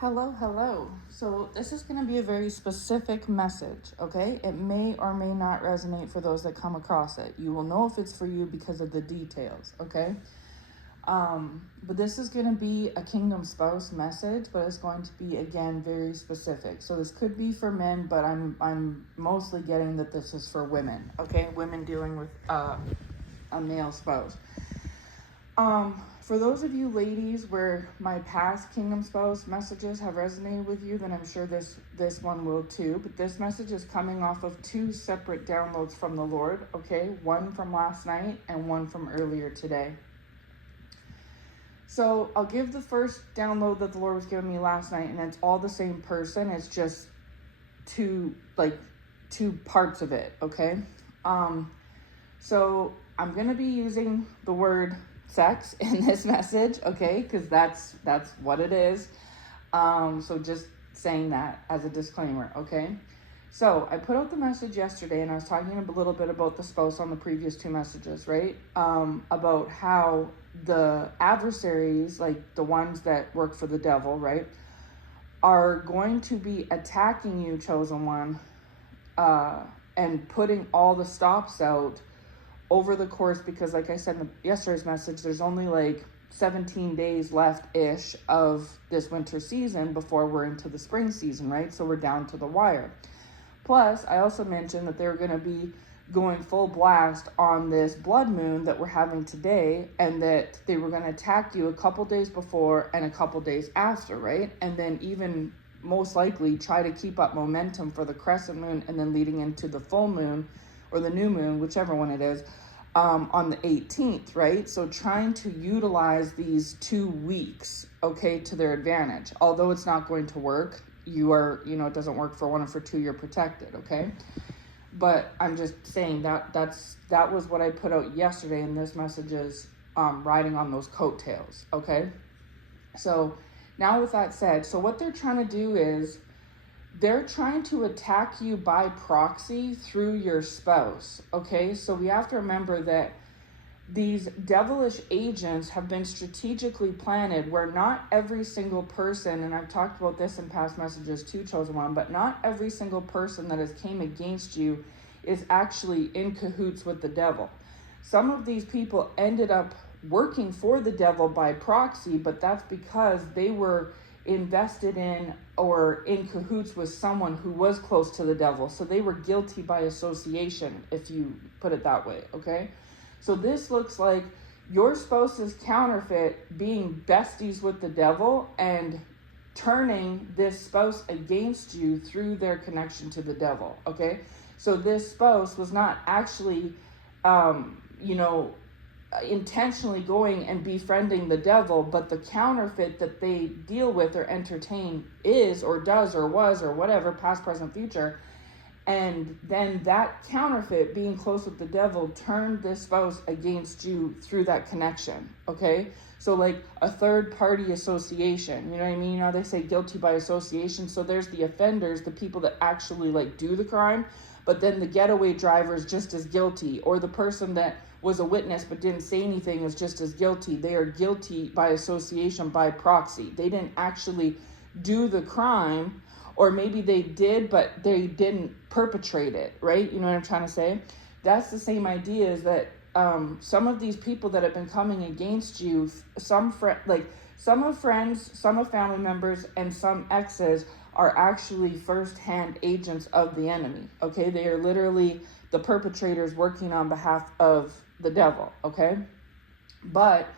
Hello. So this is going to be a very specific message, okay? It may or may not resonate for those that come across it. You will know if it's for you because of the details, okay? But this is going to be a kingdom spouse message, but it's going to be, again, very specific. So this could be for men, but I'm mostly getting that this is for women, okay? Women dealing with a male spouse. For those of you ladies where my past Kingdom Spouse messages have resonated with you, then I'm sure this one will too. But this message is coming off of two separate downloads from the Lord, okay? One from last night and one from earlier today. So I'll give the first download that the Lord was giving me last night, and it's all the same person. It's just two parts of it, okay? So I'm going to be using the word sex in this message, okay, because that's what it is. So just saying that as a disclaimer, okay? So I put out the message yesterday, and I was talking a little bit about the spouse on the previous two messages, right? About how the adversaries, like the ones that work for the devil, right, are going to be attacking you, chosen one, and putting all the stops out over the course, because like I said in yesterday's message, there's only like 17 days left-ish of this winter season before we're into the spring season, right? So we're down to the wire. Plus, I also mentioned that they're going to be going full blast on this blood moon that we're having today, and that they were going to attack you a couple days before and a couple days after, right? And then even most likely try to keep up momentum for the crescent moon and then leading into the full moon or the new moon, whichever one it is, on the 18th, right? So trying to utilize these 2 weeks, okay, to their advantage. Although it's not going to work, it doesn't work for one and for two, you're protected, okay? But I'm just saying that was what I put out yesterday, and this message is riding on those coattails, okay? So now with that said, so what they're trying to do is they're trying to attack you by proxy through your spouse, okay? So we have to remember that these devilish agents have been strategically planted where not every single person, and I've talked about this in past messages too, chosen one, but not every single person that has came against you is actually in cahoots with the devil. Some of these people ended up working for the devil by proxy, but that's because they were invested in or in cahoots with someone who was close to the devil. So they were guilty by association, if you put it that way, okay? So this looks like your spouse's counterfeit being besties with the devil and turning this spouse against you through their connection to the devil, okay? So this spouse was not actually, intentionally going and befriending the devil, but the counterfeit that they deal with or entertain is or does or was or whatever, past, present, future. And then that counterfeit, being close with the devil, turned this spouse against you through that connection, okay? So like a third party association, you know what I mean? You know, they say guilty by association. So there's the offenders, the people that actually like do the crime, but then the getaway driver is just as guilty, or the person that was a witness but didn't say anything is just as guilty. They are guilty by association, by proxy. They didn't actually do the crime, or maybe they did, but they didn't perpetrate it, right? You know what I'm trying to say? That's the same idea, is that some of these people that have been coming against you, some of friends, some of family members, and some exes are actually first-hand agents of the enemy, okay? They are literally the perpetrators working on behalf of the devil, okay? But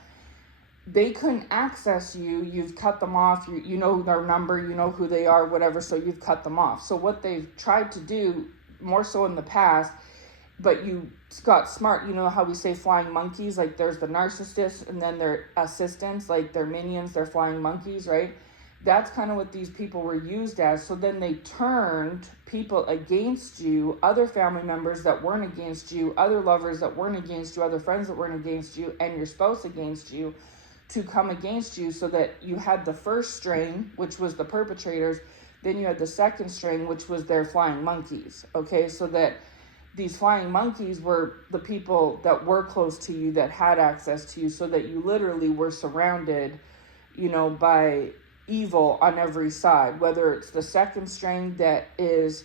they couldn't access you. You've cut them off. You know their number, you know who they are, whatever, so you've cut them off. So what they've tried to do, more so in the past, but you got smart, you know how we say flying monkeys, like there's the narcissists and then their assistants, like their minions, they're flying monkeys, right? That's kind of what these people were used as. So then they turned people against you, other family members that weren't against you, other lovers that weren't against you, other friends that weren't against you, and your spouse against you, to come against you, so that you had the first string, which was the perpetrators, then you had the second string, which was their flying monkeys, okay? So that these flying monkeys were the people that were close to you, that had access to you, so that you literally were surrounded, by evil on every side, whether it's the second string that is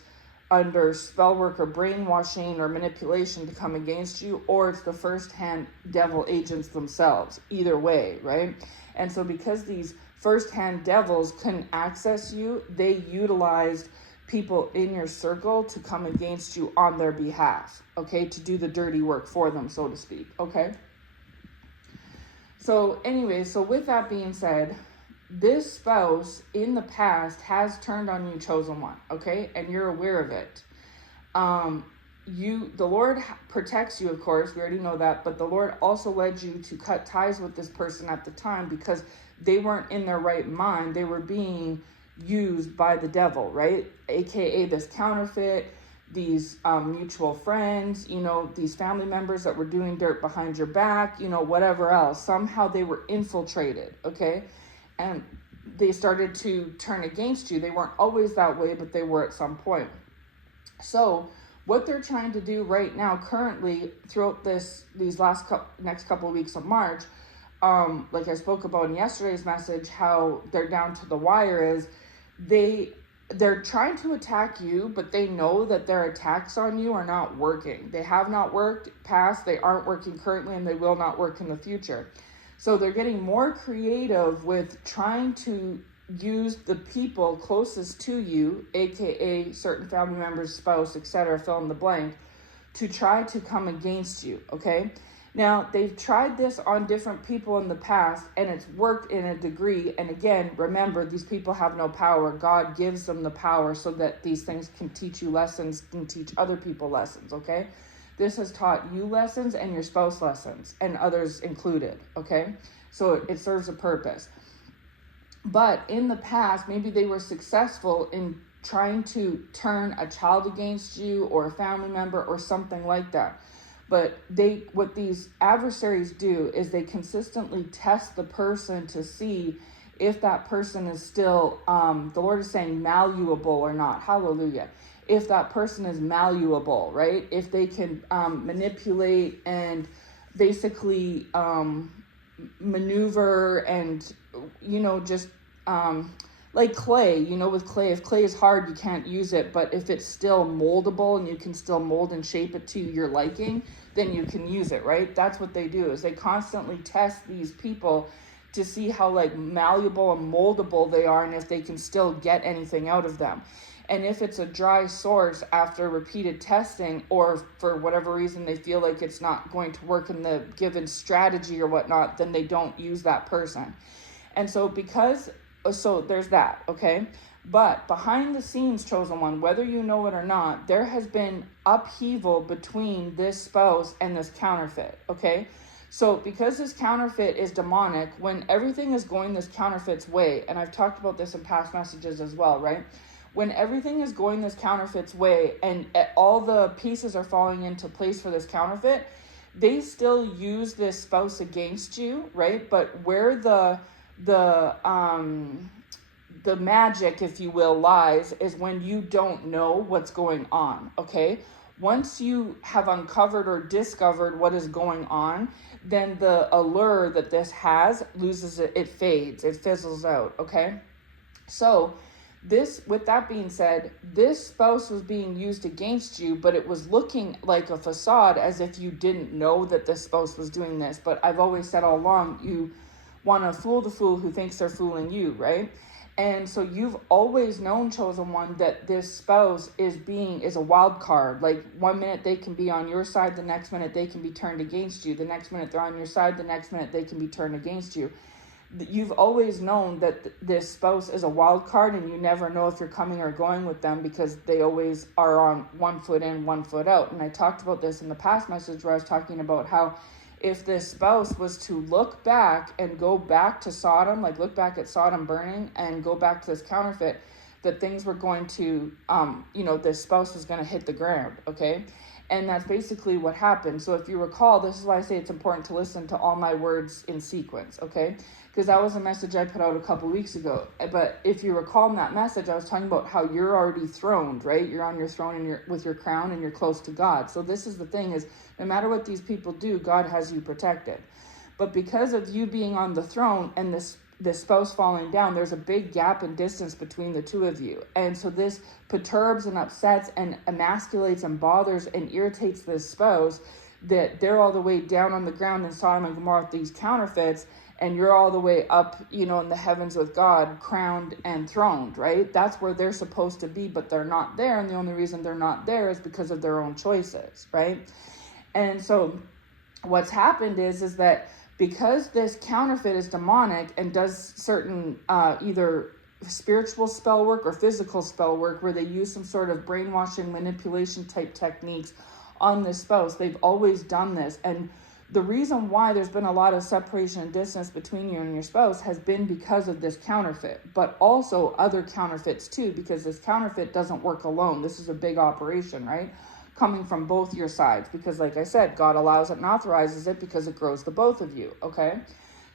under spell work or brainwashing or manipulation to come against you, or it's the first-hand devil agents themselves. Either way, right? And so because these first-hand devils couldn't access you, they utilized people in your circle to come against you on their behalf, okay? To do the dirty work for them, so to speak, okay? So anyway, so with that being said, this spouse in the past has turned on you, chosen one, okay? And you're aware of it. The Lord protects you, of course, we already know that, but the Lord also led you to cut ties with this person at the time because they weren't in their right mind. They were being used by the devil, right? AKA this counterfeit, these mutual friends, these family members that were doing dirt behind your back, whatever else. Somehow they were infiltrated, okay? And they started to turn against you. They weren't always that way, but they were at some point. So what they're trying to do right now, currently, throughout these next couple of weeks of March, like I spoke about in yesterday's message, how they're down to the wire is they're trying to attack you, but they know that their attacks on you are not working. They have not worked past, they aren't working currently, and they will not work in the future. So they're getting more creative with trying to use the people closest to you, aka certain family members, spouse, etc., fill in the blank, to try to come against you, okay? Now, they've tried this on different people in the past, and it's worked in a degree. And again, remember, these people have no power. God gives them the power so that these things can teach you lessons, can teach other people lessons, okay? This has taught you lessons and your spouse lessons, and others included, okay? So it serves a purpose. But in the past, maybe they were successful in trying to turn a child against you or a family member or something like that. But what these adversaries do is they consistently test the person to see if that person is still, the Lord is saying, malleable or not. Hallelujah. If that person is malleable, right? If they can manipulate and basically maneuver and, just like clay, with clay. If clay is hard, you can't use it. But if it's still moldable and you can still mold and shape it to your liking, then you can use it, right? That's what they do, is they constantly test these people to see how malleable and moldable they are and if they can still get anything out of them. And if it's a dry source after repeated testing, or for whatever reason they feel like it's not going to work in the given strategy or whatnot, then they don't use that person. And so there's that, okay? But behind the scenes, chosen one, whether you know it or not, there has been upheaval between this spouse and this counterfeit, okay? So because this counterfeit is demonic, when everything is going this counterfeit's way, and I've talked about this in past messages as well, right? When everything is going this counterfeit's way and all the pieces are falling into place for this counterfeit, they still use this spouse against you, right? But where the magic, if you will, lies is when you don't know what's going on, okay? Once you have uncovered or discovered what is going on, then the allure that this has loses it fades, it fizzles out, okay? So with that being said, this spouse was being used against you, but it was looking like a facade as if you didn't know that this spouse was doing this. But I've always said all along, you want to fool the fool who thinks they're fooling you, right? And so you've always known, chosen one, that this spouse is a wild card. Like 1 minute they can be on your side, the next minute they can be turned against you. The next minute they're on your side, the next minute they can be turned against you. You've always known that this spouse is a wild card, and you never know if you're coming or going with them because they always are on 1 foot in, 1 foot out. And I talked about this in the past message where I was talking about how if this spouse was to look back and go back to Sodom, like look back at Sodom burning and go back to this counterfeit, that things were going to, this spouse was going to hit the ground, okay? And that's basically what happened. So if you recall, this is why I say it's important to listen to all my words in sequence, okay? Because that was a message I put out a couple weeks ago. But if you recall in that message, I was talking about how you're already throned, right? You're on your throne and you're with your crown and you're close to God. So this is the thing is, no matter what these people do, God has you protected. But because of you being on the throne and this the spouse falling down, there's a big gap in distance between the two of you. And so this perturbs and upsets and emasculates and bothers and irritates this spouse, that they're all the way down on the ground in Sodom and Gomorrah with these counterfeits, and you're all the way up, in the heavens with God, crowned and throned, right? That's where they're supposed to be, but they're not there. And the only reason they're not there is because of their own choices, right? And so what's happened is that because this counterfeit is demonic and does certain either spiritual spell work or physical spell work, where they use some sort of brainwashing manipulation type techniques on the spouse, they've always done this. And the reason why there's been a lot of separation and distance between you and your spouse has been because of this counterfeit, but also other counterfeits too, because this counterfeit doesn't work alone. This is a big operation, right? Coming from both your sides, because like I said, God allows it and authorizes it because it grows the both of you. Okay,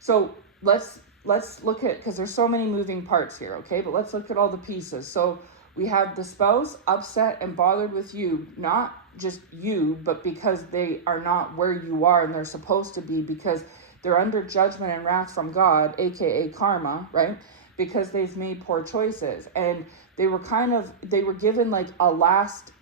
so let's look at, because there's so many moving parts here. Okay, but let's look at all the pieces. So we have the spouse upset and bothered with you, not just you, but because they are not where you are and they're supposed to be, because they're under judgment and wrath from God, aka karma, right? Because they've made poor choices, and they were given like a last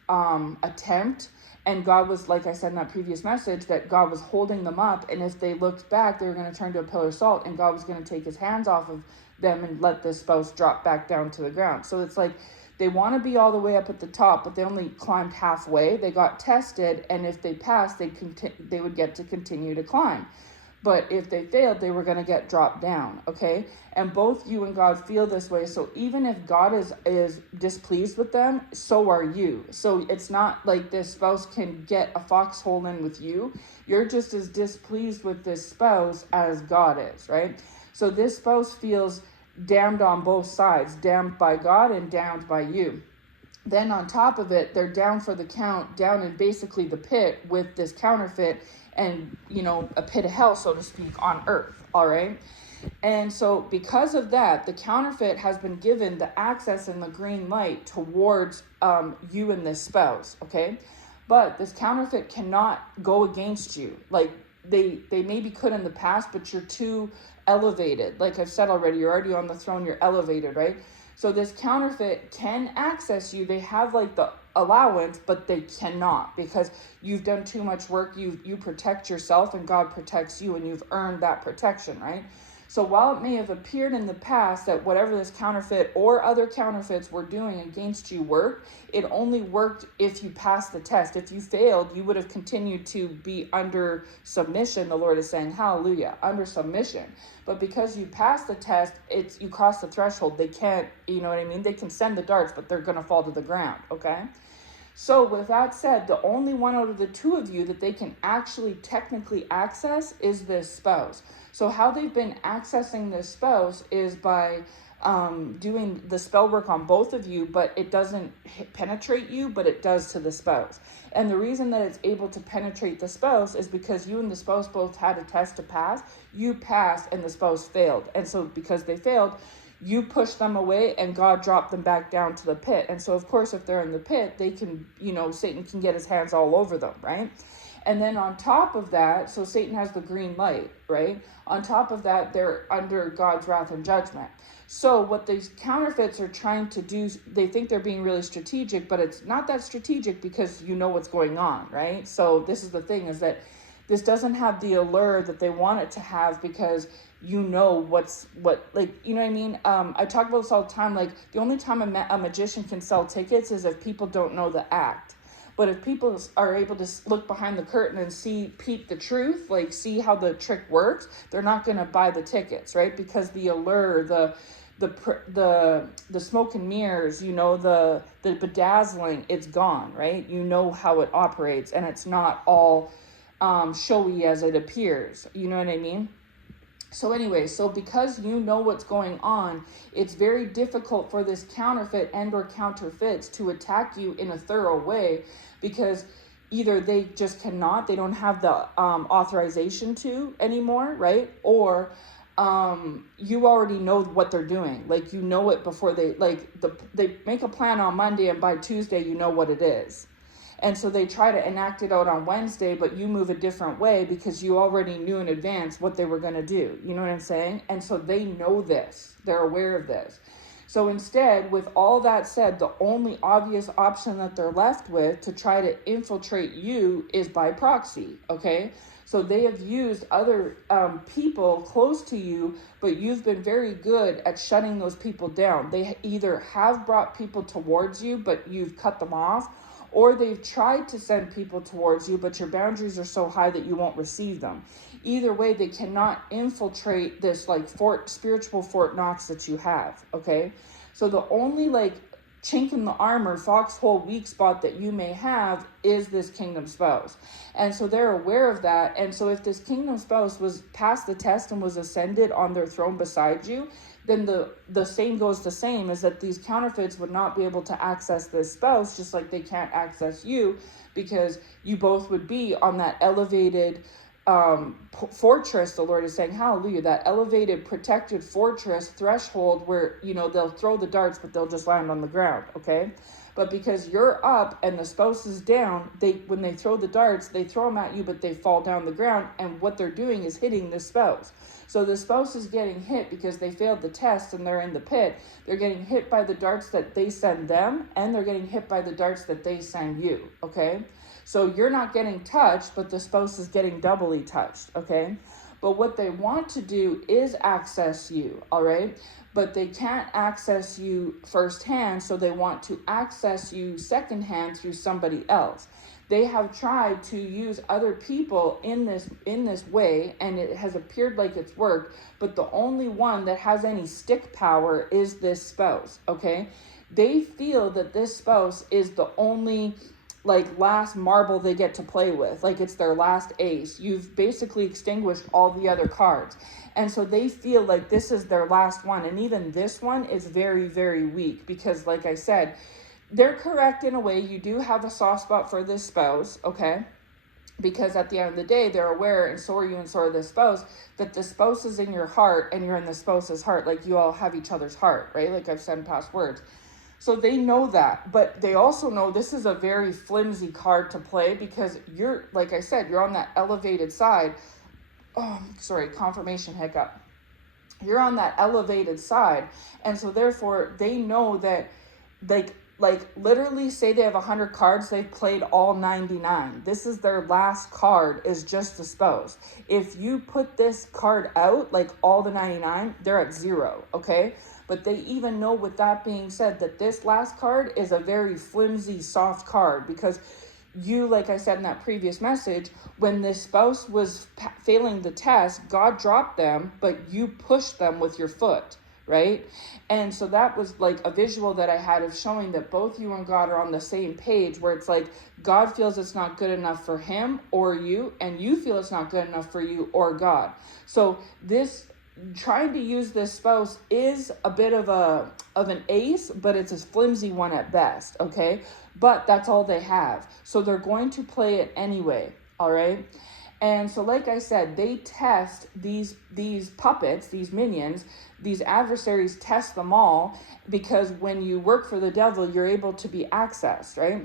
attempt, and God was, like I said in that previous message, that God was holding them up, and if they looked back, they were going to turn to a pillar of salt, and God was going to take his hands off of them and let this spouse drop back down to the ground. So it's like they want to be all the way up at the top, but they only climbed halfway. They got tested, and if they passed, they would get to continue to climb. But if they failed, they were going to get dropped down, okay? And both you and God feel this way. So even if God is displeased with them, so are you. So it's not like this spouse can get a foxhole in with you. You're just as displeased with this spouse as God is, right? So this spouse feels damned on both sides, damned by God and damned by you. Then on top of it, they're down for the count, down in basically the pit with this counterfeit, and a pit of hell, so to speak, on earth. All right. And so because of that, the counterfeit has been given the access and the green light towards you and this spouse. Okay. But this counterfeit cannot go against you. Like they maybe could in the past, but you're too elevated. Like I've said already, you're already on the throne, you're elevated, right? So this counterfeit can access you. They have like the allowance, but they cannot, because you've done too much work. You protect yourself, and God protects you, and you've earned that protection, right? So while it may have appeared in the past that whatever this counterfeit or other counterfeits were doing against you worked, it only worked if you passed the test. If you failed, you would have continued to be under submission. The Lord is saying, hallelujah, under submission. But because you passed the test, you crossed the threshold. They can't, they can send the darts, but they're going to fall to the ground, okay? So with that said, the only one out of the two of you that they can actually technically access is this spouse. So how they've been accessing this spouse is by doing the spell work on both of you, but it doesn't penetrate you, but it does to the spouse. And the reason that it's able to penetrate the spouse is because you and the spouse both had a test to pass. You passed and the spouse failed. And so because they failed, you push them away and God dropped them back down to the pit. And so, of course, if they're in the pit, they can, Satan can get his hands all over them, right? And then on top of that, so Satan has the green light, right? On top of that, they're under God's wrath and judgment. So what these counterfeits are trying to do, they think they're being really strategic, but it's not that strategic because you know what's going on, right? So this is the thing, is that this doesn't have the allure that they want it to have, because you know what, you know what I mean? I talk about this all the time. Like, the only time a magician can sell tickets is if people don't know the act. But if people are able to look behind the curtain and peep the truth, like see how the trick works, they're not going to buy the tickets, right? Because the allure, the smoke and mirrors, the bedazzling, it's gone, right? You know how it operates, and it's not all showy as it appears. You know what I mean? So anyway, so because you know what's going on, it's very difficult for this counterfeit and or counterfeits to attack you in a thorough way, because either they just cannot, they don't have the authorization to anymore, right? Or you already know what they're doing. Like, you know it before they make a plan on Monday, and by Tuesday, you know what it is. And so they try to enact it out on Wednesday, but you move a different way because you already knew in advance what they were going to do. You know what I'm saying? And so they know this. They're aware of this. So instead, with all that said, the only obvious option that they're left with to try to infiltrate you is by proxy, okay? So they have used other people close to you, but you've been very good at shutting those people down. They either have brought people towards you, but you've cut them off, or they've tried to send people towards you, but your boundaries are so high that you won't receive them. Either way, they cannot infiltrate this like spiritual Fort Knox that you have, okay? So the only like chink in the armor, foxhole, weak spot that you may have is this kingdom spouse. And so they're aware of that. And so if this kingdom spouse was passed the test and was ascended on their throne beside you, then the same goes the same, is that these counterfeits would not be able to access this spouse, just like they can't access you, because you both would be on that elevated fortress. The Lord is saying, hallelujah, that elevated protected fortress threshold where, you know, they'll throw the darts, but they'll just land on the ground, okay? But because you're up and the spouse is down, when they throw the darts, they throw them at you, but they fall down the ground. And what they're doing is hitting the spouse. So the spouse is getting hit because they failed the test and they're in the pit. They're getting hit by the darts that they send them, and they're getting hit by the darts that they send you, okay? So you're not getting touched, but the spouse is getting doubly touched, okay? But what they want to do is access you, all right? But they can't access you firsthand, so they want to access you secondhand through somebody else. They have tried to use other people in this way, and it has appeared like it's worked, but the only one that has any stick power is this spouse, okay? They feel that this spouse is the only like last marble they get to play with, like it's their last ace. You've basically extinguished all the other cards. And so they feel like this is their last one. And even this one is very, very weak because, like I said, they're correct in a way. You do have a soft spot for this spouse, okay? Because at the end of the day, they're aware, and so are you, and so are the spouse, that the spouse is in your heart and you're in the spouse's heart. Like you all have each other's heart, right? Like I've said in past words. So they know that, but they also know this is a very flimsy card to play because you're, like I said, you're on that elevated side. Oh, sorry, confirmation hiccup. You're on that elevated side. And so therefore they know that like literally say they have 100 cards, they've played all 99. This is their last card, is just the spouse. If you put this card out, like all the 99, they're at 0, okay? But they even know, with that being said, that this last card is a very flimsy, soft card because you, like I said in that previous message, when this spouse was failing the test, God dropped them, but you pushed them with your foot, right? And so that was like a visual that I had of showing that both you and God are on the same page, where it's like God feels it's not good enough for him or you, and you feel it's not good enough for you or God. So this trying to use this spouse is a bit of an ace, but it's a flimsy one at best, okay? But that's all they have. So they're going to play it anyway, all right? And so like I said, they test these puppets, these minions, these adversaries, test them all, because when you work for the devil, you're able to be accessed, right?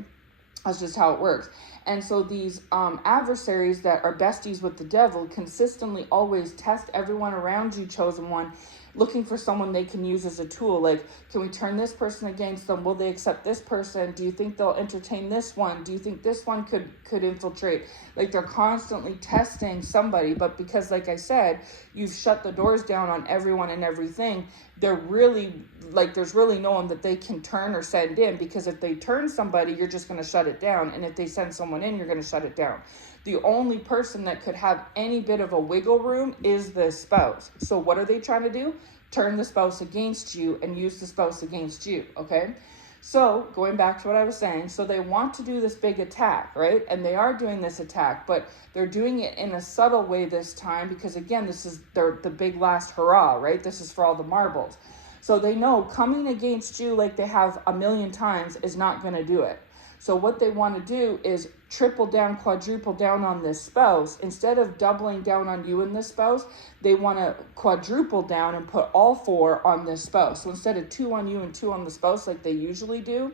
That's just how it works. And so these adversaries that are besties with the devil consistently always test everyone around you, chosen one, looking for someone they can use as a tool. Like, can we turn this person against them? Will they accept this person? Do you think they'll entertain this one? Do you think this one could infiltrate? Like, they're constantly testing somebody, but because, like I said, you've shut the doors down on everyone and everything, they're really, like, there's really no one that they can turn or send in, because if they turn somebody, you're just going to shut it down. And if they send someone in, you're going to shut it down. The only person that could have any bit of a wiggle room is the spouse. So what are they trying to do? Turn the spouse against you and use the spouse against you, okay? So going back to what I was saying, so they want to do this big attack, right? And they are doing this attack, but they're doing it in a subtle way this time, because again, this is the big last hurrah, right? This is for all the marbles. So they know coming against you like they have a million times is not going to do it. So what they want to do is triple down, quadruple down on this spouse. Instead of doubling down on you and this spouse, they want to quadruple down and put all 4 on this spouse. So instead of 2 on you and 2 on the spouse like they usually do,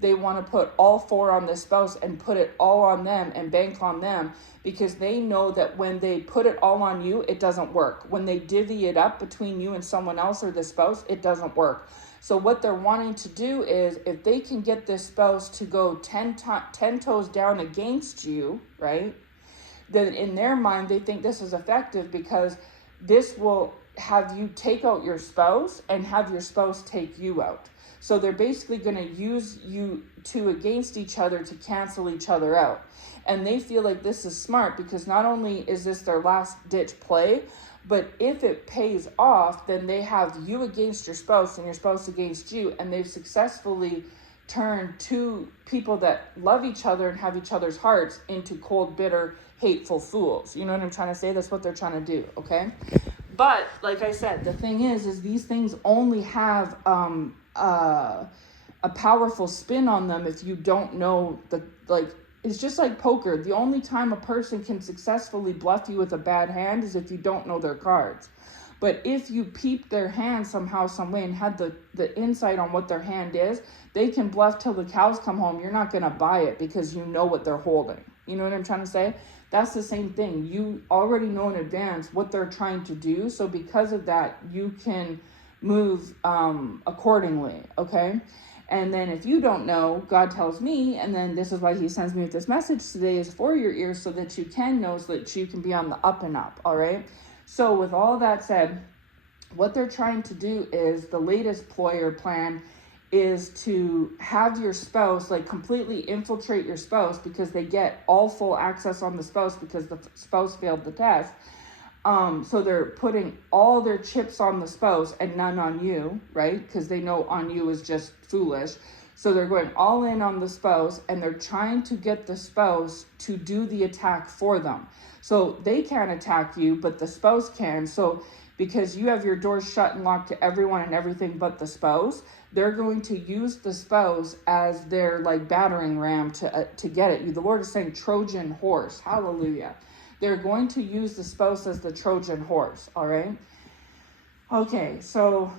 they want to put all 4 on the spouse and put it all on them and bank on them, because they know that when they put it all on you, it doesn't work. When they divvy it up between you and someone else or the spouse, it doesn't work. So what they're wanting to do is, if they can get this spouse to go 10 toes down against you, right? Then in their mind, they think this is effective, because this will have you take out your spouse and have your spouse take you out. So they're basically going to use you two against each other to cancel each other out. And they feel like this is smart, because not only is this their last ditch play, but if it pays off, then they have you against your spouse and your spouse against you, and they've successfully turned 2 people that love each other and have each other's hearts into cold, bitter, hateful fools. You know what I'm trying to say? That's what they're trying to do, okay? But like I said, the thing is these things only have a powerful spin on them if you don't know it's just like poker. The only time a person can successfully bluff you with a bad hand is if you don't know their cards. But if you peep their hand somehow, some way, and had the insight on what their hand is, they can bluff till the cows come home. You're not going to buy it because you know what they're holding. You know what I'm trying to say? That's the same thing. You already know in advance what they're trying to do. So because of that, you can move accordingly, okay? And then if you don't know, God tells me, and then this is why he sends me with this message today, is for your ears, so that you can know, so that you can be on the up and up, all right? So with all that said, what they're trying to do is, the latest ploy or plan is to have your spouse completely infiltrate your spouse, because they get all full access on the spouse because the spouse failed the test. So they're putting all their chips on the spouse and none on you, right? Because they know on you is just foolish. So they're going all in on the spouse, and they're trying to get the spouse to do the attack for them. So they can't attack you, but the spouse can. So because you have your doors shut and locked to everyone and everything but the spouse, they're going to use the spouse as their battering ram to get at you. The Lord is saying Trojan horse. Hallelujah. They're going to use the spouse as the Trojan horse. All right. Okay. So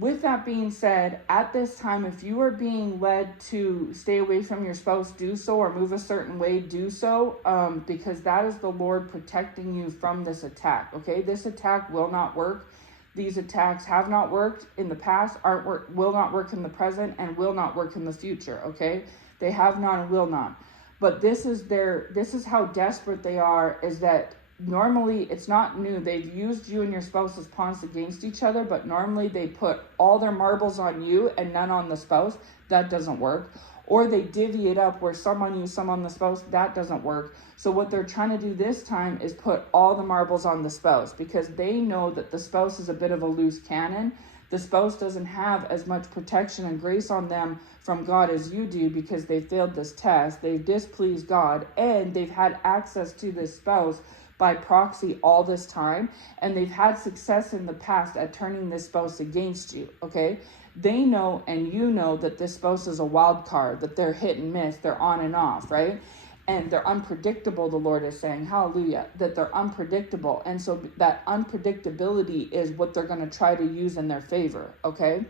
with that being said, at this time, if you are being led to stay away from your spouse, do so, or move a certain way, do so, because that is the Lord protecting you from this attack. Okay. This attack will not work. These attacks have not worked in the past, will not work in the present, and will not work in the future, okay? They have not and will not. But this is how desperate they are, is that normally it's not new. They've used you and your spouse as pawns against each other, but normally they put all their marbles on you and none on the spouse. That doesn't work. Or they divvy it up where some on you, some on the spouse. That doesn't work. So what they're trying to do this time is put all the marbles on the spouse, because they know that the spouse is a bit of a loose cannon. The spouse doesn't have as much protection and grace on them from God as you do, because they failed this test. They've displeased God, and they've had access to this spouse by proxy all this time. And they've had success in the past at turning this spouse against you, okay? They know, and you know, that this spouse is a wild card, that they're hit and miss, they're on and off, right? And they're unpredictable, the Lord is saying, hallelujah, that they're unpredictable. And so that unpredictability is what they're going to try to use in their favor, okay?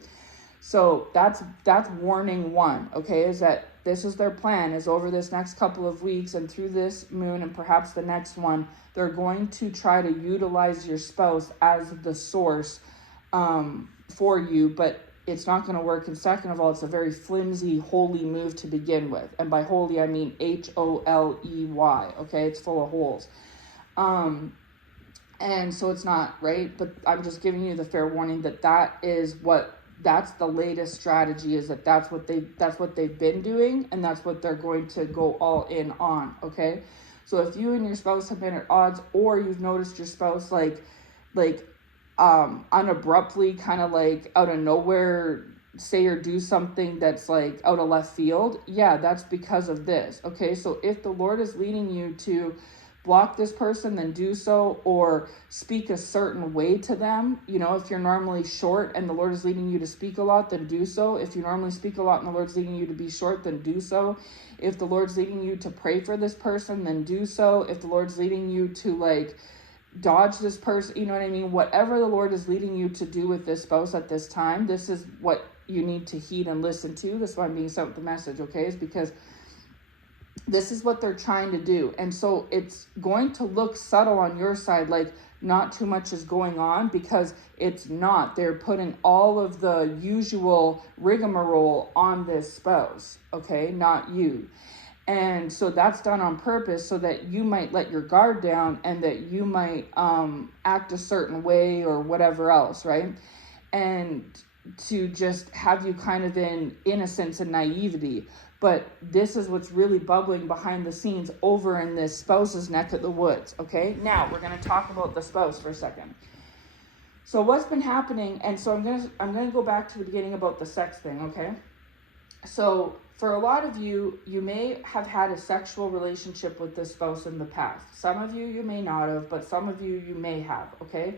So that's warning 1, okay, is that this is their plan, is over this next couple of weeks and through this moon and perhaps the next one, they're going to try to utilize your spouse as the source for you, but it's not going to work. And second of all, it's a very flimsy, holy move to begin with. And by holy, I mean HOLEY, okay? It's full of holes. And so it's not, right? But I'm just giving you the fair warning that that's the latest strategy, is that's what they've been doing, and that's what they're going to go all in on, okay? So if you and your spouse have been at odds, or you've noticed your spouse unabruptly, kind of out of nowhere, say or do something that's out of left field, yeah, that's because of this, okay? So if the Lord is leading you to block this person, then do so, or speak a certain way to them. If you're normally short and the Lord is leading you to speak a lot, then do so. If you normally speak a lot and the Lord's leading you to be short, then do so. If the Lord's leading you to pray for this person, then do so. If the Lord's leading you to dodge this person, you know what I mean? Whatever the Lord is leading you to do with this spouse at this time, this is what you need to heed and listen to. That's why I'm being sent with the message, okay? Is because this is what they're trying to do. And so it's going to look subtle on your side, like not too much is going on, because it's not. They're putting all of the usual rigmarole on this spouse, okay? Not you. And so that's done on purpose so that you might let your guard down and that you might act a certain way or whatever else, right? And to just have you kind of in innocence and naivety. But this is what's really bubbling behind the scenes over in this spouse's neck of the woods, okay? Now, we're going to talk about the spouse for a second. So what's been happening, and so I'm going to go back to the beginning about the sex thing, okay? So for a lot of you, you may have had a sexual relationship with this spouse in the past. Some of you may not have, but some of you may have, okay?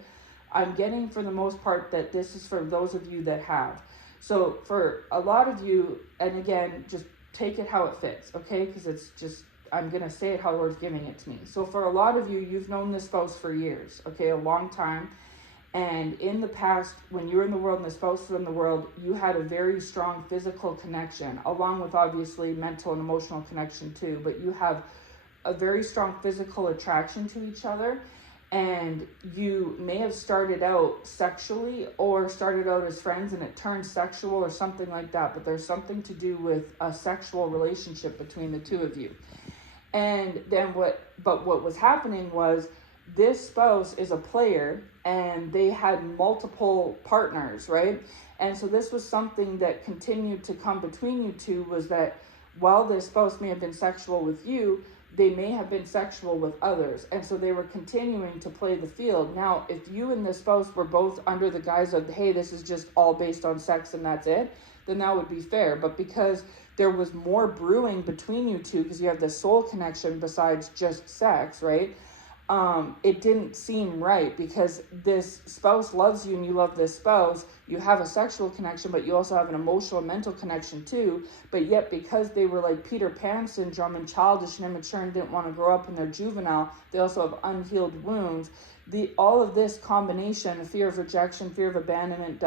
I'm getting for the most part that this is for those of you that have. So for a lot of you, and again, just take it how it fits, okay? Because it's just, I'm going to say it how the Lord's giving it to me. So for a lot of you, you've known this spouse for years, okay? A long time. And in the past, when you were in the world and the spouse was in the world, you had a very strong physical connection, along with obviously mental and emotional connection too. But you have a very strong physical attraction to each other. And you may have started out sexually or started out as friends and it turned sexual or something like that. But there's something to do with a sexual relationship between the two of you. And then what was happening was this spouse is a player and they had multiple partners, right? And so this was something that continued to come between you two, was that while this spouse may have been sexual with you, they may have been sexual with others. And so they were continuing to play the field. Now, if you and the spouse were both under the guise of, hey, this is just all based on sex and that's it, then that would be fair. But because there was more brewing between you two, because you have this soul connection besides just sex, right? It didn't seem right, because this spouse loves you and you love this spouse. You have a sexual connection, but you also have an emotional and mental connection too. But yet, because they were like Peter Pan syndrome and childish and immature and didn't want to grow up and they're juvenile, they also have unhealed wounds. All of this combination, fear of rejection, fear of abandonment,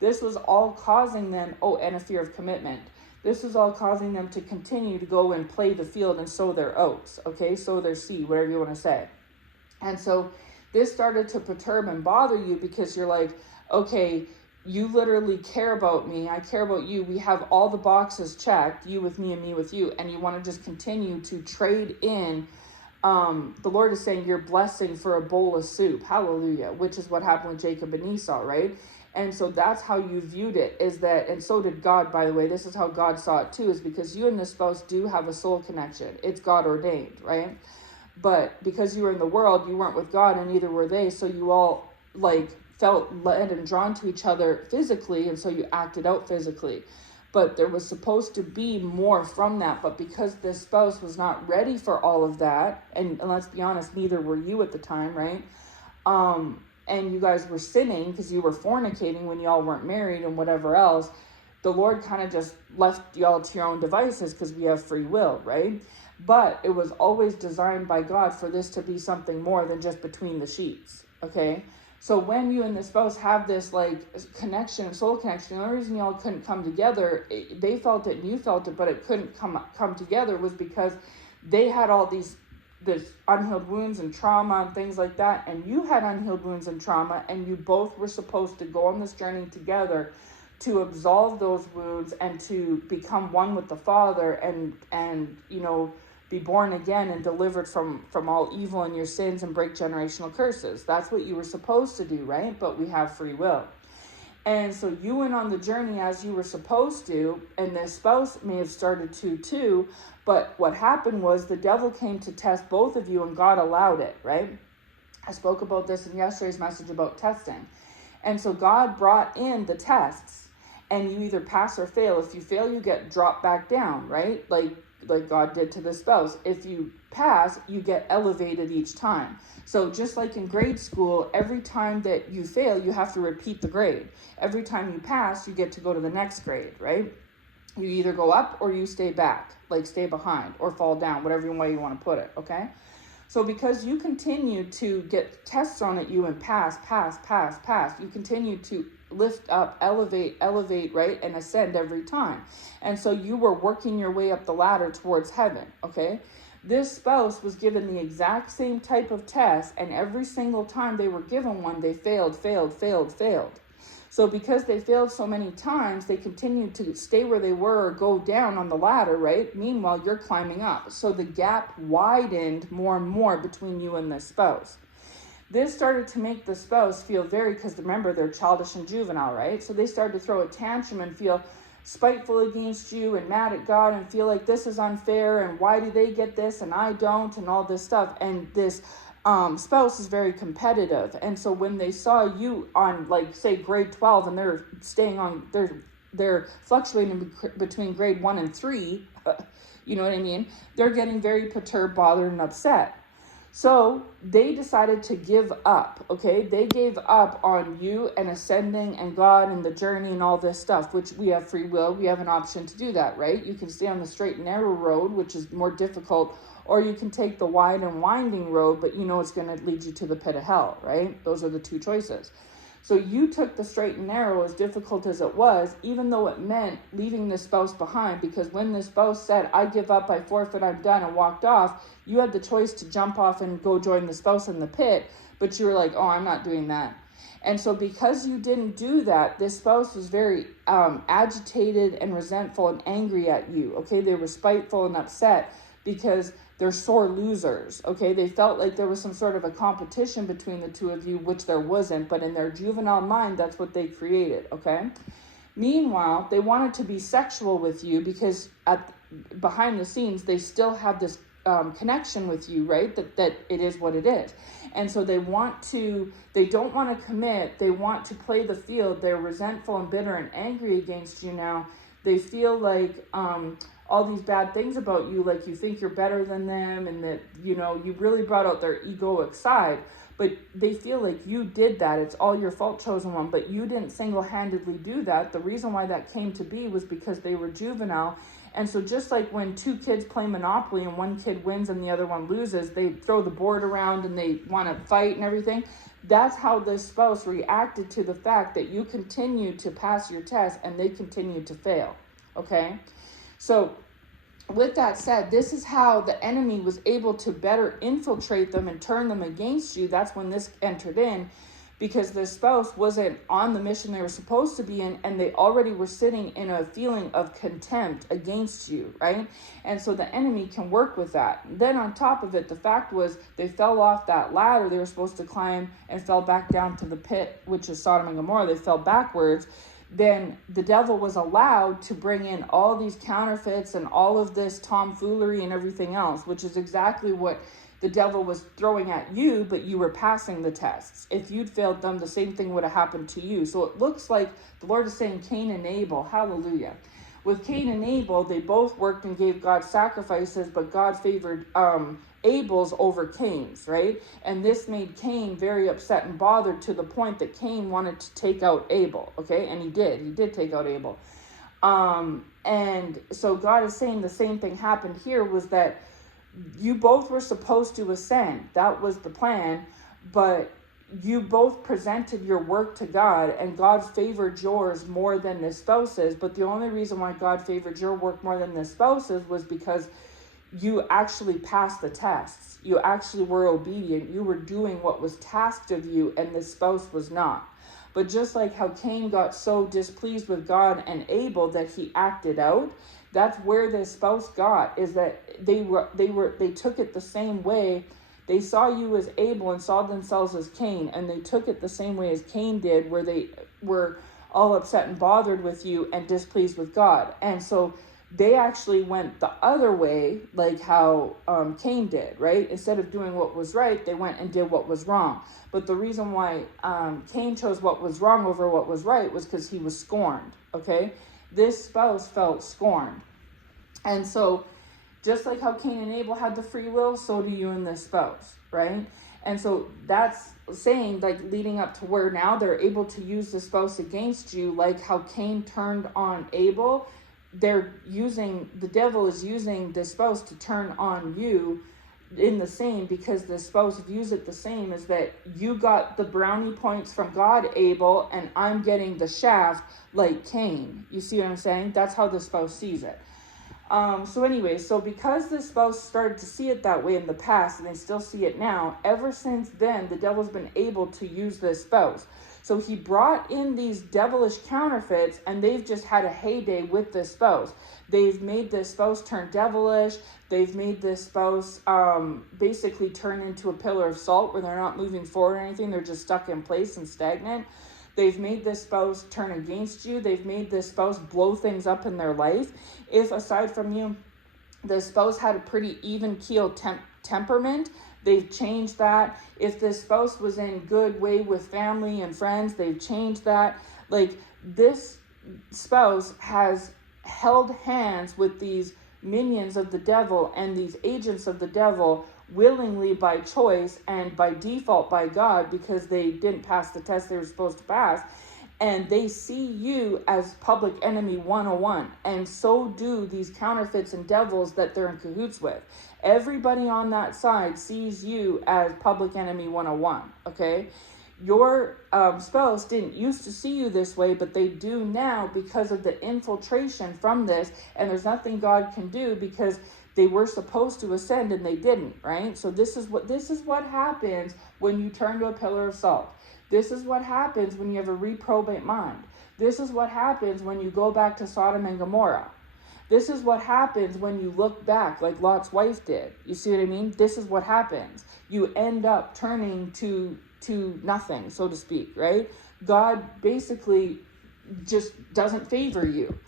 this was all causing them, and a fear of commitment. This is all causing them to continue to go and play the field and sow their oats, okay? Sow their seed, whatever you want to say. And so this started to perturb and bother you, because you're like, okay, you literally care about me. I care about you. We have all the boxes checked, you with me and me with you. And you want to just continue to trade in. The Lord is saying your blessing for a bowl of soup. Hallelujah. Which is what happened with Jacob and Esau, right? And so that's how you viewed it, is that, and so did God, by the way. This is how God saw it too, is because you and the spouse do have a soul connection. It's God ordained, right? But because you were in the world, you weren't with God, and neither were they. So you all felt led and drawn to each other physically, and so you acted out physically. But there was supposed to be more from that. But because this spouse was not ready for all of that, and let's be honest, neither were you at the time, right? And you guys were sinning because you were fornicating when y'all weren't married and whatever else, the Lord kind of just left y'all to your own devices, because we have free will, right? But it was always designed by God for this to be something more than just between the sheets, okay? So when you and the spouse have this connection, soul connection, the only reason y'all couldn't come together, they felt it and you felt it, but it couldn't come together, was because they had all these unhealed wounds and trauma and things like that, and you had unhealed wounds and trauma, and you both were supposed to go on this journey together to absolve those wounds and to become one with the Father and be born again and delivered from all evil and your sins and break generational curses. That's what you were supposed to do, right? But we have free will. And so you went on the journey as you were supposed to, and the spouse may have started to too, but what happened was the devil came to test both of you, and God allowed it, right? I spoke about this in yesterday's message about testing. And so God brought in the tests, and you either pass or fail. If you fail, you get dropped back down, right? Like God did to the spouse. If you pass, you get elevated each time. So just like in grade school, every time that you fail, you have to repeat the grade. Every time you pass, you get to go to the next grade, right? You either go up or you stay back, stay behind or fall down, whatever way you want to put it, okay? So because you continue to get tests thrown at you and pass, you continue to lift up, elevate, right? And ascend every time. And so you were working your way up the ladder towards heaven, okay? This spouse was given the exact same type of test, and every single time they were given one, they failed. So because they failed so many times, they continued to stay where they were or go down on the ladder, right? Meanwhile, you're climbing up. So the gap widened more and more between you and the spouse. This started to make the spouse feel because remember, they're childish and juvenile, right? So they started to throw a tantrum and feel spiteful against you and mad at God and feel like this is unfair and why do they get this and I don't and all this stuff. And this spouse is very competitive. And so when they saw you on, like, say, grade 12 and they're staying on, they're fluctuating between grade 1 and 3, you know what I mean? They're getting very perturbed, bothered, and upset. So they decided to give up, okay? They gave up on you and ascending and God and the journey and all this stuff, which we have free will. We have an option to do that, right? You can stay on the straight and narrow road, which is more difficult, or you can take the wide and winding road, but you know it's going to lead you to the pit of hell, right? Those are the two choices. So you took the straight and narrow, as difficult as it was, even though it meant leaving the spouse behind, because when the spouse said, I give up, I forfeit, I'm done, and walked off, you had the choice to jump off and go join the spouse in the pit, but you were like, oh, I'm not doing that. And so because you didn't do that, this spouse was very agitated and resentful and angry at you, okay? They were spiteful and upset because they're sore losers, okay? They felt like there was some sort of a competition between the two of you, which there wasn't, but in their juvenile mind, that's what they created, okay? Meanwhile, they wanted to be sexual with you because behind the scenes, they still have this connection with you, right? That it is what it is. And so they don't want to commit. They want to play the field. They're resentful and bitter and angry against you now. They feel like all these bad things about you, like you think you're better than them and that, you know, you really brought out their egoic side, but they feel like you did that. It's all your fault, chosen one, but you didn't single-handedly do that. The reason why that came to be was because they were juvenile. And so just like when two kids play Monopoly and one kid wins and the other one loses, they throw the board around and they want to fight and everything. That's how this spouse reacted to the fact that you continued to pass your test and they continued to fail, okay? So with that said, this is how the enemy was able to better infiltrate them and turn them against you. That's when this entered in, because the spouse wasn't on the mission they were supposed to be in, and they already were sitting in a feeling of contempt against you, right? And so the enemy can work with that. Then on top of it, the fact was they fell off that ladder they were supposed to climb and fell back down to the pit, which is Sodom and Gomorrah. They fell backwards. Then the devil was allowed to bring in all these counterfeits and all of this tomfoolery and everything else, which is exactly what the devil was throwing at you, but you were passing the tests. If you'd failed them, the same thing would have happened to you. So it looks like the Lord is saying Cain and Abel, hallelujah. With Cain and Abel, they both worked and gave God sacrifices, but God favored Abel's over Cain's, right? And this made Cain very upset and bothered to the point that Cain wanted to take out Abel, okay? And he did take out Abel. And so God is saying the same thing happened here, was that you both were supposed to ascend. That was the plan, but you both presented your work to God, and God favored yours more than the spouse's. But the only reason why God favored your work more than the spouse's was because you actually passed the tests. You actually were obedient. You were doing what was tasked of you, and the spouse was not. But just like how Cain got so displeased with God and Abel that he acted out, that's where the spouse got, is that they took it the same way. They saw you as Abel and saw themselves as Cain, and they took it the same way as Cain did, where they were all upset and bothered with you and displeased with God. And so they actually went the other way, like how Cain did, right? Instead of doing what was right, they went and did what was wrong. But the reason why Cain chose what was wrong over what was right was because he was scorned, okay? This spouse felt scorned. And so just like how Cain and Abel had the free will, so do you and this spouse, right? And so that's saying, like, leading up to where now they're able to use the spouse against you, like how Cain turned on Abel. The devil is using the spouse to turn on you. in the same, because the spouse views it the same, is that you got the brownie points from God, Abel, and I'm getting the shaft like Cain. You see what I'm saying? That's how the spouse sees it. So anyway, so because the spouse started to see it that way in the past, and they still see it now, ever since then, the devil's been able to use this spouse. So he brought in these devilish counterfeits, and they've just had a heyday with this spouse. They've made this spouse turn devilish. They've made this spouse basically turn into a pillar of salt where they're not moving forward or anything. They're just stuck in place and stagnant. They've made this spouse turn against you. They've made this spouse blow things up in their life. If, aside from you, the spouse had a pretty even-keeled temperament, they've changed that. If the spouse was in good way with family and friends, they've changed that. Like, this spouse has held hands with these minions of the devil and these agents of the devil willingly, by choice, and by default by God, because they didn't pass the test they were supposed to pass. And they see you as public enemy 101. And so do these counterfeits and devils that they're in cahoots with. Everybody on that side sees you as public enemy 101, okay? Your spouse didn't used to see you this way, but they do now because of the infiltration from this. And there's nothing God can do, because they were supposed to ascend and they didn't, right? So this is what happens when you turn to a pillar of salt. This is what happens when you have a reprobate mind. This is what happens when you go back to Sodom and Gomorrah. This is what happens when you look back like Lot's wife did. You see what I mean? This is what happens. You end up turning to nothing, so to speak, right? God basically just doesn't favor you.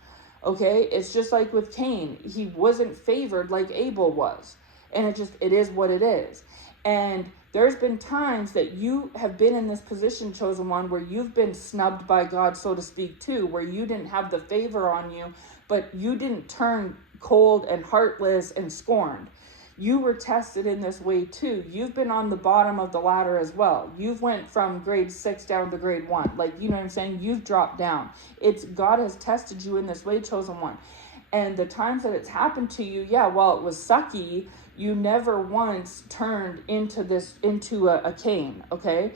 Okay, it's just like with Cain. He wasn't favored like Abel was. And it is what it is. And there's been times that you have been in this position, chosen one, where you've been snubbed by God, so to speak, too, where you didn't have the favor on you, but you didn't turn cold and heartless and scorned. You were tested in this way too. You've been on the bottom of the ladder as well. You've went from grade 6 down to grade 1. Like, you know what I'm saying? You've dropped down. God has tested you in this way, chosen one. And the times that it's happened to you, yeah, while it was sucky, you never once turned into a Cain, okay?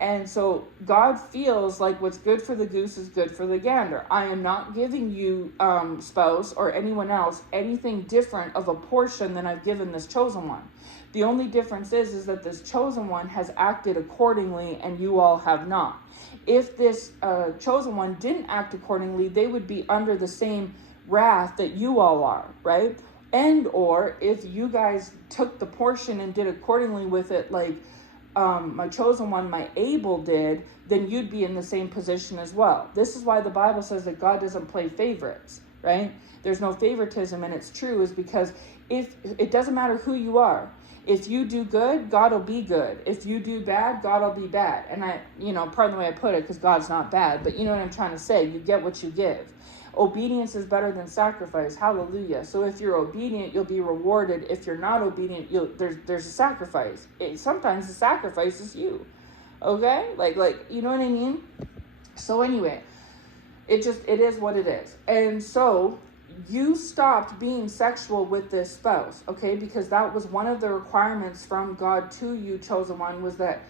And so God feels like what's good for the goose is good for the gander. I am not giving you, spouse or anyone else, anything different of a portion than I've given this chosen one. The only difference is that this chosen one has acted accordingly and you all have not. If this chosen one didn't act accordingly, they would be under the same wrath that you all are, right? And or if you guys took the portion and did accordingly with it, like my chosen one, my Abel, did, then you'd be in the same position as well. This is why the Bible says that God doesn't play favorites, right? There's no favoritism, and it's true, is because if it doesn't matter who you are, if you do good, God will be good. If you do bad, God will be bad. And pardon the way I put it, because God's not bad, but you know what I'm trying to say. You get what you give. Obedience is better than sacrifice. Hallelujah. So if you're obedient, you'll be rewarded. If you're not obedient, there's a sacrifice. Sometimes the sacrifice is you. Okay? Like, you know what I mean? So anyway, it is what it is. And so you stopped being sexual with this spouse, okay? Because that was one of the requirements from God to you, chosen one, was that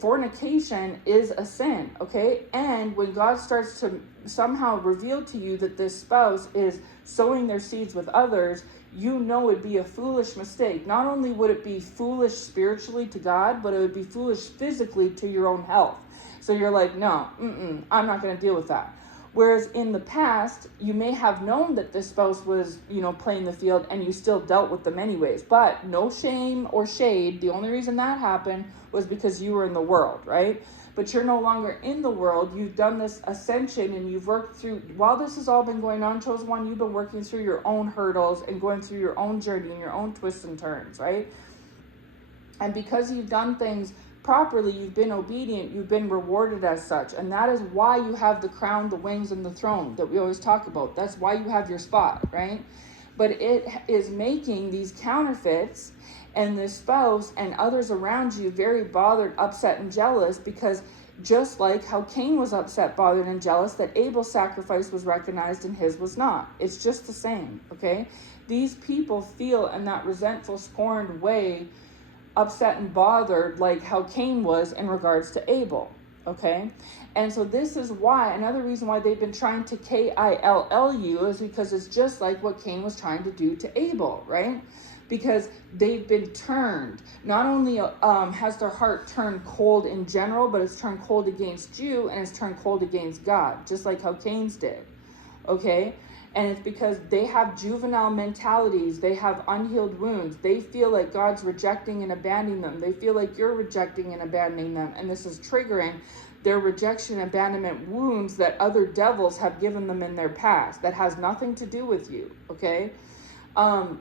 fornication is a sin, okay? And when God starts to somehow reveal to you that this spouse is sowing their seeds with others, you know it'd be a foolish mistake. Not only would it be foolish spiritually to God, but it would be foolish physically to your own health. So you're like, no, I'm not going to deal with that. Whereas in the past, you may have known that this spouse was, playing the field, and you still dealt with them anyways. But no shame or shade. The only reason that happened was because you were in the world, right? But you're no longer in the world. You've done this ascension, and you've worked through, while this has all been going on, chosen one, you've been working through your own hurdles and going through your own journey and your own twists and turns, right? And because you've done things properly, you've been obedient, you've been rewarded as such. And that is why you have the crown, the wings, and the throne that we always talk about. That's why you have your spot, right? But it is making these counterfeits and the spouse and others around you very bothered, upset, and jealous, because Just like how Cain was upset, bothered, and jealous that Abel's sacrifice was recognized and his was not. It's just the same, okay? These people feel in that resentful, scorned way, upset and bothered like how Cain was in regards to Abel, okay? And so this is why, another reason why they've been trying to kill you is because it's just like what Cain was trying to do to Abel, right? Because they've been turned. Not only has their heart turned cold in general, but it's turned cold against you and it's turned cold against God, just like how Cain's did, okay? And it's because they have juvenile mentalities. They have unhealed wounds. They feel like God's rejecting and abandoning them. They feel like you're rejecting and abandoning them. And this is triggering their rejection and abandonment wounds that other devils have given them in their past. That has nothing to do with you, okay? And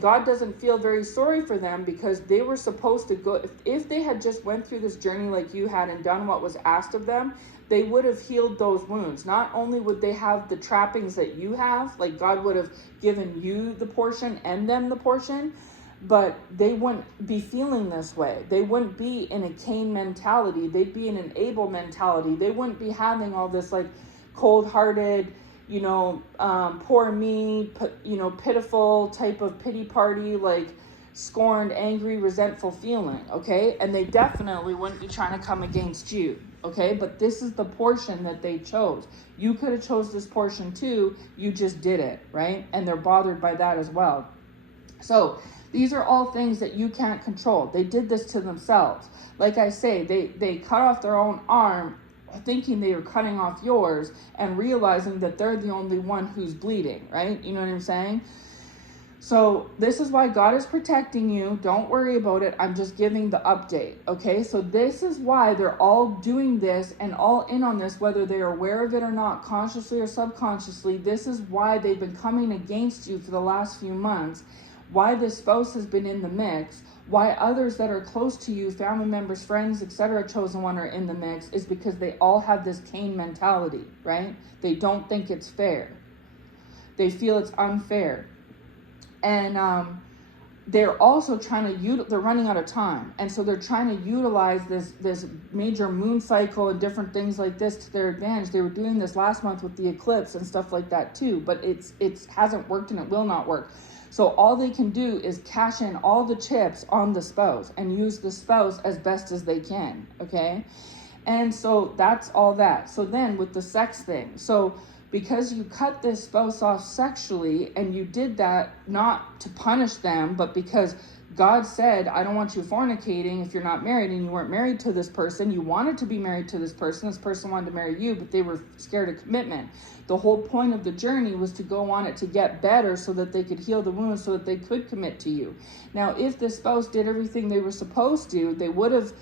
God doesn't feel very sorry for them because they were supposed to go. If they had just went through this journey like you had and done what was asked of them, they would have healed those wounds. Not only would they have the trappings that you have, like God would have given you the portion and them the portion, but they wouldn't be feeling this way. They wouldn't be in a Cain mentality. They'd be in an Abel mentality. They wouldn't be having all this like cold-hearted, poor me, pitiful type of pity party, like scorned, angry, resentful feeling, okay? And they definitely wouldn't be trying to come against you, okay? But this is the portion that they chose. You could have chose this portion too, you just did it, right? And they're bothered by that as well. So these are all things that you can't control. They did this to themselves. Like I say, they cut off their own arm thinking they were cutting off yours and realizing that they're the only one who's bleeding, right? You know what I'm saying? So this is why God is protecting you. Don't worry about it. I'm just giving the update, okay? So this is why they're all doing this and all in on this, whether they're aware of it or not, consciously or subconsciously. This is why they've been coming against you for the last few months, why this spouse has been in the mix, why others that are close to you, family members, friends, etc., chosen one, are in the mix, is because they all have this Cain mentality, right? They don't think it's fair. They feel it's unfair. And they're also trying to, they're running out of time. And so they're trying to utilize this major moon cycle and different things like this to their advantage. They were doing this last month with the eclipse and stuff like that too, but it hasn't worked and it will not work. So all they can do is cash in all the chips on the spouse and use the spouse as best as they can, okay? And so that's all that. So then with the sex thing, so because you cut this spouse off sexually, and you did that not to punish them, but because God said, I don't want you fornicating if you're not married, and you weren't married to this person. You wanted to be married to this person wanted to marry you, but they were scared of commitment. The whole point of the journey was to go on it to get better so that they could heal the wounds so that they could commit to you. Now, if the spouse did everything they were supposed to, they would have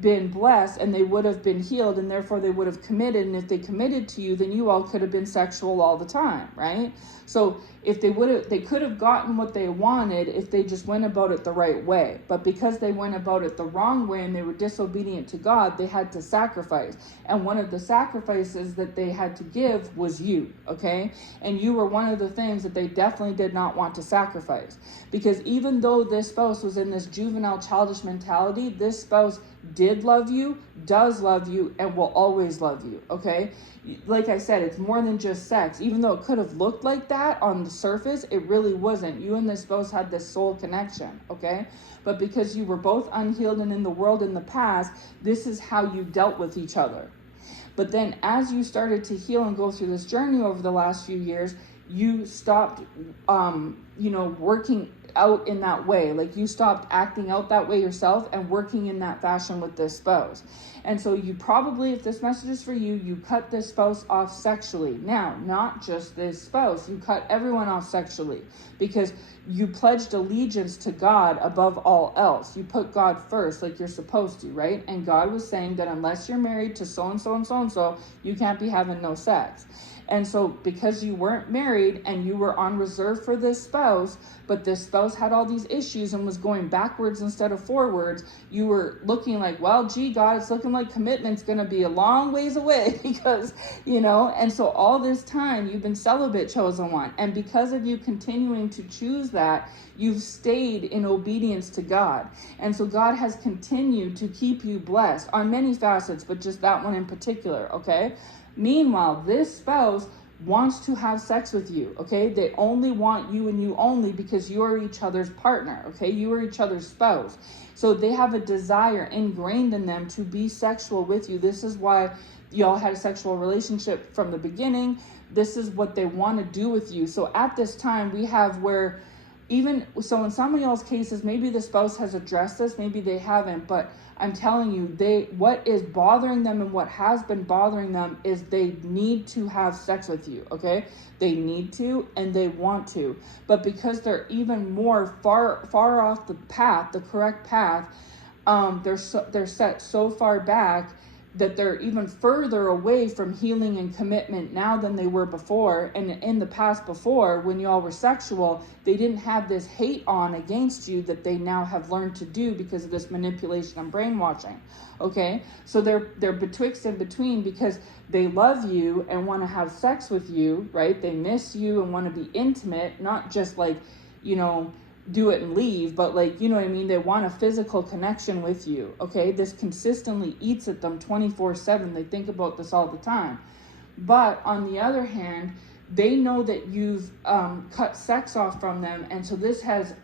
been blessed and they would have been healed, and therefore they would have committed. And if they committed to you, then you all could have been sexual all the time, right? So if they could have gotten what they wanted if they just went about it the right way. But because they went about it the wrong way and they were disobedient to God, they had to sacrifice. And one of the sacrifices that they had to give was you, okay? And you were one of the things that they definitely did not want to sacrifice. Because even though this spouse was in this juvenile, childish mentality, this spouse did love you, does love you, and will always love you, okay? Like I said, it's more than just sex. Even though it could have looked like that on the surface, it really wasn't. You and this spouse had this soul connection, okay? But because you were both unhealed and in the world in the past, this is how you dealt with each other. But then as you started to heal and go through this journey over the last few years, you stopped, working out in that way. Like you stopped acting out that way yourself and working in that fashion with this spouse. And so you probably, if this message is for you, you cut this spouse off sexually. Now, not just this spouse, you cut everyone off sexually because you pledged allegiance to God above all else. You put God first like you're supposed to, right? And God was saying that unless you're married to so-and-so and so-and-so, you can't be having no sex. And so because you weren't married and you were on reserve for this spouse, but this spouse had all these issues and was going backwards instead of forwards, you were looking like, well, gee, God, it's looking like commitment's going to be a long ways away because, and so all this time you've been celibate, chosen one. And because of you continuing to choose that, you've stayed in obedience to God. And so God has continued to keep you blessed on many facets, but just that one in particular, okay? Meanwhile, this spouse wants to have sex with you, okay? They only want you and you only because you are each other's partner, okay? You are each other's spouse. So they have a desire ingrained in them to be sexual with you. This is why y'all had a sexual relationship from the beginning. This is what they want to do with you. So at this time, we have where in some of y'all's cases, maybe the spouse has addressed this, maybe they haven't, but I'm telling you, what is bothering them and what has been bothering them is they need to have sex with you, okay? They need to and they want to. But because they're even more far off the path, the correct path, they're set so far back that they're even further away from healing and commitment now than they were before. And in the past before, when y'all were sexual, they didn't have this hate on against you that they now have learned to do because of this manipulation and brainwashing. Okay? So they're betwixt and between because they love you and want to have sex with you, right? They miss you and want to be intimate, not just like, do it and leave, but like, you know what I mean? They want a physical connection with you, okay? This consistently eats at them 24/7. They think about this all the time. But on the other hand, they know that you've cut sex off from them, and so this has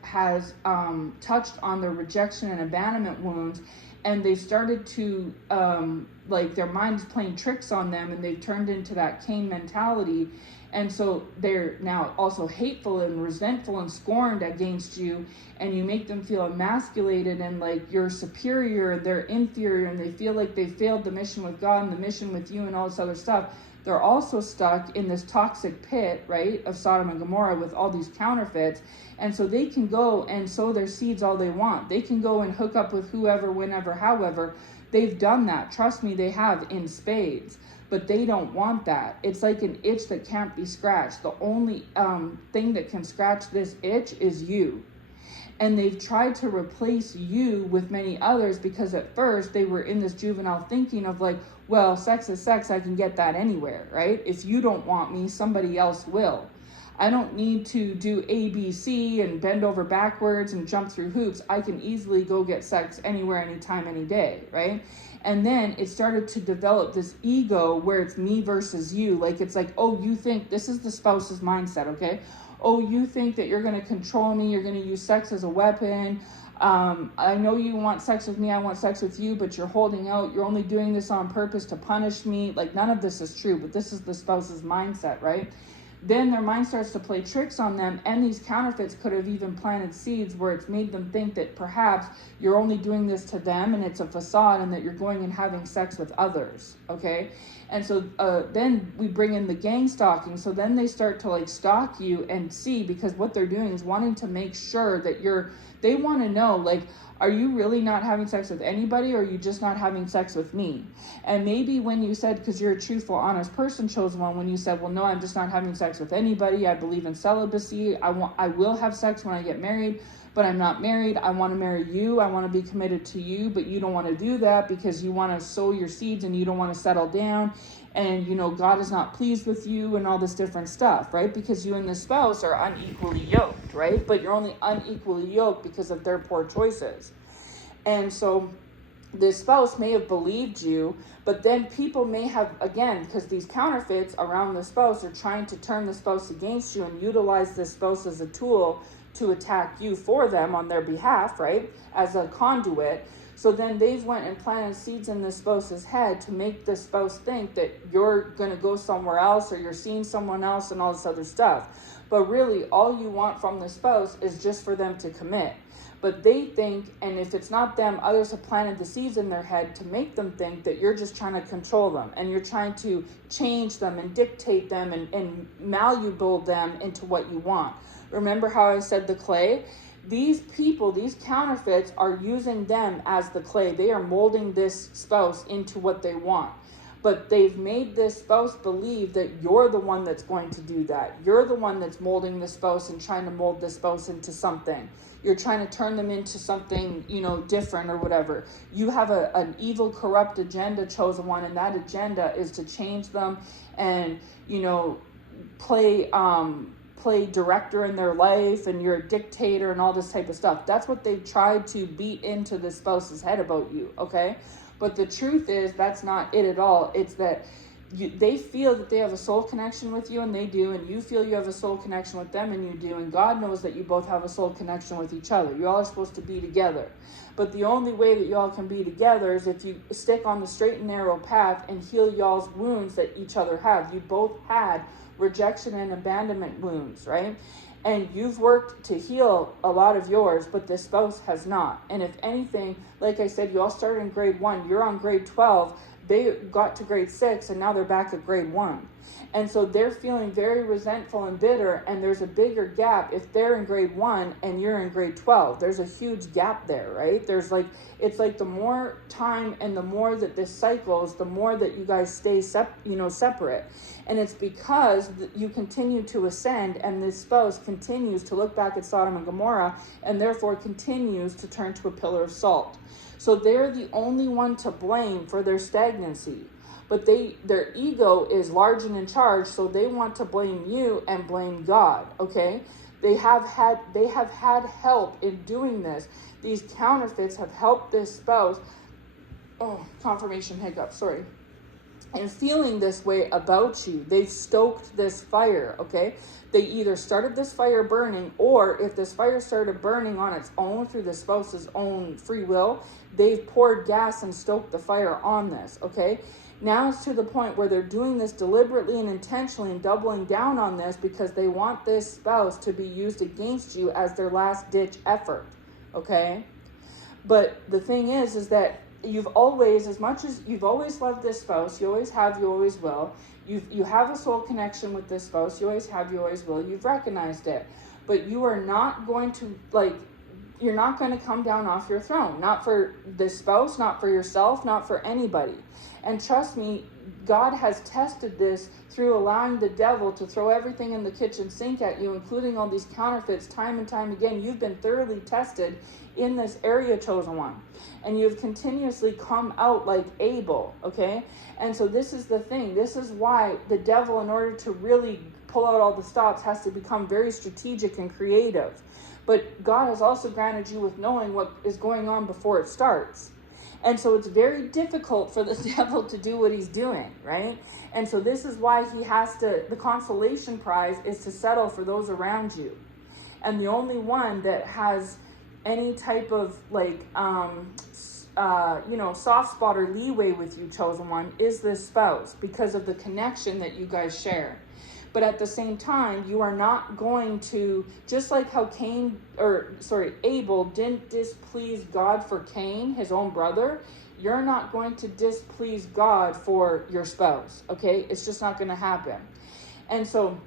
touched on their rejection and abandonment wounds, and they've started to, their mind's playing tricks on them, and they've turned into that Cain mentality. And so they're now also hateful and resentful and scorned against you, and you make them feel emasculated and like you're superior, they're inferior, and they feel like they failed the mission with God and the mission with you and all this other stuff. They're also stuck in this toxic pit, right, of Sodom and Gomorrah with all these counterfeits. And so they can go and sow their seeds all they want. They can go and hook up with whoever, whenever, however. They've done that. Trust me, they have in spades. But they don't want that. It's like an itch that can't be scratched. The only thing that can scratch this itch is you. And they've tried to replace you with many others because at first they were in this juvenile thinking of like, well, sex is sex. I can get that anywhere, right? If you don't want me, somebody else will. I don't need to do A, B, C and bend over backwards and jump through hoops. I can easily go get sex anywhere, anytime, any day, right? And then it started to develop this ego where it's me versus you. Like, it's like, oh, you think this is the spouse's mindset, okay? Oh, you think that you're going to control me. You're going to use sex as a weapon. I know you want sex with me. I want sex with you, but you're holding out. You're only doing this on purpose to punish me. Like, none of this is true, but this is the spouse's mindset, right? Then their mind starts to play tricks on them, and these counterfeits could have even planted seeds where it's made them think that perhaps you're only doing this to them and it's a facade and that you're going and having sex with others, okay? And so then we bring in the gang stalking. So then they start to like stalk you and see, because what they're doing is wanting to make sure that they want to know, like, are you really not having sex with anybody, or are you just not having sex with me? And maybe when you said, because you're a truthful, honest person, chosen one, when you said, well, no, I'm just not having sex with anybody. I believe in celibacy. I will have sex when I get married, but I'm not married. I want to marry you. I want to be committed to you, but you don't want to do that because you want to sow your seeds and you don't want to settle down. And, God is not pleased with you and all this different stuff, right? Because you and the spouse are unequally yoked, right? But you're only unequally yoked because of their poor choices. And so this spouse may have believed you, but then people may have, again, because these counterfeits around the spouse are trying to turn the spouse against you and utilize this spouse as a tool to attack you for them on their behalf, right? As a conduit. So then they've went and planted seeds in the spouse's head to make the spouse think that you're going to go somewhere else or you're seeing someone else and all this other stuff. But really, all you want from the spouse is just for them to commit. But they think, and if it's not them, others have planted the seeds in their head to make them think that you're just trying to control them and you're trying to change them and dictate them and malleable them into what you want. Remember how I said the clay? These people, these counterfeits, are using them as the clay. They are molding this spouse into what they want. but they've made this spouse believe that you're the one that's going to do that. You're the one that's molding the spouse and trying to mold the spouse into something. You're trying to turn them into something, different or whatever. You have an evil, corrupt agenda, chosen one, and that agenda is to change them and, play director in their life, and you're a dictator and all this type of stuff. That's what they've tried to beat into the spouse's head about you, okay? But the truth is, that's not it at all. It's that they feel that they have a soul connection with you, and they do, and you feel you have a soul connection with them, and you do, and God knows that you both have a soul connection with each other. You all are supposed to be together. But the only way that y'all can be together is if you stick on the straight and narrow path and heal y'all's wounds that each other have. You both had rejection and abandonment wounds, right? And you've worked to heal a lot of yours, but the spouse has not. And if anything, like I said, you all started in grade 1. You're on grade 12. They got to grade 6, and now they're back at grade 1. And so they're feeling very resentful and bitter, and there's a bigger gap if they're in grade 1 and you're in grade 12. There's a huge gap there, right? It's like the more time and the more that this cycles, the more that you guys stay separate. And it's because you continue to ascend, and this spouse continues to look back at Sodom and Gomorrah, and therefore continues to turn to a pillar of salt. So they're the only one to blame for their stagnancy. But their ego is large and in charge, so they want to blame you and blame God, okay? They have had help in doing this. These counterfeits have helped this spouse. Oh, confirmation hiccup, sorry. And feeling this way about you. They've stoked this fire, okay? They either started this fire burning, or if this fire started burning on its own through the spouse's own free will, they've poured gas and stoked the fire on this, okay? Now it's to the point where they're doing this deliberately and intentionally and doubling down on this because they want this spouse to be used against you as their last ditch effort, okay? But the thing is that you've always, as much as you've always loved this spouse, you always have, you always will. You have a soul connection with this spouse, you always have, you always will. You've recognized it. But you are not going to, you're not going to come down off your throne. Not for this spouse, not for yourself, not for anybody. And trust me, God has tested this through allowing the devil to throw everything in the kitchen sink at you, including all these counterfeits, time and time again. You've been thoroughly tested in this area, chosen one. And you've continuously come out like Abel, okay? And so this is the thing. This is why the devil, in order to really pull out all the stops, has to become very strategic and creative. But God has also granted you with knowing what is going on before it starts. And so it's very difficult for the devil to do what he's doing, right? And so this is why he has to, the consolation prize is to settle for those around you. And the only one that has any type of soft spot or leeway with you, chosen one, is this spouse, because of the connection that you guys share. But at the same time, you are not going to, just like how Abel didn't displease God for Cain, his own brother, you're not going to displease God for your spouse, okay? It's just not going to happen. And so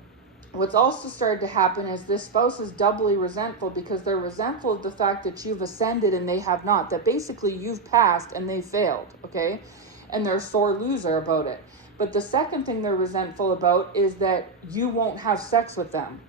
what's also started to happen is this spouse is doubly resentful because they're resentful of the fact that you've ascended and they have not, that basically you've passed and they failed, okay? And they're a sore loser about it. But the second thing they're resentful about is that you won't have sex with them.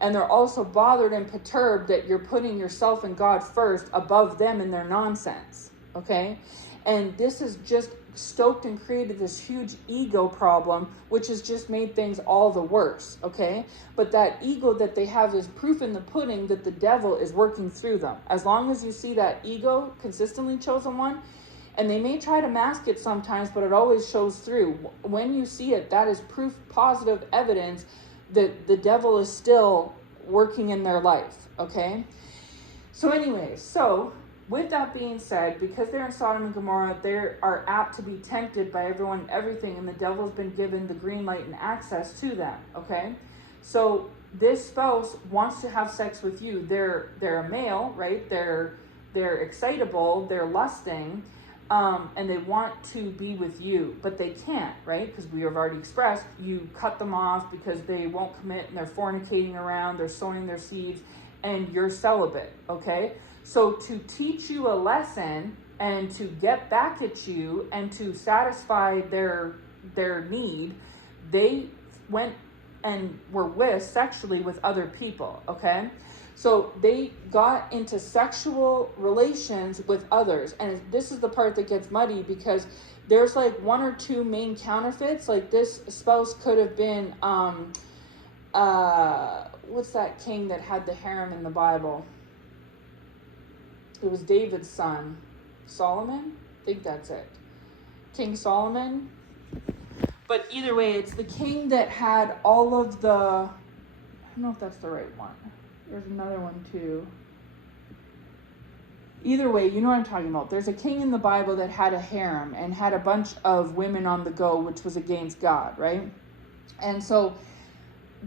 And they're also bothered and perturbed that you're putting yourself and God first above them in their nonsense, okay? And this has just stoked and created this huge ego problem, which has just made things all the worse, okay? But that ego that they have is proof in the pudding that the devil is working through them. As long as you see that ego consistently, chosen one, and they may try to mask it sometimes, but it always shows through. When you see it, that is proof, positive evidence that the devil is still working in their life, okay? So anyways, with that being said, because they're in Sodom and Gomorrah, they are apt to be tempted by everyone and everything, and the devil's been given the green light and access to them, okay? So this spouse wants to have sex with you. They're a male, right? They're excitable, they're lusting, and they want to be with you, but they can't, right? Because we have already expressed, you cut them off because they won't commit and they're fornicating around, they're sowing their seeds, and you're celibate, okay? So to teach you a lesson and to get back at you and to satisfy their their need, they went and were with sexually with other people, okay? So they got into sexual relations with others. And this is the part that gets muddy, because there's like one or two main counterfeits. Like this spouse could have been, what's that king that had the harem in the Bible? It was David's son. Solomon? I think that's it. King Solomon. But either way, it's the king that had all of the, I don't know if that's the right one. There's another one too. Either way, you know what I'm talking about. There's a king in the Bible that had a harem and had a bunch of women on the go, which was against God, right? And so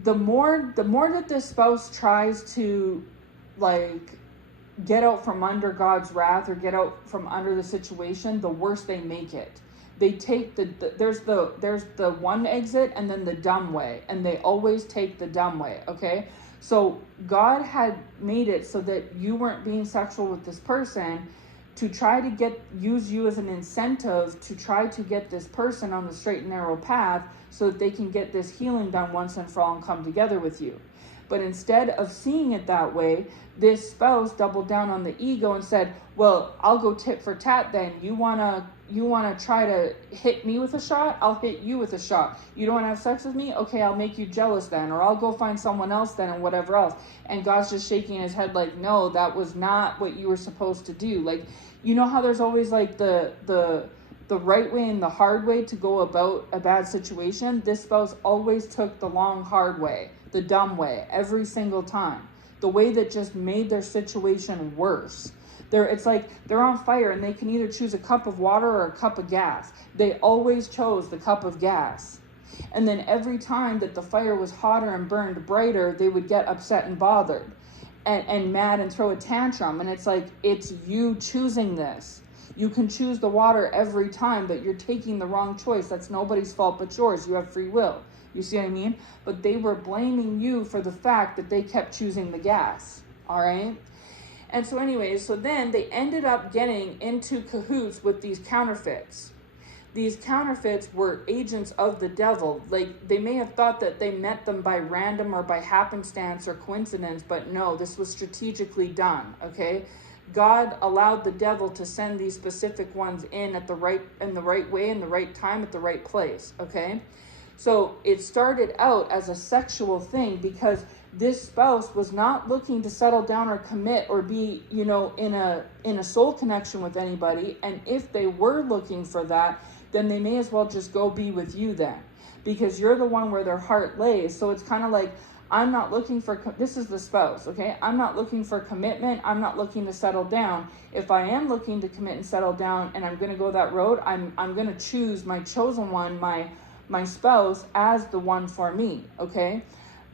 the more that this spouse tries to like get out from under God's wrath or get out from under the situation, the worse they make it. They take there's the one exit and then the dumb way, and they always take the dumb way, okay? So God had made it so that you weren't being sexual with this person to try to use you as an incentive to try to get this person on the straight and narrow path so that they can get this healing done once and for all and come together with you. But instead of seeing it that way, this spouse doubled down on the ego and said, well, I'll go tit for tat then. You wanna try to hit me with a shot? I'll hit you with a shot. You don't want to have sex with me? Okay, I'll make you jealous then. Or I'll go find someone else then, and whatever else. And God's just shaking his head like, no, that was not what you were supposed to do. Like, you know how there's always like the right way and the hard way to go about a bad situation? This spouse always took the long, hard way, the dumb way, every single time. The way that just made their situation worse. It's like they're on fire and they can either choose a cup of water or a cup of gas. They always chose the cup of gas. And then every time that the fire was hotter and burned brighter, they would get upset and bothered and mad and throw a tantrum. And it's like, it's you choosing this. You can choose the water every time, but you're taking the wrong choice. That's nobody's fault but yours. You have free will. You see what I mean? But they were blaming you for the fact that they kept choosing the gas. All right? And so anyways, so then they ended up getting into cahoots with these counterfeits. These counterfeits were agents of the devil. Like, they may have thought that they met them by random or by happenstance or coincidence, but no, this was strategically done, okay? God allowed the devil to send these specific ones in the right way, in the right time, at the right place, okay? So it started out as a sexual thing because this spouse was not looking to settle down or commit or be, in a soul connection with anybody. And if they were looking for that, then they may as well just go be with you then, because you're the one where their heart lays. So it's kind of like, I'm not looking for, this is the spouse, okay? I'm not looking for commitment. I'm not looking to settle down. If I am looking to commit and settle down and I'm going to go that road, I'm going to choose my chosen one, my spouse, as the one for me, okay?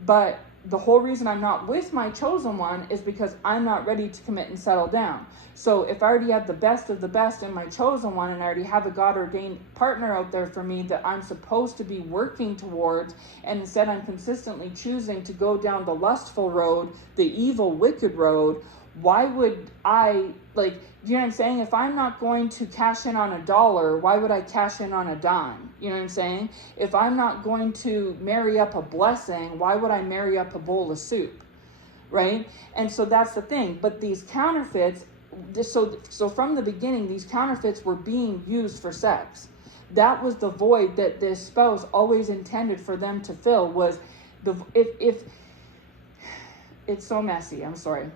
But the whole reason I'm not with my chosen one is because I'm not ready to commit and settle down. So if I already have the best of the best in my chosen one, and I already have a God-ordained partner out there for me that I'm supposed to be working towards, and instead I'm consistently choosing to go down the lustful road, the evil, wicked road, why would I, you know what I'm saying? If I'm not going to cash in on $1, why would I cash in on a dime? You know what I'm saying? If I'm not going to marry up a blessing, why would I marry up a bowl of soup? Right? And so that's the thing. But these counterfeits, so from the beginning, these counterfeits were being used for sex. That was the void that this spouse always intended for them to fill, was if it's so messy, I'm sorry.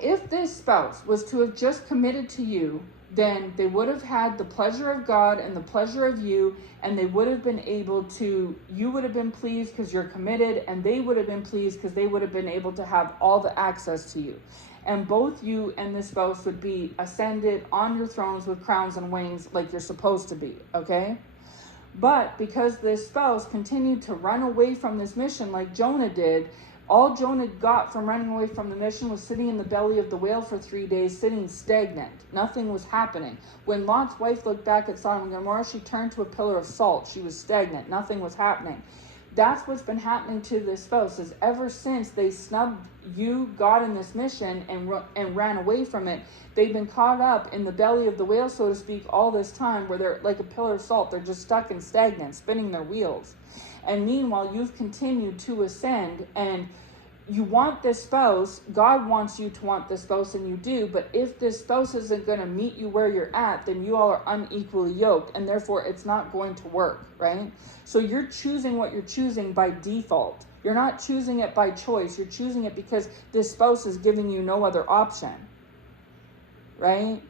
If this spouse was to have just committed to you, then they would have had the pleasure of God and the pleasure of you, and they would have been able to, you would have been pleased because you're committed, and they would have been pleased because they would have been able to have all the access to you. And both you and this spouse would be ascended on your thrones with crowns and wings like you're supposed to be, okay? But because this spouse continued to run away from this mission like Jonah did, all Jonah got from running away from the mission was sitting in the belly of the whale for 3 days, sitting stagnant. Nothing was happening. When Lot's wife looked back at Sodom and Gomorrah, she turned to a pillar of salt. She was stagnant. Nothing was happening. that's what's been happening to this spouse, is ever since they snubbed you, God, in this mission and ran away from it, they've been caught up in the belly of the whale, so to speak, all this time, where they're like a pillar of salt. They're just stuck and stagnant, spinning their wheels. And meanwhile, you've continued to ascend, and you want this spouse. God wants you to want this spouse, and you do. But if this spouse isn't going to meet you where you're at, then you all are unequally yoked, and therefore it's not going to work, right? So you're choosing what you're choosing by default. You're not choosing it by choice. You're choosing it because this spouse is giving you no other option, right?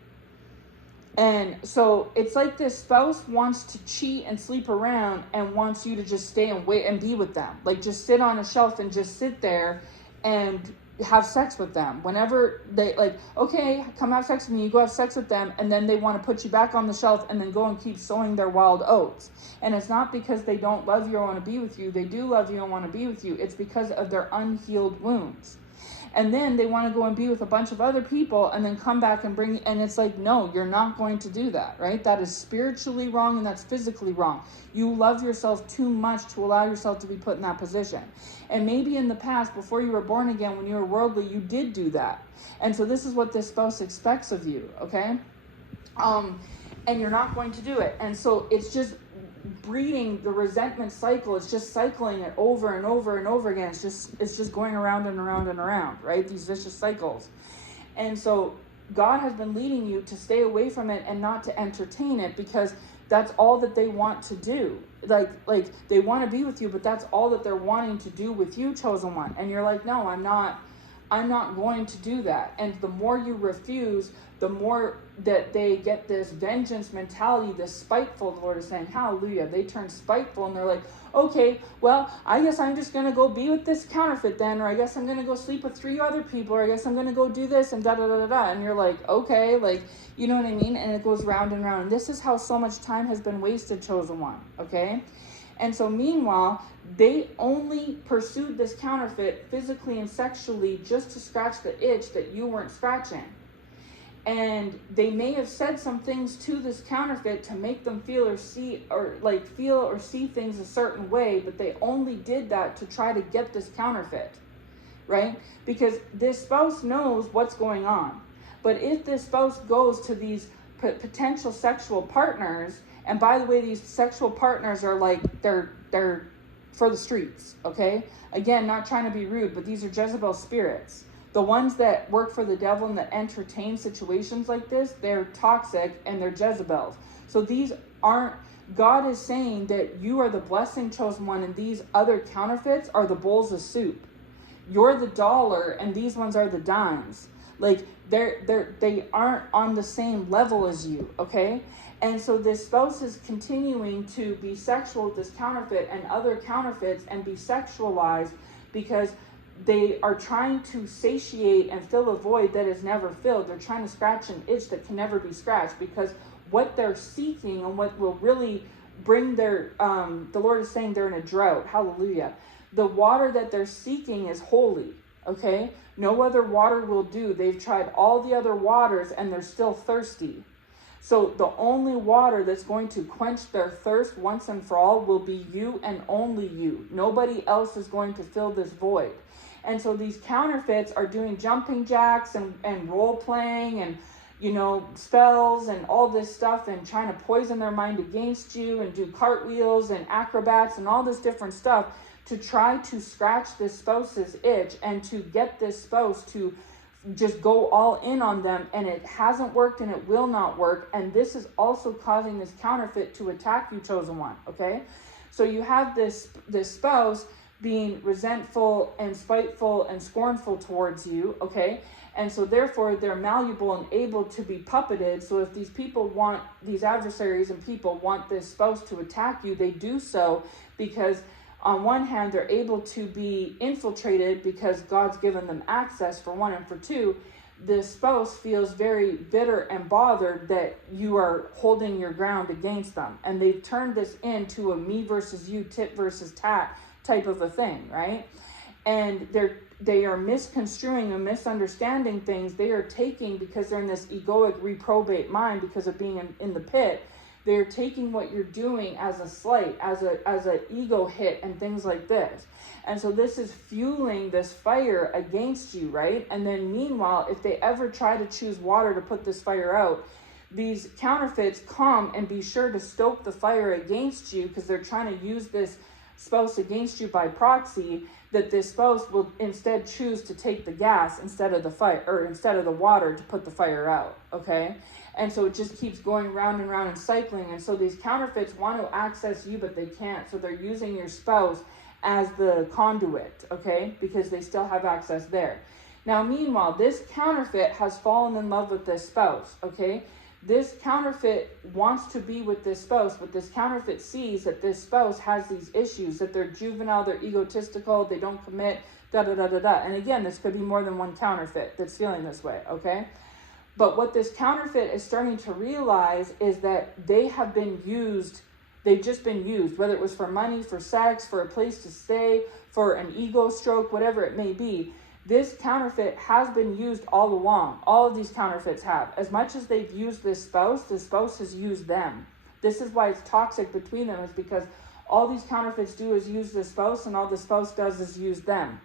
And so it's like this spouse wants to cheat and sleep around and wants you to just stay and wait and be with them. Like, just sit on a shelf and just sit there and have sex with them. Whenever they, like, okay, come have sex with me, you go have sex with them, and then they want to put you back on the shelf and then go and keep sowing their wild oats. And it's not because they don't love you or want to be with you. They do love you and want to be with you. It's because of their unhealed wounds. And then they want to go and be with a bunch of other people and then come back and bring, and it's like, no, you're not going to do that, right? That is spiritually wrong, and that's physically wrong. You love yourself too much to allow yourself to be put in that position. And maybe in the past, before you were born again, when you were worldly, you did do that. And so this is what this spouse expects of you, okay? And you're not going to do it. And so it's just breeding the resentment cycle. It's just cycling it over and over and over again. It's just going around and around and around, right? These vicious cycles. And so God has been leading you to stay away from it and not to entertain it, because that's all that they want to do. Like they want to be with you, but that's all that they're wanting to do with you, chosen one. And you're like, no, I'm not going to do that. And the more you refuse, the more that they get this vengeance mentality, this spiteful, the Lord is saying, hallelujah. They turn spiteful and they're like, okay, well, I guess I'm just going to go be with this counterfeit then, or I guess I'm going to go sleep with 3 other people, or I guess I'm going to go do this and da-da-da-da-da. And you're like, okay, like, you know what I mean? And it goes round and round. And this is how so much time has been wasted, chosen one, okay? And so meanwhile, they only pursued this counterfeit physically and sexually just to scratch the itch that you weren't scratching. And they may have said some things to this counterfeit to make them feel or see things a certain way, but they only did that to try to get this counterfeit, right? Because this spouse knows what's going on. But if this spouse goes to these potential sexual partners, and by the way, these sexual partners are like, they're for the streets, okay? Again, not trying to be rude, but these are Jezebel spirits. The ones that work for the devil and that entertain situations like this, they're toxic and they're Jezebels. So these aren't, God is saying that you are the blessing, chosen one, and these other counterfeits are the bowls of soup. You're the dollar and these ones are the dimes. Like they aren't on the same level as you, okay? And so this spouse is continuing to be sexual with this counterfeit and other counterfeits and be sexualized because they are trying to satiate and fill a void that is never filled. They're trying to scratch an itch that can never be scratched, because what they're seeking and what will really bring their, the Lord is saying they're in a drought. Hallelujah. The water that they're seeking is holy, okay? No other water will do. They've tried all the other waters and they're still thirsty. So the only water that's going to quench their thirst once and for all will be you and only you. Nobody else is going to fill this void. And so these counterfeits are doing jumping jacks and role playing and, you know, spells and all this stuff and trying to poison their mind against you and do cartwheels and acrobats and all this different stuff to try to scratch this spouse's itch and to get this spouse to just go all in on them. And it hasn't worked and it will not work. And this is also causing this counterfeit to attack you, chosen one, okay? So you have this spouse being resentful and spiteful and scornful towards you, okay? And so therefore they're malleable and able to be puppeted. So if these adversaries and people want this spouse to attack you, they do so because on one hand, they're able to be infiltrated because God's given them access, for one, and for two, the spouse feels very bitter and bothered that you are holding your ground against them. And they've turned this into a me versus you, tit versus tat type of a thing, right? And they are misconstruing and misunderstanding things. They are taking, because they're in this egoic reprobate mind because of being in the pit, they're taking what you're doing as a slight, as a ego hit and things like this. And so this is fueling this fire against you, right? And then meanwhile, if they ever try to choose water to put this fire out, these counterfeits come and be sure to stoke the fire against you, because they're trying to use this spouse against you by proxy, that this spouse will instead choose to take the gas instead of the fire, or instead of the water to put the fire out, okay? And so it just keeps going round and round and cycling. And so these counterfeits want to access you, but they can't. So they're using your spouse as the conduit, okay? Because they still have access there. Now, meanwhile, this counterfeit has fallen in love with this spouse, okay? This counterfeit wants to be with this spouse, but this counterfeit sees that this spouse has these issues, that they're juvenile, they're egotistical, they don't commit, da-da-da-da-da. And again, this could be more than one counterfeit that's feeling this way, okay? But what this counterfeit is starting to realize is that they have been used. They've just been used, whether it was for money, for sex, for a place to stay, for an ego stroke, whatever it may be. This counterfeit has been used all along. All of these counterfeits have. As much as they've used this spouse has used them. This is why it's toxic between them, is because all these counterfeits do is use the spouse, and all the spouse does is use them.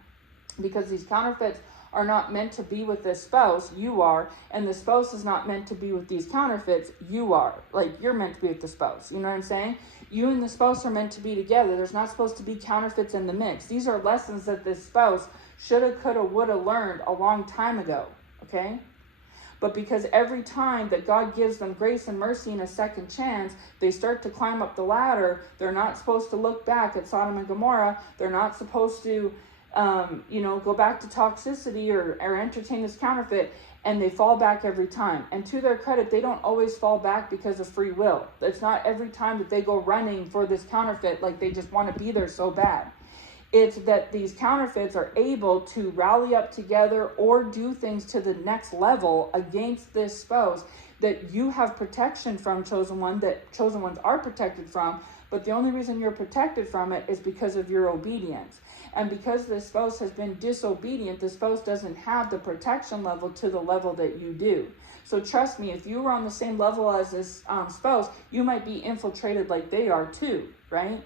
Because these counterfeits are not meant to be with this spouse, you are, and the spouse is not meant to be with these counterfeits, you are. Like, you're meant to be with the spouse, you know what I'm saying? You and the spouse are meant to be together. There's not supposed to be counterfeits in the mix. These are lessons that this spouse shoulda, coulda, woulda learned a long time ago, okay? But because every time that God gives them grace and mercy and a second chance, they start to climb up the ladder. They're not supposed to look back at Sodom and Gomorrah. They're not supposed to go back to toxicity or entertain this counterfeit, and they fall back every time. And to their credit, they don't always fall back because of free will. It's not every time that they go running for this counterfeit like they just want to be there so bad. It's that these counterfeits are able to rally up together or do things to the next level against this spouse that you have protection from, chosen one, that chosen ones are protected from. But the only reason you're protected from it is because of your obedience. And because the spouse has been disobedient, the spouse doesn't have the protection level to the level that you do. So trust me, if you were on the same level as this spouse, you might be infiltrated like they are too, right?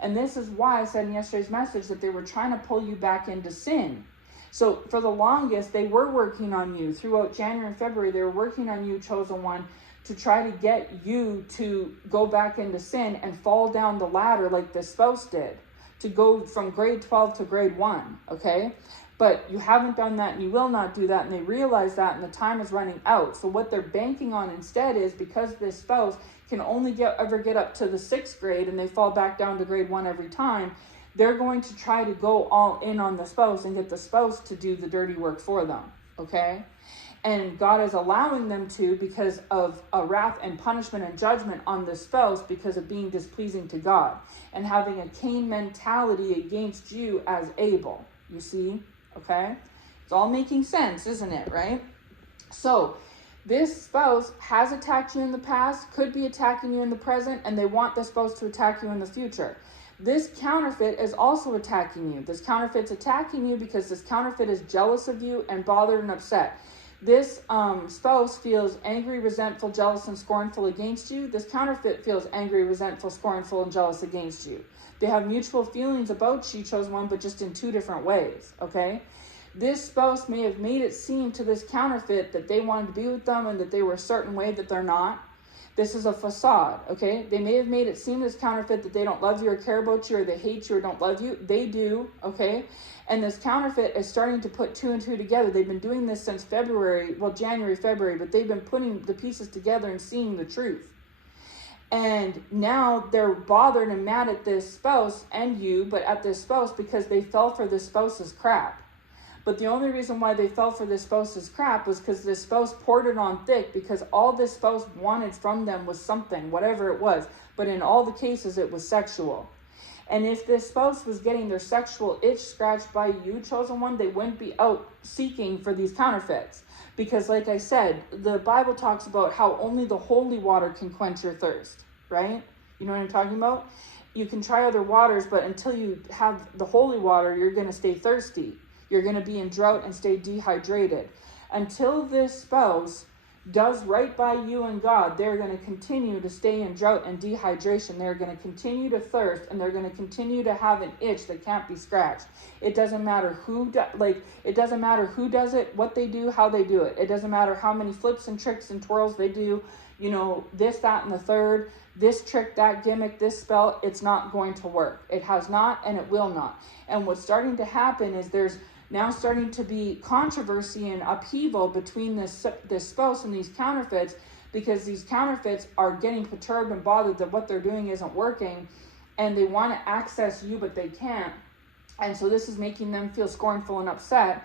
And this is why I said in yesterday's message that they were trying to pull you back into sin. So for the longest, they were working on you. Throughout January and February, they were working on you, chosen one, to try to get you to go back into sin and fall down the ladder like the spouse did, to go from grade 12 to grade 1, okay? But you haven't done that, and you will not do that, and they realize that, and the time is running out. So what they're banking on instead is, because this spouse can only ever get up to the 6th grade, and they fall back down to grade 1 every time, they're going to try to go all in on the spouse and get the spouse to do the dirty work for them, okay? And God is allowing them to, because of a wrath and punishment and judgment on the spouse, because of being displeasing to God and having a Cain mentality against you as Abel. You see? Okay? It's all making sense, isn't it? Right? So this spouse has attacked you in the past, could be attacking you in the present, and they want the spouse to attack you in the future. This counterfeit is also attacking you. This counterfeit's attacking you because this counterfeit is jealous of you and bothered and upset. This spouse feels angry, resentful, jealous, and scornful against you. This counterfeit feels angry, resentful, scornful, and jealous against you. They have mutual feelings about you, chosen one, but just in 2 different ways, okay? This spouse may have made it seem to this counterfeit that they wanted to be with them and that they were a certain way that they're not. This is a facade, okay? They may have made it seem, this counterfeit, that they don't love you or care about you, or they hate you or don't love you. They do, okay? And this counterfeit is starting to put 2 and 2 together. They've been doing this since January, February, but they've been putting the pieces together and seeing the truth. And now they're bothered and mad at this spouse and you, but at this spouse because they fell for this spouse's crap. But the only reason why they fell for this spouse's crap was because this spouse poured it on thick, because all this spouse wanted from them was something, whatever it was. But in all the cases, it was sexual. And if this spouse was getting their sexual itch scratched by you, chosen one, they wouldn't be out seeking for these counterfeits. Because like I said, the Bible talks about how only the holy water can quench your thirst, right? You know what I'm talking about? You can try other waters, but until you have the holy water, you're going to stay thirsty. You're going to be in drought and stay dehydrated. Until this spouse does right by you and God, they're going to continue to stay in drought and dehydration. They're going to continue to thirst, and they're going to continue to have an itch that can't be scratched. It doesn't matter it doesn't matter who does it, what they do, how they do it. It doesn't matter how many flips and tricks and twirls they do, this, that, and the third, this trick, that gimmick, this spell. It's not going to work. It has not, and it will not. And what's starting to happen is there's now starting to be controversy and upheaval between this spouse and these counterfeits, because these counterfeits are getting perturbed and bothered that what they're doing isn't working, and they want to access you, but they can't. And so this is making them feel scornful and upset.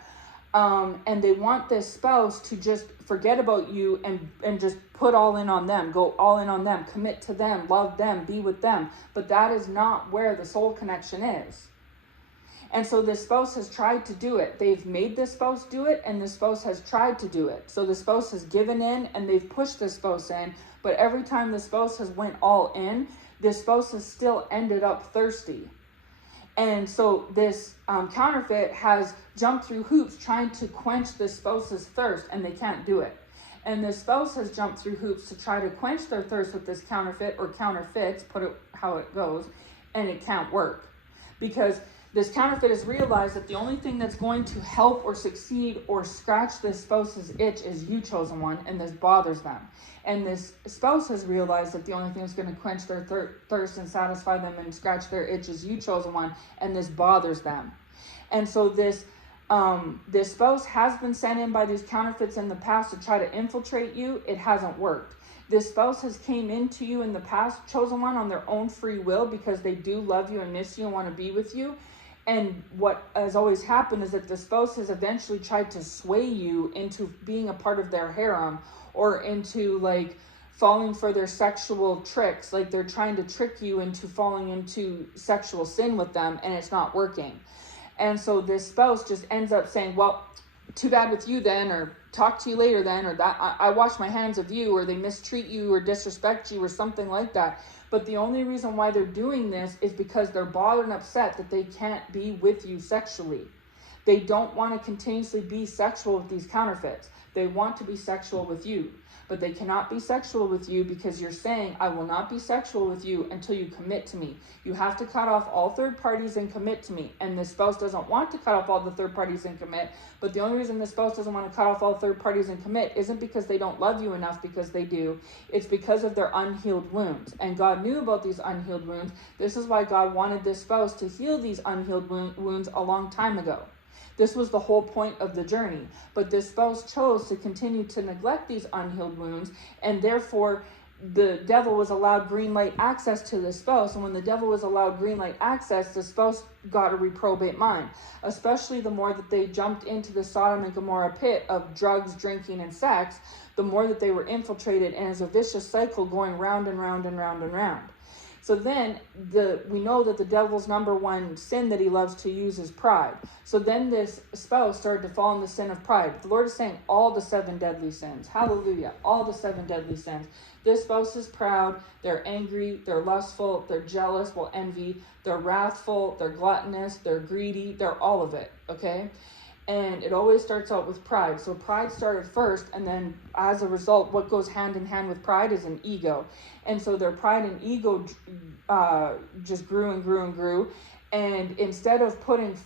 And they want this spouse to just forget about you and just put all in on them, go all in on them, commit to them, love them, be with them. But that is not where the soul connection is. And so this spouse has tried to do it. They've made this spouse do it, and the spouse has tried to do it. So the spouse has given in, and they've pushed the spouse in. But every time the spouse has went all in, the spouse has still ended up thirsty. And so this counterfeit has jumped through hoops trying to quench the spouse's thirst, and they can't do it. And the spouse has jumped through hoops to try to quench their thirst with this counterfeit or counterfeits, put it how it goes, and it can't work. Because this counterfeit has realized that the only thing that's going to help or succeed or scratch this spouse's itch is you, chosen one, and this bothers them. And this spouse has realized that the only thing that's going to quench their thirst and satisfy them and scratch their itch is you, chosen one, and this bothers them. And so this spouse has been sent in by these counterfeits in the past to try to infiltrate you. It hasn't worked. This spouse has came into you in the past, chosen one, on their own free will, because they do love you and miss you and want to be with you. And what has always happened is that the spouse has eventually tried to sway you into being a part of their harem, or into falling for their sexual tricks. Like they're trying to trick you into falling into sexual sin with them, and it's not working. And so this spouse just ends up saying, well, too bad with you then, or talk to you later then, or that I wash my hands of you, or they mistreat you or disrespect you or something like that. But the only reason why they're doing this is because they're bothered and upset that they can't be with you sexually. They don't want to continuously be sexual with these counterfeits. They want to be sexual with you, but they cannot be sexual with you because you're saying, I will not be sexual with you until you commit to me. You have to cut off all third parties and commit to me. And the spouse doesn't want to cut off all the third parties and commit. But the only reason the spouse doesn't want to cut off all third parties and commit isn't because they don't love you enough, because they do. It's because of their unhealed wounds. And God knew about these unhealed wounds. This is why God wanted this spouse to heal these unhealed wounds a long time ago. This was the whole point of the journey. But this spouse chose to continue to neglect these unhealed wounds, and therefore the devil was allowed green light access to the spouse. And when the devil was allowed green light access, the spouse got a reprobate mind, especially the more that they jumped into the Sodom and Gomorrah pit of drugs, drinking, and sex, the more that they were infiltrated, and it's a vicious cycle going round and round and round and round. So then we know that the devil's number one sin that he loves to use is pride. So then this spouse started to fall in the sin of pride. The Lord is saying all the 7 deadly sins. Hallelujah. All the 7 deadly sins. This spouse is proud. They're angry. They're lustful. They're jealous. Well, envy. They're wrathful. They're gluttonous. They're greedy. They're all of it. Okay? And it always starts out with pride. So pride started first, and then as a result, what goes hand in hand with pride is an ego. And so their pride and ego just grew and grew and grew. And instead of putting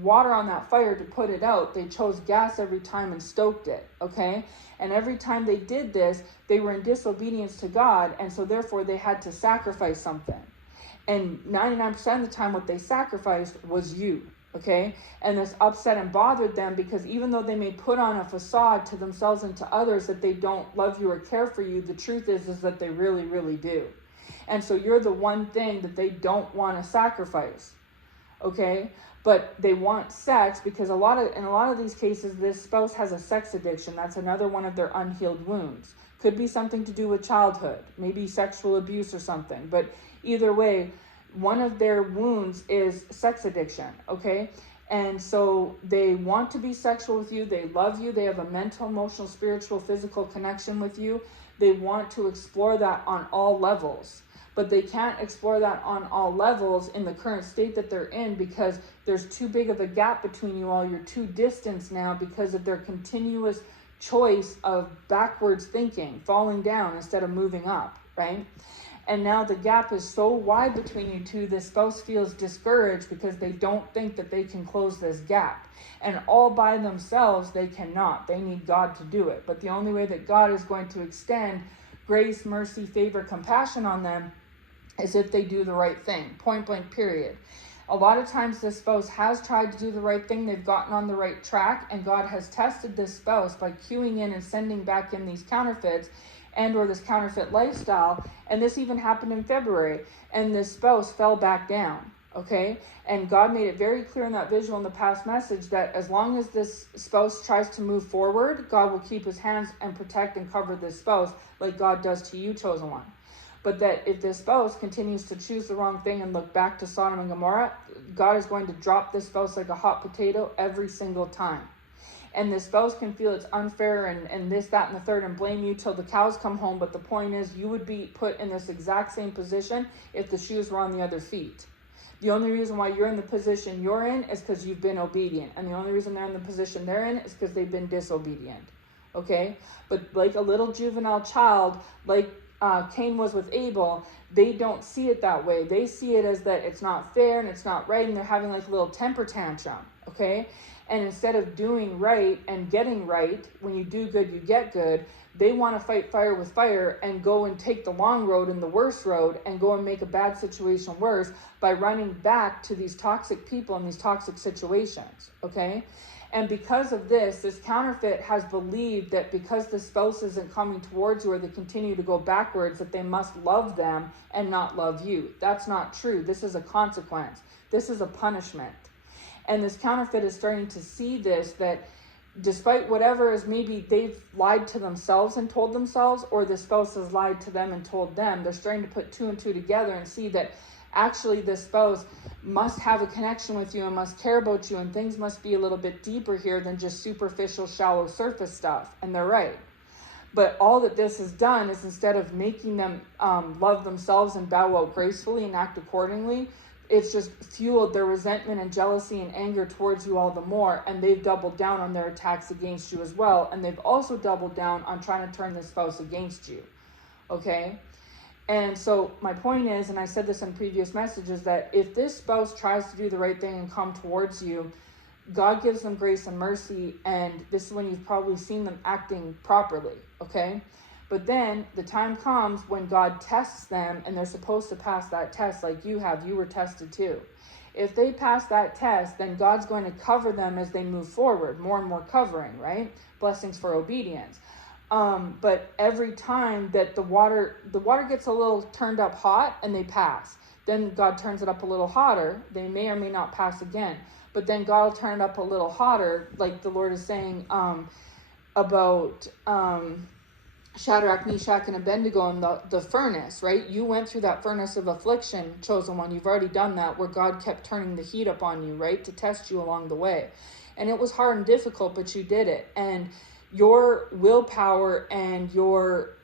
water on that fire to put it out, they chose gas every time and stoked it, okay? And every time they did this, they were in disobedience to God, and so therefore they had to sacrifice something. And 99% of the time what they sacrificed was you. Okay, and this upset and bothered them, because even though they may put on a facade to themselves and to others that they don't love you or care for you, the truth is that they really, really do. And so you're the one thing that they don't want to sacrifice. Okay, but they want sex because in a lot of these cases, this spouse has a sex addiction. That's another one of their unhealed wounds. Could be something to do with childhood, maybe sexual abuse or something. But either way, one of their wounds is sex addiction, okay? And so they want to be sexual with you. They love you. They have a mental, emotional, spiritual, physical connection with you. They want to explore that on all levels. But they can't explore that on all levels in the current state that they're in, because there's too big of a gap between you all. You're too distant now because of their continuous choice of backwards thinking, falling down instead of moving up, right? And now the gap is so wide between you two, the spouse feels discouraged because they don't think that they can close this gap. And all by themselves, they cannot. They need God to do it. But the only way that God is going to extend grace, mercy, favor, compassion on them is if they do the right thing. Point blank, period. A lot of times this spouse has tried to do the right thing. They've gotten on the right track, and God has tested this spouse by cueing in and sending back in these counterfeits and or this counterfeit lifestyle. And this even happened in February, and this spouse fell back down, okay? And God made it very clear in that visual in the past message that as long as this spouse tries to move forward, God will keep his hands and protect and cover this spouse like God does to you, chosen one. But that if this spouse continues to choose the wrong thing and look back to Sodom and Gomorrah, God is going to drop this spouse like a hot potato every single time. And the spouse can feel it's unfair and this, that, and the third and blame you till the cows come home. But the point is, you would be put in this exact same position if the shoes were on the other feet. The only reason why you're in the position you're in is because you've been obedient. And the only reason they're in the position they're in is because they've been disobedient. Okay? But like a little juvenile child, like Cain was with Abel, they don't see it that way. They see it as that it's not fair and it's not right, and they're having like a little temper tantrum. Okay? And instead of doing right and getting right, when you do good, you get good, they want to fight fire with fire and go and take the long road and the worst road and go and make a bad situation worse by running back to these toxic people and these toxic situations, okay? And because of this counterfeit has believed that because the spouse isn't coming towards you or they continue to go backwards, that they must love them and not love you. That's not true. This is a consequence. This is a punishment. And this counterfeit is starting to see this, that despite whatever is maybe they've lied to themselves and told themselves, or the spouse has lied to them and told them, they're starting to put two and two together and see that actually this spouse must have a connection with you and must care about you, and things must be a little bit deeper here than just superficial, shallow surface stuff. And they're right. But all that this has done is, instead of making them love themselves and bow out gracefully and act accordingly, it's just fueled their resentment and jealousy and anger towards you all the more. And they've doubled down on their attacks against you as well. And they've also doubled down on trying to turn this spouse against you. Okay? And so my point is, and I said this in previous messages, that if this spouse tries to do the right thing and come towards you, God gives them grace and mercy. And this is when you've probably seen them acting properly. Okay? But then the time comes when God tests them, and they're supposed to pass that test like you have. You were tested too. If they pass that test, then God's going to cover them as they move forward. More and more covering, right? Blessings for obedience. But every time that the water gets a little turned up hot and they pass, then God turns it up a little hotter. They may or may not pass again. But then God will turn it up a little hotter, like the Lord is saying about Shadrach, Meshach, and Abednego in the furnace, right? You went through that furnace of affliction, chosen one. You've already done that, where God kept turning the heat up on you, right? To test you along the way. And it was hard and difficult, but you did it. And your willpower and your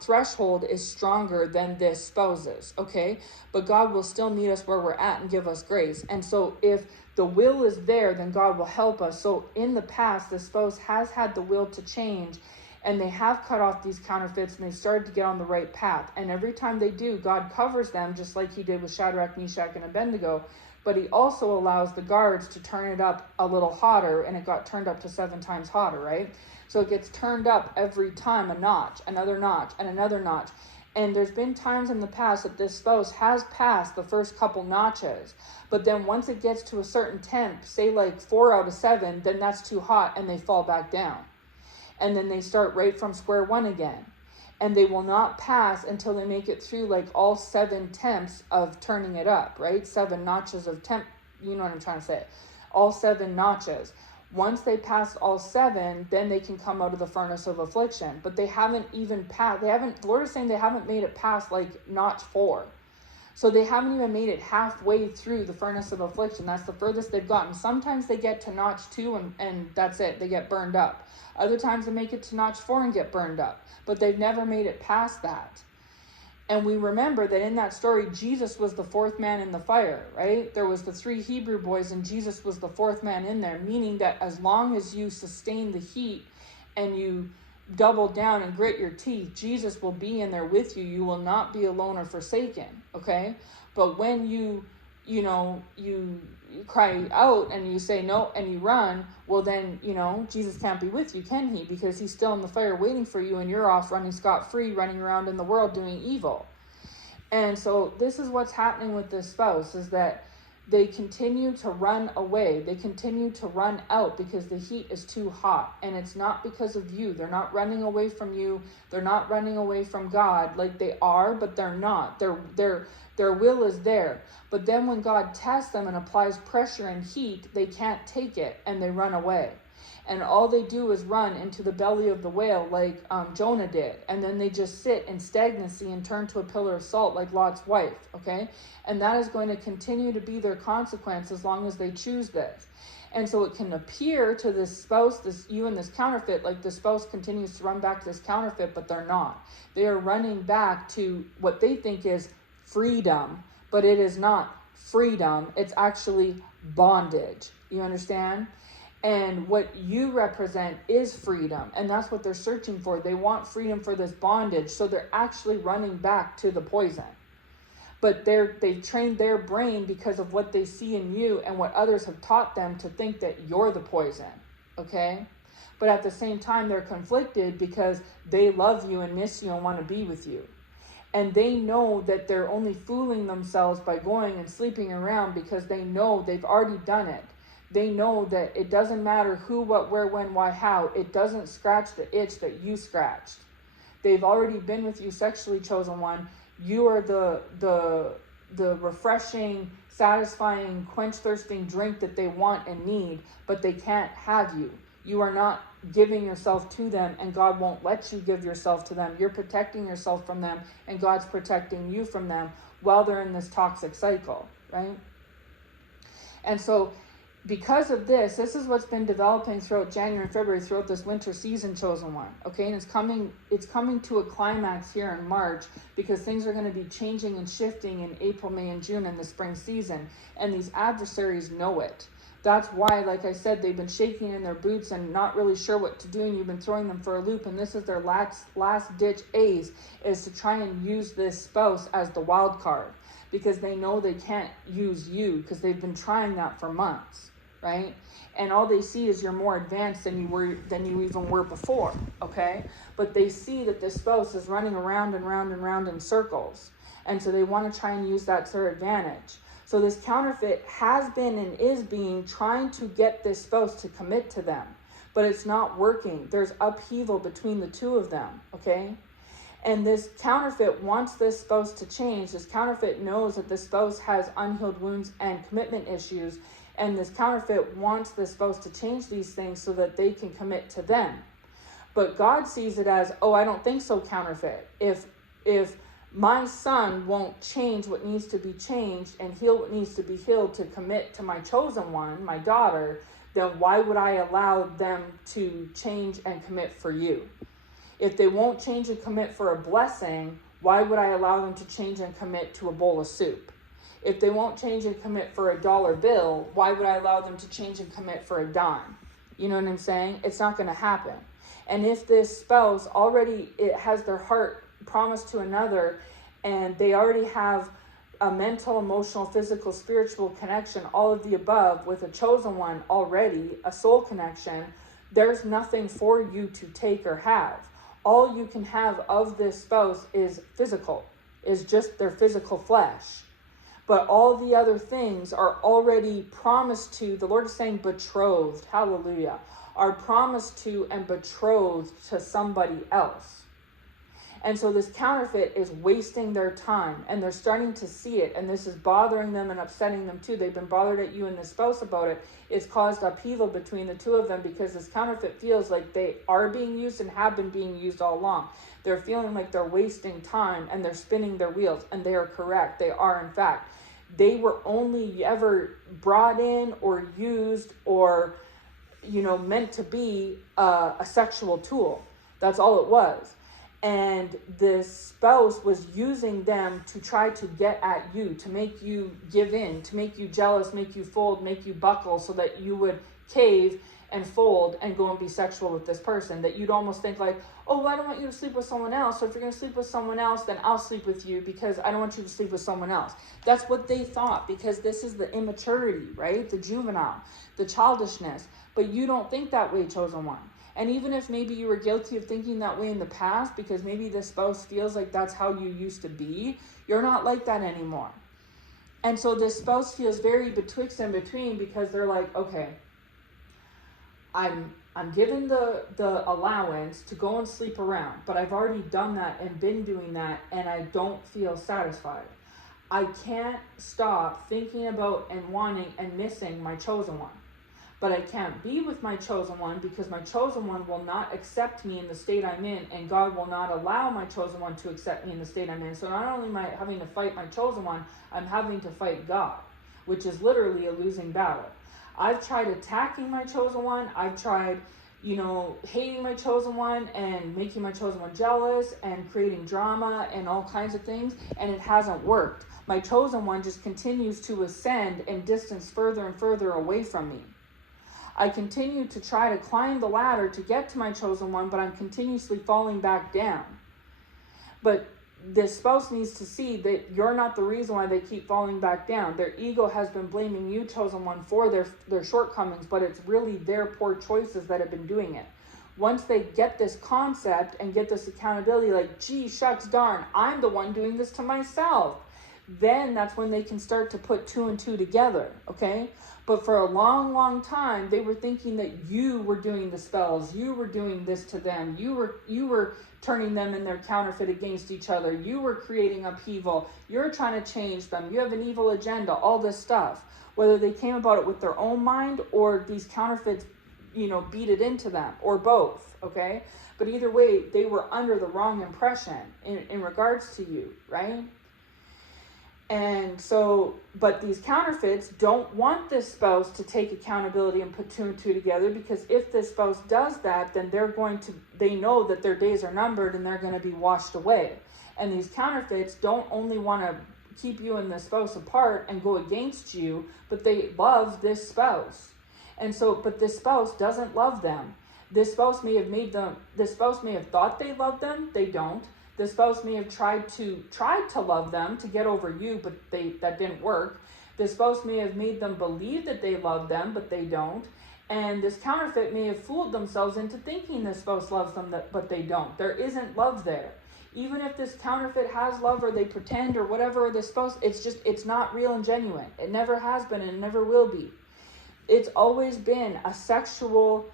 threshold is stronger than this spouse's, okay? But God will still meet us where we're at and give us grace. And so if the will is there, then God will help us. So in the past, the spouse has had the will to change, and they have cut off these counterfeits, and they started to get on the right path. And every time they do, God covers them, just like he did with Shadrach, Meshach, and Abednego. But he also allows the guards to turn it up a little hotter, and it got turned up to 7 times hotter, right? So it gets turned up every time, a notch, another notch, and another notch. And there's been times in the past that this spouse has passed the first couple notches. But then once it gets to a certain temp, say like 4 out of 7, then that's too hot and they fall back down. And then they start right from square one again. And they will not pass until they make it through like all 7 temps of turning it up, right? 7 notches of temp, you know what I'm trying to say. All 7 notches. Once they pass all 7, then they can come out of the furnace of affliction. But they haven't even passed, the Lord is saying they haven't made it past like notch 4. So they haven't even made it halfway through the furnace of affliction. That's the furthest they've gotten. Sometimes they get to notch 2 and that's it. They get burned up. Other times they make it to notch 4 and get burned up. But they've never made it past that. And we remember that in that story, Jesus was the 4th man in the fire, right? There was the 3 Hebrew boys and Jesus was the 4th man in there, meaning that as long as you sustain the heat and you double down and grit your teeth, Jesus will be in there with you. You will not be alone or forsaken, okay? But when you cry out and you say no and you run, well then, Jesus can't be with you, can he? Because he's still in the fire waiting for you, and you're off running scot-free, running around in the world doing evil. And so this is what's happening with this spouse, is that they continue to run away. They continue to run out because the heat is too hot. And it's not because of you. They're not running away from you. They're not running away from God. Like, they are, but they're not. Their will is there. But then when God tests them and applies pressure and heat, they can't take it and they run away. And all they do is run into the belly of the whale like Jonah did. And then they just sit in stagnancy and turn to a pillar of salt like Lot's wife, okay? And that is going to continue to be their consequence as long as they choose this. And so it can appear to this spouse, you and this counterfeit, like the spouse continues to run back to this counterfeit, but they're not. They are running back to what they think is freedom, but it is not freedom. It's actually bondage. You understand? And what you represent is freedom. And that's what they're searching for. They want freedom for this bondage. So they're actually running back to the poison. But they've trained their brain because of what they see in you and what others have taught them to think that you're the poison. Okay? But at the same time, they're conflicted because they love you and miss you and want to be with you. And they know that they're only fooling themselves by going and sleeping around because they know they've already done it. They know that it doesn't matter who, what, where, when, why, how. It doesn't scratch the itch that you scratched. They've already been with you sexually, chosen one. You are the refreshing, satisfying, quench-thirsting drink that they want and need, but they can't have you. You are not giving yourself to them, and God won't let you give yourself to them. You're protecting yourself from them, and God's protecting you from them while they're in this toxic cycle, right? And so because of this is what's been developing throughout January and February, throughout this winter season, chosen one. Okay, and it's coming to a climax here in March, because things are going to be changing and shifting in April, May, and June in the spring season. And these adversaries know it. That's why, like I said, they've been shaking in their boots and not really sure what to do, and you've been throwing them for a loop. And this is their last ditch ace, is to try and use this spouse as the wild card, because they know they can't use you, because they've been trying that for months. Right? And all they see is you're more advanced than you even were before, okay? But they see that this spouse is running around and round and round in circles. And so they want to try and use that to their advantage. So this counterfeit has been and is trying to get this spouse to commit to them. But it's not working. There's upheaval between the two of them, okay? And this counterfeit wants this spouse to change. This counterfeit knows that the spouse has unhealed wounds and commitment issues. And this counterfeit wants the spouse to change these things so that they can commit to them. But God sees it as, oh, I don't think so, counterfeit. If my son won't change what needs to be changed and heal what needs to be healed to commit to my chosen one, my daughter, then why would I allow them to change and commit for you? If they won't change and commit for a blessing, why would I allow them to change and commit to a bowl of soup? If they won't change and commit for a dollar bill, why would I allow them to change and commit for a dime? You know what I'm saying? It's not going to happen. And if this spouse already has their heart promised to another, and they already have a mental, emotional, physical, spiritual connection, all of the above, with a chosen one already, a soul connection, there's nothing for you to take or have. All you can have of this spouse is physical, is just their physical flesh. But all the other things are already promised to, the Lord is saying betrothed, hallelujah, are promised to and betrothed to somebody else. And so this counterfeit is wasting their time, and they're starting to see it, and this is bothering them and upsetting them too. They've been bothered at you and the spouse about it. It's caused upheaval between the two of them, because this counterfeit feels like they are being used and have been being used all along. They're feeling like they're wasting time and they're spinning their wheels, and they are correct. They are, in fact. They were only ever brought in or used or, meant to be a sexual tool. That's all it was. And this spouse was using them to try to get at you, to make you give in, to make you jealous, make you fold, make you buckle, so that you would cave and fold and go and be sexual with this person, that you'd almost think like, oh, well, I don't want you to sleep with someone else. So if you're going to sleep with someone else, then I'll sleep with you because I don't want you to sleep with someone else. That's what they thought, because this is the immaturity, right? The juvenile, the childishness. But you don't think that way, chosen one. And even if maybe you were guilty of thinking that way in the past, because maybe the spouse feels like that's how you used to be, you're not like that anymore. And so this spouse feels very betwixt and between, because they're like, okay, I'm given the allowance to go and sleep around, but I've already done that and been doing that, and I don't feel satisfied. I can't stop thinking about and wanting and missing my chosen one. But I can't be with my chosen one because my chosen one will not accept me in the state I'm in, and God will not allow my chosen one to accept me in the state I'm in. So not only am I having to fight my chosen one, I'm having to fight God, which is literally a losing battle. I've tried attacking my chosen one. I've tried, hating my chosen one and making my chosen one jealous and creating drama and all kinds of things, and it hasn't worked. My chosen one just continues to ascend and distance further and further away from me. I continue to try to climb the ladder to get to my chosen one, but I'm continuously falling back down. But the spouse needs to see that you're not the reason why they keep falling back down. Their ego has been blaming you, chosen one, for their shortcomings, but it's really their poor choices that have been doing it. Once they get this concept and get this accountability, like, gee, shucks, darn, I'm the one doing this to myself, then that's when they can start to put two and two together, okay? But for a long, long time, they were thinking that you were doing the spells. You were doing this to them. You were turning them in their counterfeit against each other. You were creating upheaval. You're trying to change them. You have an evil agenda, all this stuff. Whether they came about it with their own mind or these counterfeits, beat it into them, or both, okay? But either way, they were under the wrong impression in regards to you, right? And so, but these counterfeits don't want this spouse to take accountability and put two and two together, because if this spouse does that, then they know that their days are numbered and they're going to be washed away. And these counterfeits don't only want to keep you and the spouse apart and go against you, but they love this spouse. And so, but this spouse doesn't love them. This spouse may have thought they loved them. They don't. The spouse may have tried to love them to get over you, but that didn't work. The spouse may have made them believe that they love them, but they don't. And this counterfeit may have fooled themselves into thinking the spouse loves them, but they don't. There isn't love there. Even if this counterfeit has love, or they pretend, or whatever, the spouse, it's not real and genuine. It never has been, and it never will be. It's always been a sexual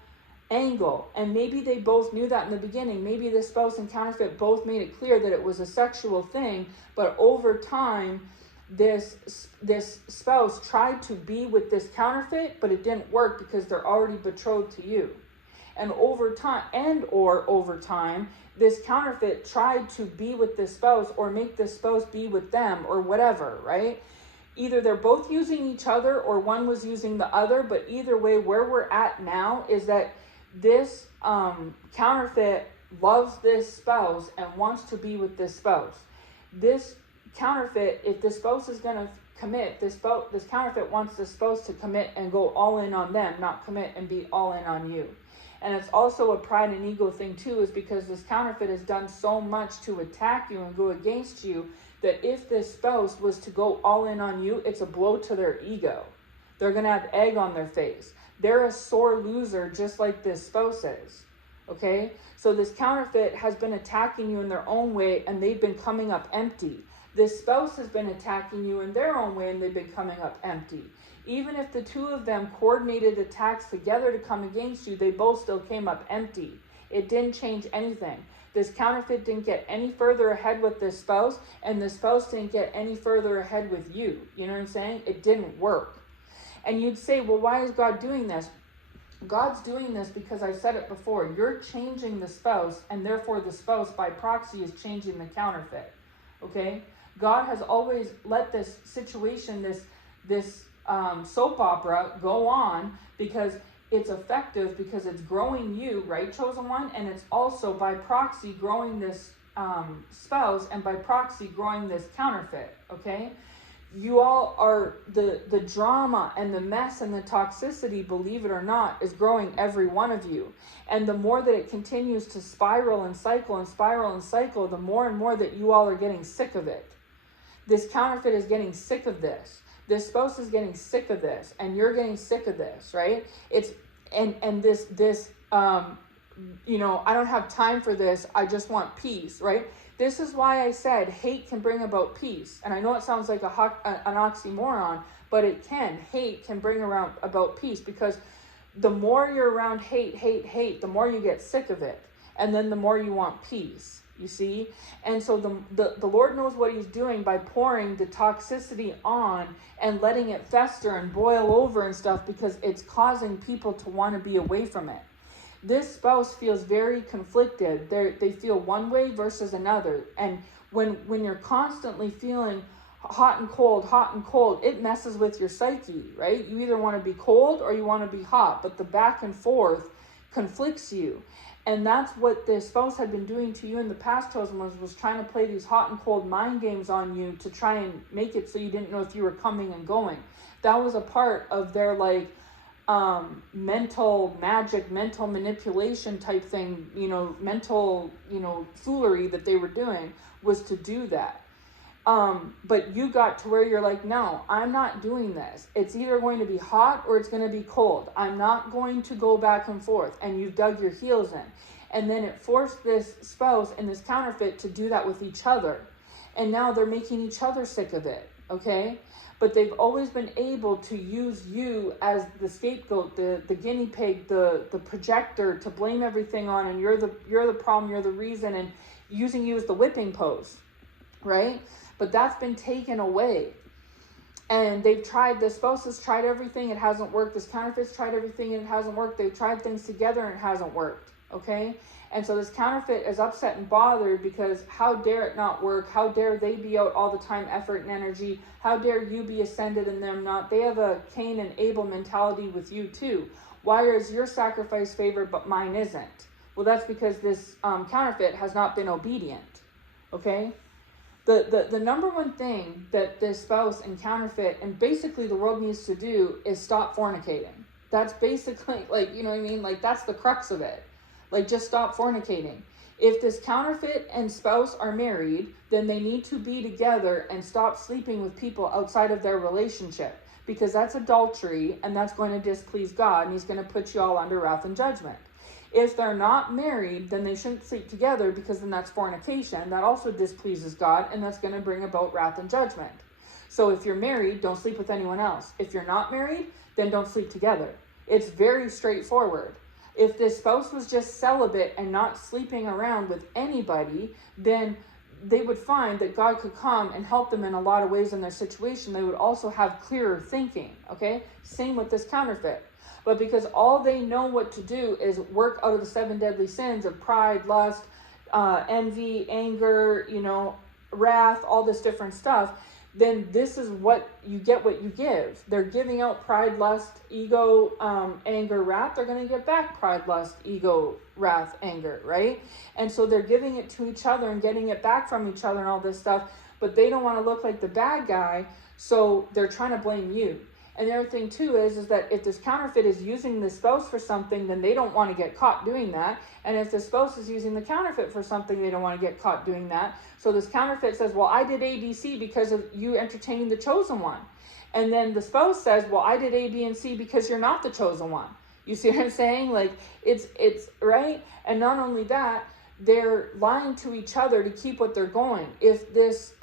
angle, and maybe they both knew that in the beginning. Maybe the spouse and counterfeit both made it clear that it was a sexual thing, but over time this spouse tried to be with this counterfeit, but it didn't work because they're already betrothed to you. And over time this counterfeit tried to be with this spouse, or make this spouse be with them, or whatever, right? Either they're both using each other, or one was using the other, but either way, where we're at now is that this counterfeit loves this spouse and wants to be with this spouse. This counterfeit, if the spouse is going to commit, this counterfeit wants the spouse to commit and go all in on them, not commit and be all in on you. And it's also a pride and ego thing too, is because this counterfeit has done so much to attack you and go against you, that if this spouse was to go all in on you, it's a blow to their ego. They're going to have egg on their face. They're a sore loser, just like this spouse is, okay? So this counterfeit has been attacking you in their own way, and they've been coming up empty. This spouse has been attacking you in their own way, and they've been coming up empty. Even if the two of them coordinated attacks together to come against you, they both still came up empty. It didn't change anything. This counterfeit didn't get any further ahead with this spouse, and the spouse didn't get any further ahead with you. You know what I'm saying? It didn't work. And you'd say, well, why is God doing this? God's doing this because I've said it before. You're changing the spouse, and therefore the spouse by proxy is changing the counterfeit. Okay? God has always let this situation, this soap opera go on, because it's effective, because it's growing you, right, chosen one? And it's also by proxy growing this spouse, and by proxy growing this counterfeit, okay? you all are, the drama and the mess and the toxicity, believe it or not, is growing every one of you. And the more that it continues to spiral and cycle and spiral and cycle, the more and more that you all are getting sick of it. This counterfeit is getting sick of this. This spouse is getting sick of this, and you're getting sick of this, right? It's, and this, you know, I don't have time for this. I just want peace, right? This is why I said hate can bring about peace. And I know it sounds like an oxymoron, but it can. Hate can bring about peace, because the more you're around hate, the more you get sick of it. And then the more you want peace, you see? And so the Lord knows what he's doing by pouring the toxicity on and letting it fester and boil over and stuff, because it's causing people to want to be away from it. This spouse feels very conflicted. They feel one way versus another. And when you're constantly feeling hot and cold, it messes with your psyche, right? You either want to be cold or you want to be hot, but the back and forth conflicts you. And that's what the spouse had been doing to you in the past, chosen ones, was trying to play these hot and cold mind games on you to try and make it so you didn't know if you were coming and going. That was a part of their mental magic, mental manipulation type thing, mental, foolery that they were doing, was to do that. But you got to where you're like, no, I'm not doing this. It's either going to be hot or it's going to be cold. I'm not going to go back and forth. And you've dug your heels in. And then it forced this spouse and this counterfeit to do that with each other. And now they're making each other sick of it. Okay? But they've always been able to use you as the scapegoat, the guinea pig, the projector to blame everything on, and you're the problem, you're the reason, and using you as the whipping post, right? But that's been taken away. And the spouse has tried everything, it hasn't worked. This counterfeit's tried everything and it hasn't worked. They've tried things together and it hasn't worked, okay? And so this counterfeit is upset and bothered because how dare it not work? How dare they be out all the time, effort and energy? How dare you be ascended and them not? They have a Cain and Abel mentality with you too. Why is your sacrifice favored but mine isn't? Well, that's because this counterfeit has not been obedient, okay? The number one thing that this spouse and counterfeit and basically the world needs to do is stop fornicating. That's basically, that's the crux of it. Just stop fornicating. If this counterfeit and spouse are married, then they need to be together and stop sleeping with people outside of their relationship, because that's adultery and that's going to displease God, and he's going to put you all under wrath and judgment. If they're not married, then they shouldn't sleep together, because then that's fornication. That also displeases God, and that's going to bring about wrath and judgment. So if you're married, don't sleep with anyone else. If you're not married, then don't sleep together. It's very straightforward. If this spouse was just celibate and not sleeping around with anybody, then they would find that God could come and help them in a lot of ways in their situation. They would also have clearer thinking, okay? Same with this counterfeit. But because all they know what to do is work out of the 7 deadly sins of pride, lust, envy, anger, wrath, all this different stuff, then this is what you give. They're giving out pride, lust, ego, anger, wrath. They're going to get back pride, lust, ego, wrath, anger, right? And so they're giving it to each other and getting it back from each other and all this stuff, but they don't want to look like the bad guy, so they're trying to blame you. And the other thing too is that if this counterfeit is using the spouse for something, then they don't want to get caught doing that. And if the spouse is using the counterfeit for something, they don't want to get caught doing that. So this counterfeit says, well, I did A, B, C because of you entertaining the chosen one. And then the spouse says, well, I did A, B, and C because you're not the chosen one. You see what I'm saying? It's right. And not only that, they're lying to each other to keep what they're going. If this,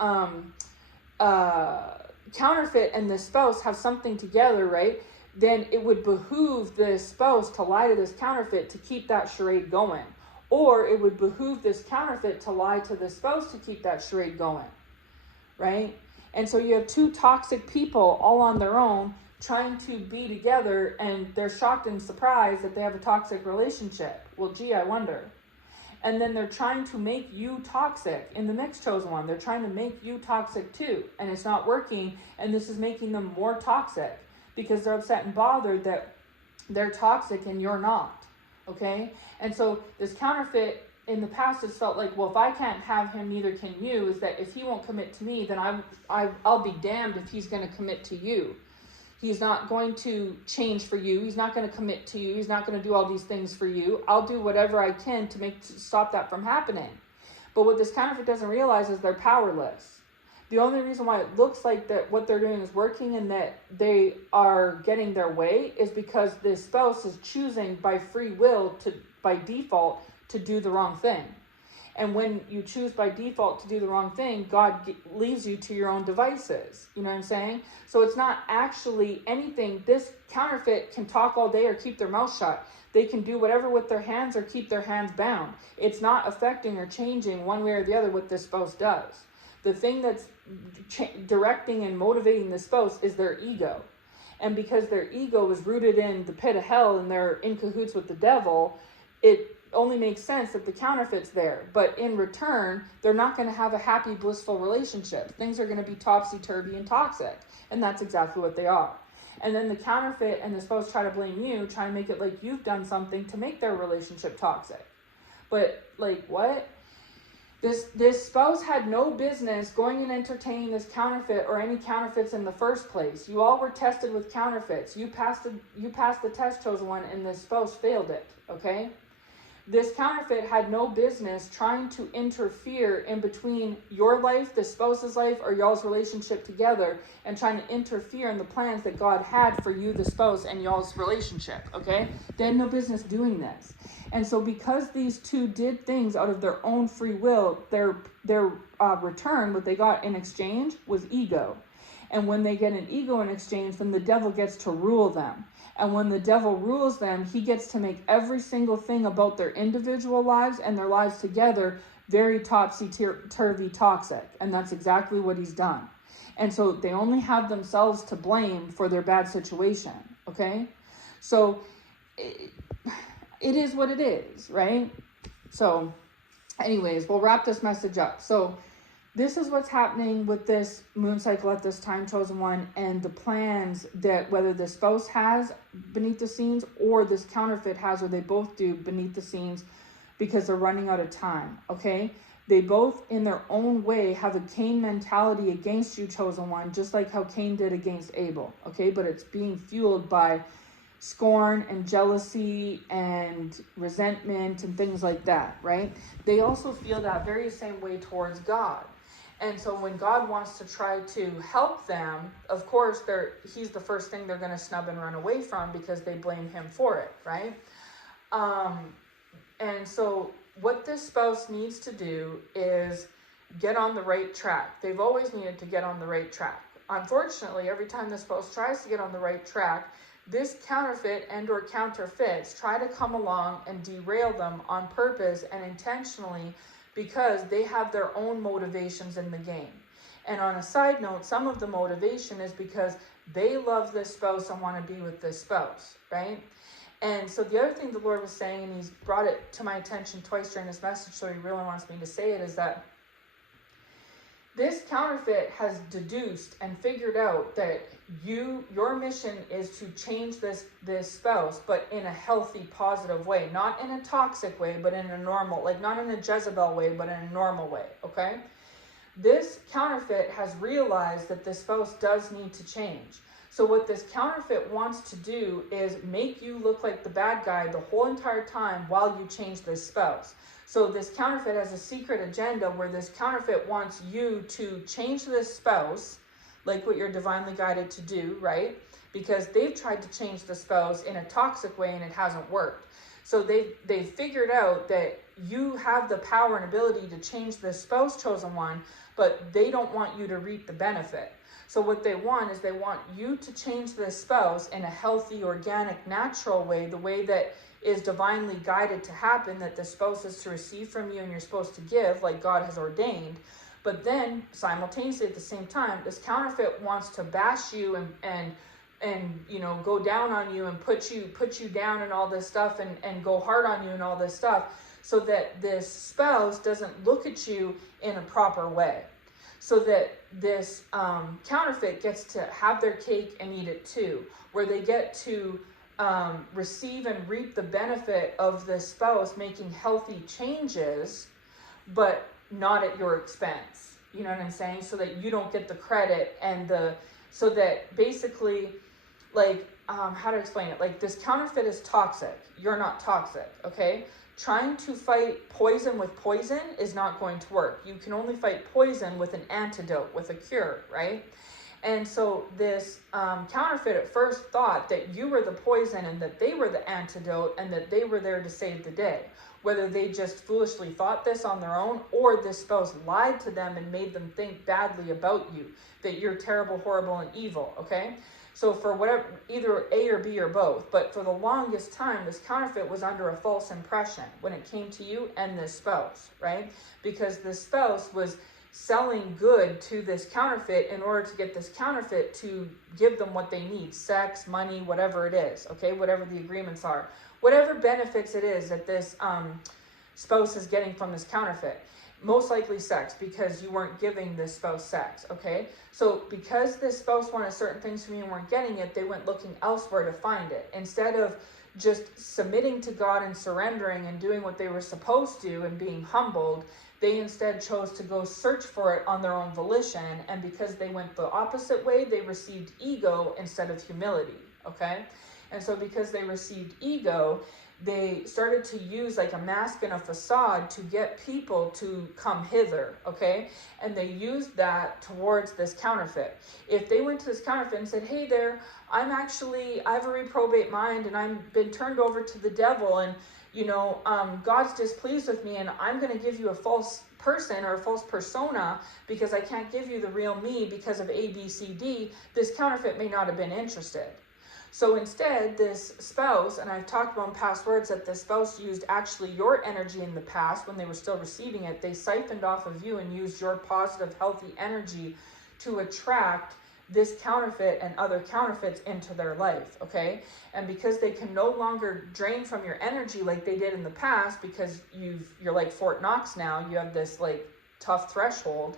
counterfeit and the spouse have something together, right, then it would behoove the spouse to lie to this counterfeit to keep that charade going, or it would behoove this counterfeit to lie to the spouse to keep that charade going, right? And so you have two toxic people all on their own trying to be together, and they're shocked and surprised that they have a toxic relationship. Well, gee, I wonder. And then they're trying to make you toxic in the next chosen one. They're trying to make you toxic too. And it's not working. And this is making them more toxic because they're upset and bothered that they're toxic and you're not. Okay? And so this counterfeit in the past it's felt like, well, if I can't have him, neither can you, is that if he won't commit to me, then I'll be damned if he's going to commit to you. He's not going to change for you. He's not going to commit to you. He's not going to do all these things for you. I'll do whatever I can to stop that from happening. But what this counterfeit doesn't realize is they're powerless. The only reason why it looks like that what they're doing is working and that they are getting their way is because the spouse is choosing by free will by default to do the wrong thing. And when you choose by default to do the wrong thing, God leaves you to your own devices. You know what I'm saying? So it's not actually anything. This counterfeit can talk all day or keep their mouth shut. They can do whatever with their hands or keep their hands bound. It's not affecting or changing one way or the other what this spouse does. The thing that's directing and motivating the spouse is their ego. And because their ego is rooted in the pit of hell and they're in cahoots with the devil, it only makes sense that the counterfeit's there. But in return, they're not going to have a happy, blissful relationship. Things are going to be topsy-turvy and toxic. And that's exactly what they are. And then the counterfeit and the spouse try to blame you, try to make it like you've done something to make their relationship toxic. But like, what? This spouse had no business going and entertaining this counterfeit or any counterfeits in the first place. You all were tested with counterfeits. You passed the test, chosen one, and the spouse failed it, okay? This counterfeit had no business trying to interfere in between your life, the spouse's life, or y'all's relationship together, and trying to interfere in the plans that God had for you, the spouse, and y'all's relationship, okay? They had no business doing this. And so because these two did things out of their own free will, their return, what they got in exchange, was ego. And when they get an ego in exchange, then the devil gets to rule them. And when the devil rules them, he gets to make every single thing about their individual lives and their lives together very topsy-turvy toxic. And that's exactly what he's done. And so they only have themselves to blame for their bad situation, okay? So it is what it is, right? So anyways, we'll wrap this message up. So this is what's happening with this moon cycle at this time, chosen one, and the plans that whether the spouse has beneath the scenes or this counterfeit has, or they both do beneath the scenes, because they're running out of time, okay? They both, in their own way, have a Cain mentality against you, chosen one, just like how Cain did against Abel, okay? But it's being fueled by scorn and jealousy and resentment and things like that, right? They also feel that very same way towards God. And so when God wants to try to help them, of course, he's the first thing they're going to snub and run away from because they blame him for it, right? And so what this spouse needs to do is get on the right track. They've always needed to get on the right track. Unfortunately, every time the spouse tries to get on the right track, this counterfeit and or counterfeits try to come along and derail them on purpose and intentionally, because they have their own motivations in the game. And on a side note, some of the motivation is because they love this spouse and want to be with this spouse, right? And so the other thing the Lord was saying, and he's brought it to my attention twice during this message, so he really wants me to say it, is that this counterfeit has deduced and figured out that your mission is to change this spouse, but in a healthy, positive way. Not in a toxic way, but in a normal, like not in a Jezebel way, but in a normal way, okay? This counterfeit has realized that the spouse does need to change. So what this counterfeit wants to do is make you look like the bad guy the whole entire time while you change this spouse. So this counterfeit has a secret agenda where this counterfeit wants you to change this spouse, like what you're divinely guided to do, right? Because they've tried to change the spouse in a toxic way and it hasn't worked. So they figured out that you have the power and ability to change the spouse, chosen one, but they don't want you to reap the benefit. So what they want is they want you to change this spouse in a healthy, organic, natural way, the way that is divinely guided to happen, that the spouse is to receive from you and you're supposed to give like God has ordained. But then simultaneously at the same time, this counterfeit wants to bash you and you know, go down on you and put you down and all this stuff and go hard on you and all this stuff, so that this spouse doesn't look at you in a proper way. So that this counterfeit gets to have their cake and eat it too, where they get to receive and reap the benefit of the spouse making healthy changes, but not at your expense. You know what I'm saying? So that you don't get the credit so that basically, like, how to explain it? Like, this counterfeit is toxic. You're not toxic, okay? Trying to fight poison with poison is not going to work. You can only fight poison with an antidote, with a cure, right? And so this counterfeit at first thought that you were the poison and that they were the antidote and that they were there to save the day. Whether they just foolishly thought this on their own, or this spouse lied to them and made them think badly about you, that you're terrible, horrible, and evil, okay? So for whatever, either A or B or both, but for the longest time, this counterfeit was under a false impression when it came to you and this spouse, right? Because this spouse was selling good to this counterfeit in order to get this counterfeit to give them what they need, sex, money, whatever it is, okay? Whatever the agreements are. Whatever benefits it is that this spouse is getting from this counterfeit. Most likely sex, because you weren't giving this spouse sex, okay? So because this spouse wanted certain things from you and weren't getting it, they went looking elsewhere to find it. Instead of just submitting to God and surrendering and doing what they were supposed to and being humbled, they instead chose to go search for it on their own volition. And because they went the opposite way, they received ego instead of humility, okay? And so because they received ego, they started to use like a mask and a facade to get people to come hither, okay? And they used that towards this counterfeit. If they went to this counterfeit and said, hey there, I have a reprobate mind and I've been turned over to the devil and, you know, God's displeased with me and I'm going to give you a false person or a false persona because I can't give you the real me because of A, B, C, D, this counterfeit may not have been interested. So instead, this spouse, and I've talked about in past words that the spouse used actually your energy in the past when they were still receiving it. They siphoned off of you and used your positive, healthy energy to attract this counterfeit and other counterfeits into their life, okay? And because they can no longer drain from your energy like they did in the past, because you're like Fort Knox now, you have this like tough threshold,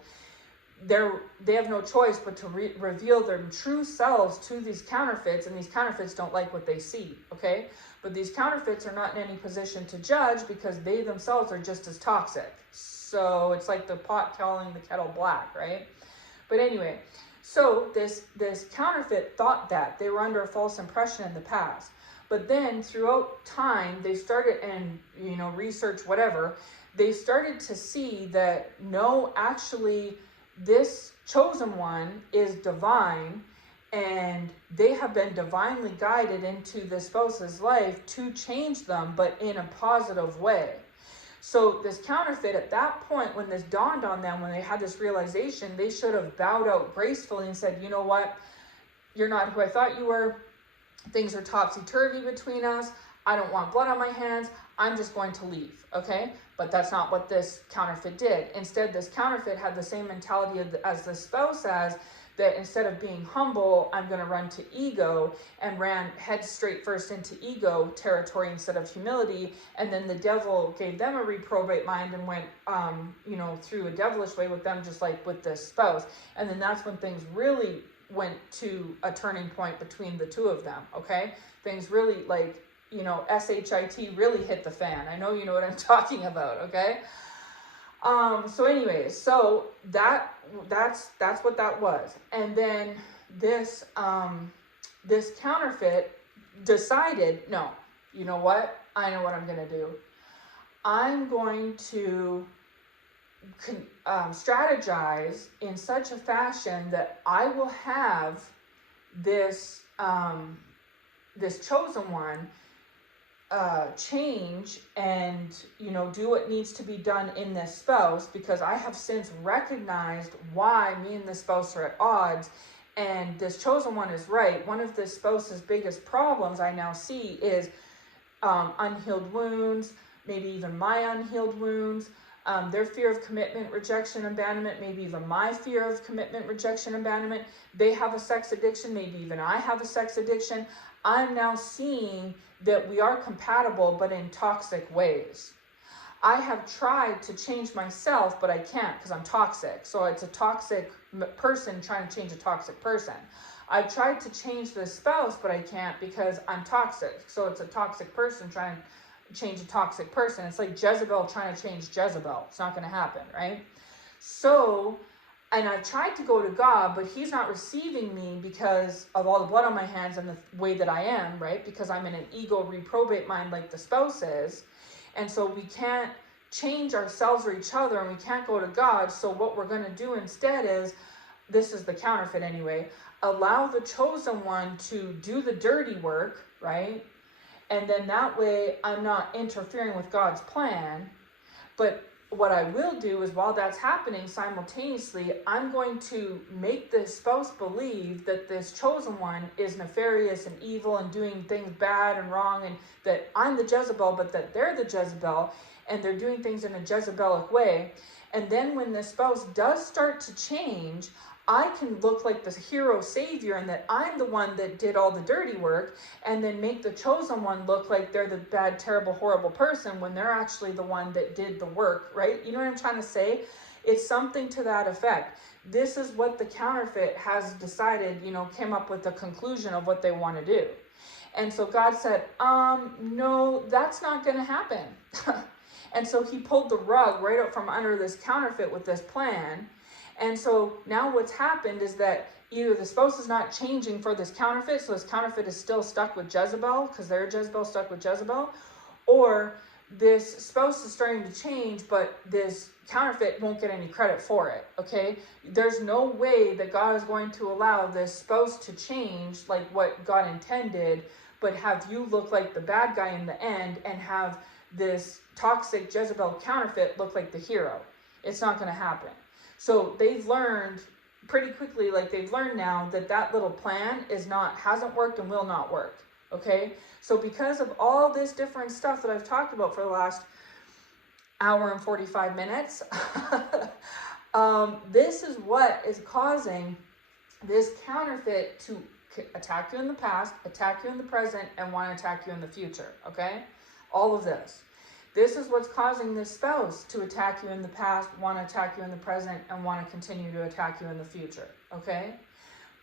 they have no choice but to reveal their true selves to these counterfeits, and these counterfeits don't like what they see, okay? But these counterfeits are not in any position to judge because they themselves are just as toxic. So it's like the pot calling the kettle black, right? But anyway, so this counterfeit thought that they were under a false impression in the past. But then throughout time, they started, and research, whatever, they started to see that no, actually, this chosen one is divine, and they have been divinely guided into this spouse's life to change them, but in a positive way. So this counterfeit, at that point, when this dawned on them, when they had this realization, they should have bowed out gracefully and said, you know what, you're not who I thought you were. Things are topsy-turvy between us. I don't want blood on my hands. I'm just going to leave, okay? But that's not what this counterfeit did. Instead, this counterfeit had the same mentality as the spouse has, that instead of being humble, I'm going to run to ego, and ran head straight first into ego territory instead of humility. And then the devil gave them a reprobate mind and went, through a devilish way with them, just like with this spouse. And then that's when things really went to a turning point between the two of them, okay? Things really, SHIT really hit the fan. I know you know what I'm talking about, okay? So anyways, so that's what that was. And then this counterfeit decided, no, you know what? I know what I'm going to do. I'm going to strategize in such a fashion that I will have this chosen one change and do what needs to be done in this spouse, because I have since recognized why me and this spouse are at odds, and this chosen one is right. One of this spouse's biggest problems I now see is unhealed wounds, maybe even my unhealed wounds, their fear of commitment, rejection, abandonment, maybe even my fear of commitment, rejection, abandonment. They have a sex addiction, maybe even I have a sex addiction. I'm now seeing that we are compatible, but in toxic ways. I have tried to change myself, but I can't because I'm toxic. So it's a toxic person trying to change a toxic person. I've tried to change the spouse, but I can't because I'm toxic. So it's a toxic person trying to change a toxic person. It's like Jezebel trying to change Jezebel. It's not going to happen, right? So, and I've tried to go to God, but he's not receiving me because of all the blood on my hands and the way that I am, right? Because I'm in an ego reprobate mind like the spouse is. And so we can't change ourselves or each other, and we can't go to God. So what we're going to do instead is, this is the counterfeit anyway, allow the chosen one to do the dirty work, right? And then that way I'm not interfering with God's plan. But what I will do is, while that's happening simultaneously, I'm going to make this spouse believe that this chosen one is nefarious and evil and doing things bad and wrong, and that I'm the Jezebel, but that they're the Jezebel, and they're doing things in a Jezebelic way. And then when the spouse does start to change, I can look like the hero savior and that I'm the one that did all the dirty work, and then make the chosen one look like they're the bad, terrible, horrible person when they're actually the one that did the work, right? You know what I'm trying to say? It's something to that effect. This is what the counterfeit has decided, came up with the conclusion of what they want to do. And so God said, no, that's not going to happen. And so he pulled the rug right out from under this counterfeit with this plan. And so now what's happened is that either the spouse is not changing for this counterfeit, so this counterfeit is still stuck with Jezebel because they're Jezebel stuck with Jezebel, or this spouse is starting to change, but this counterfeit won't get any credit for it, okay? There's no way that God is going to allow this spouse to change like what God intended, but have you look like the bad guy in the end and have this toxic Jezebel counterfeit look like the hero. It's not going to happen. So they've learned pretty quickly, like they've learned now that little plan hasn't worked and will not work, okay? So because of all this different stuff that I've talked about for the last hour and 45 minutes, this is what is causing this counterfeit to attack you in the past, attack you in the present, and want to attack you in the future, okay? All of this. This is what's causing this spouse to attack you in the past, want to attack you in the present, and want to continue to attack you in the future, okay?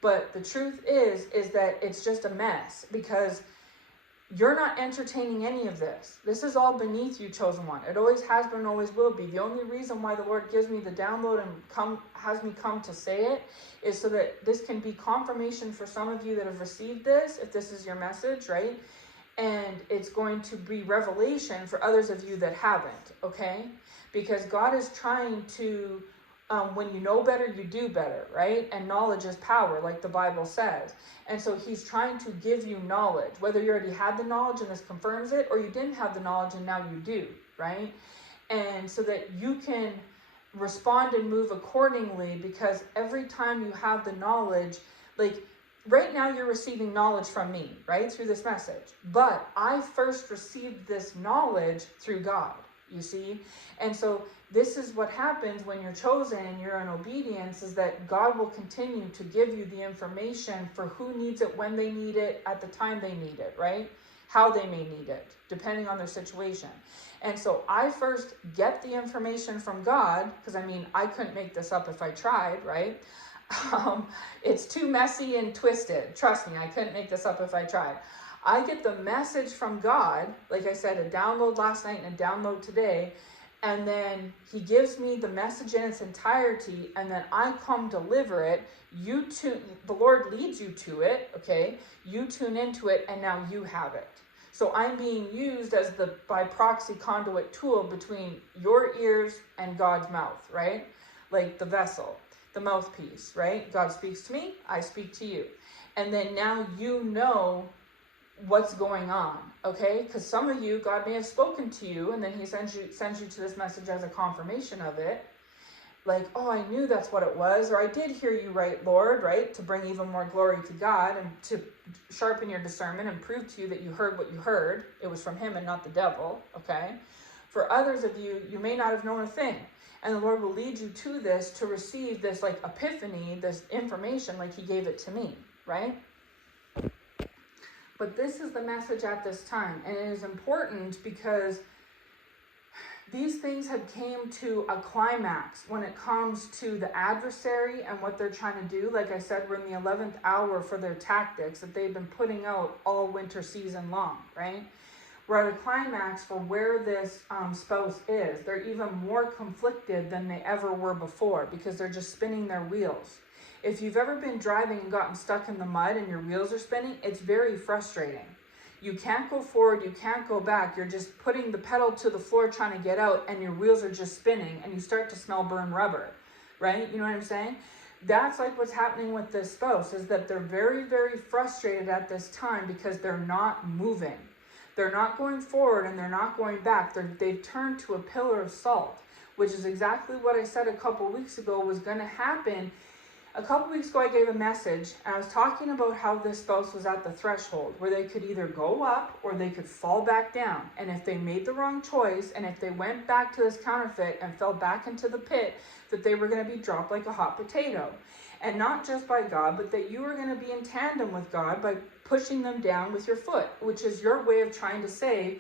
But the truth is that it's just a mess because you're not entertaining any of this. This is all beneath you, chosen one. It always has been and always will be. The only reason why the Lord gives me the download and has me come to say it is so that this can be confirmation for some of you that have received this, if this is your message, right? And it's going to be revelation for others of you that haven't, okay? Because God is trying to, when you know better, you do better, right? And knowledge is power, like the Bible says. And so he's trying to give you knowledge, whether you already had the knowledge and this confirms it, or you didn't have the knowledge and now you do, right? And so that you can respond and move accordingly, because every time you have the knowledge, like, right now you're receiving knowledge from me, right? Through this message. But I first received this knowledge through God, you see? And so this is what happens when you're chosen and you're in obedience, is that God will continue to give you the information for who needs it, when they need it, at the time they need it, right? How they may need it, depending on their situation. And so I first get the information from God, because I couldn't make this up if I tried, right? It's too messy and twisted. Trust me, I couldn't make this up if I tried. I get the message from God, like I said, a download last night and a download today, and then he gives me the message in its entirety, and then I come deliver it. The Lord leads you to it, okay? You tune into it, and now you have it. So I'm being used as the by proxy conduit tool between your ears and God's mouth, right? Like the vessel. The mouthpiece, right? God speaks to me, I speak to you. And then now you know what's going on, okay? Because some of you, God may have spoken to you, and then he sends you to this message as a confirmation of it. Like, oh, I knew that's what it was, or I did hear you right, Lord, right? To bring even more glory to God and to sharpen your discernment and prove to you that you heard what you heard. It was from him and not the devil, okay? For others of you, you may not have known a thing. And the Lord will lead you to this to receive this like epiphany, this information like he gave it to me, right? But this is the message at this time. And it is important because These things had came to a climax when it comes to the adversary and what they're trying to do. Like I said, we're in the 11th hour for their tactics that they've been putting out all winter season long, right? We're at a climax for where this spouse is. They're even more conflicted than they ever were before because they're just spinning their wheels. If you've ever been driving and gotten stuck in the mud and your wheels are spinning, it's very frustrating. You can't go forward, you can't go back. You're just putting the pedal to the floor trying to get out and your wheels are just spinning and you start to smell burned rubber, right? You know what I'm saying? That's like what's happening with this spouse, is that they're very, very frustrated at this time because they're not moving. They're not going forward and they're not going back. They've turned to a pillar of salt, which is exactly what I said a couple weeks ago was going to happen. A couple weeks ago, I gave a message, and I was talking about how this spouse was at the threshold where they could either go up or they could fall back down. And if they made the wrong choice, and if they went back to this counterfeit and fell back into the pit, that they were going to be dropped like a hot potato. And not just by God, but that you were going to be in tandem with God by pushing them down with your foot, which is your way of trying to say,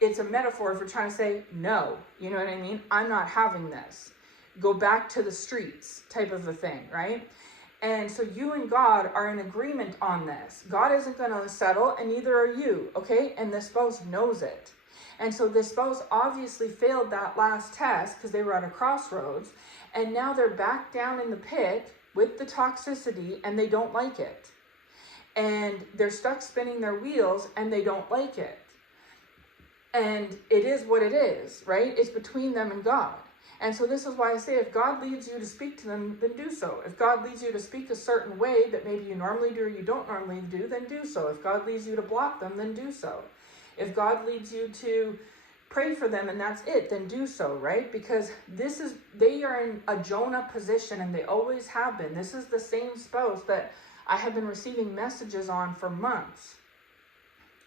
it's a metaphor for trying to say, no, you know what I mean? I'm not having this. Go back to the streets type of a thing, right? And so you and God are in agreement on this. God isn't going to settle, and neither are you, okay? And the spouse knows it. And so the spouse obviously failed that last test because they were at a crossroads, and now they're back down in the pit with the toxicity, and they don't like it. And they're stuck spinning their wheels, and they don't like it. And it is what it is, right? It's between them and God. And so this is why I say, if God leads you to speak to them, then do so. If God leads you to speak a certain way that maybe you normally do or you don't normally do, then do so. If God leads you to block them, then do so. If God leads you to pray for them and that's it, then do so, right? Because they are in a Jonah position, and they always have been. This is the same spouse that I have been receiving messages on for months,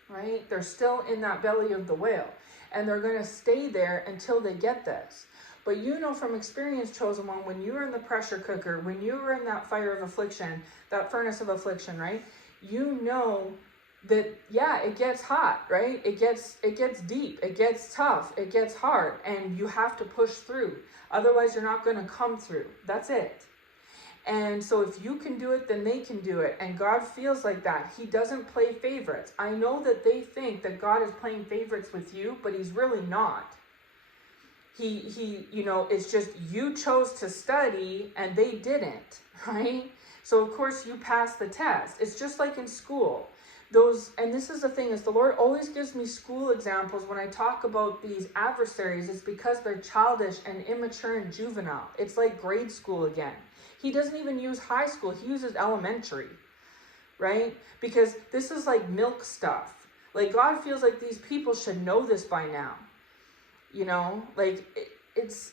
right? They're still in that belly of the whale, and they're going to stay there until they get this. But you know from experience, chosen one, when you're in the pressure cooker, when you're in that fire of affliction, that furnace of affliction, right? You know that, yeah, it gets hot, right? It gets deep, it gets tough, it gets hard, and you have to push through. Otherwise, you're not going to come through. That's it. And so if you can do it, then they can do it. And God feels like that. He doesn't play favorites. I know that they think that God is playing favorites with you, but he's really not. He, you know, it's just you chose to study and they didn't, right? So of course you passed the test. It's just like in school. And this is the thing, is the Lord always gives me school examples when I talk about these adversaries. It's because they're childish and immature and juvenile. It's like grade school again. He doesn't even use high school. He uses elementary, right? Because this is like milk stuff. Like God feels like these people should know this by now. You know, like it's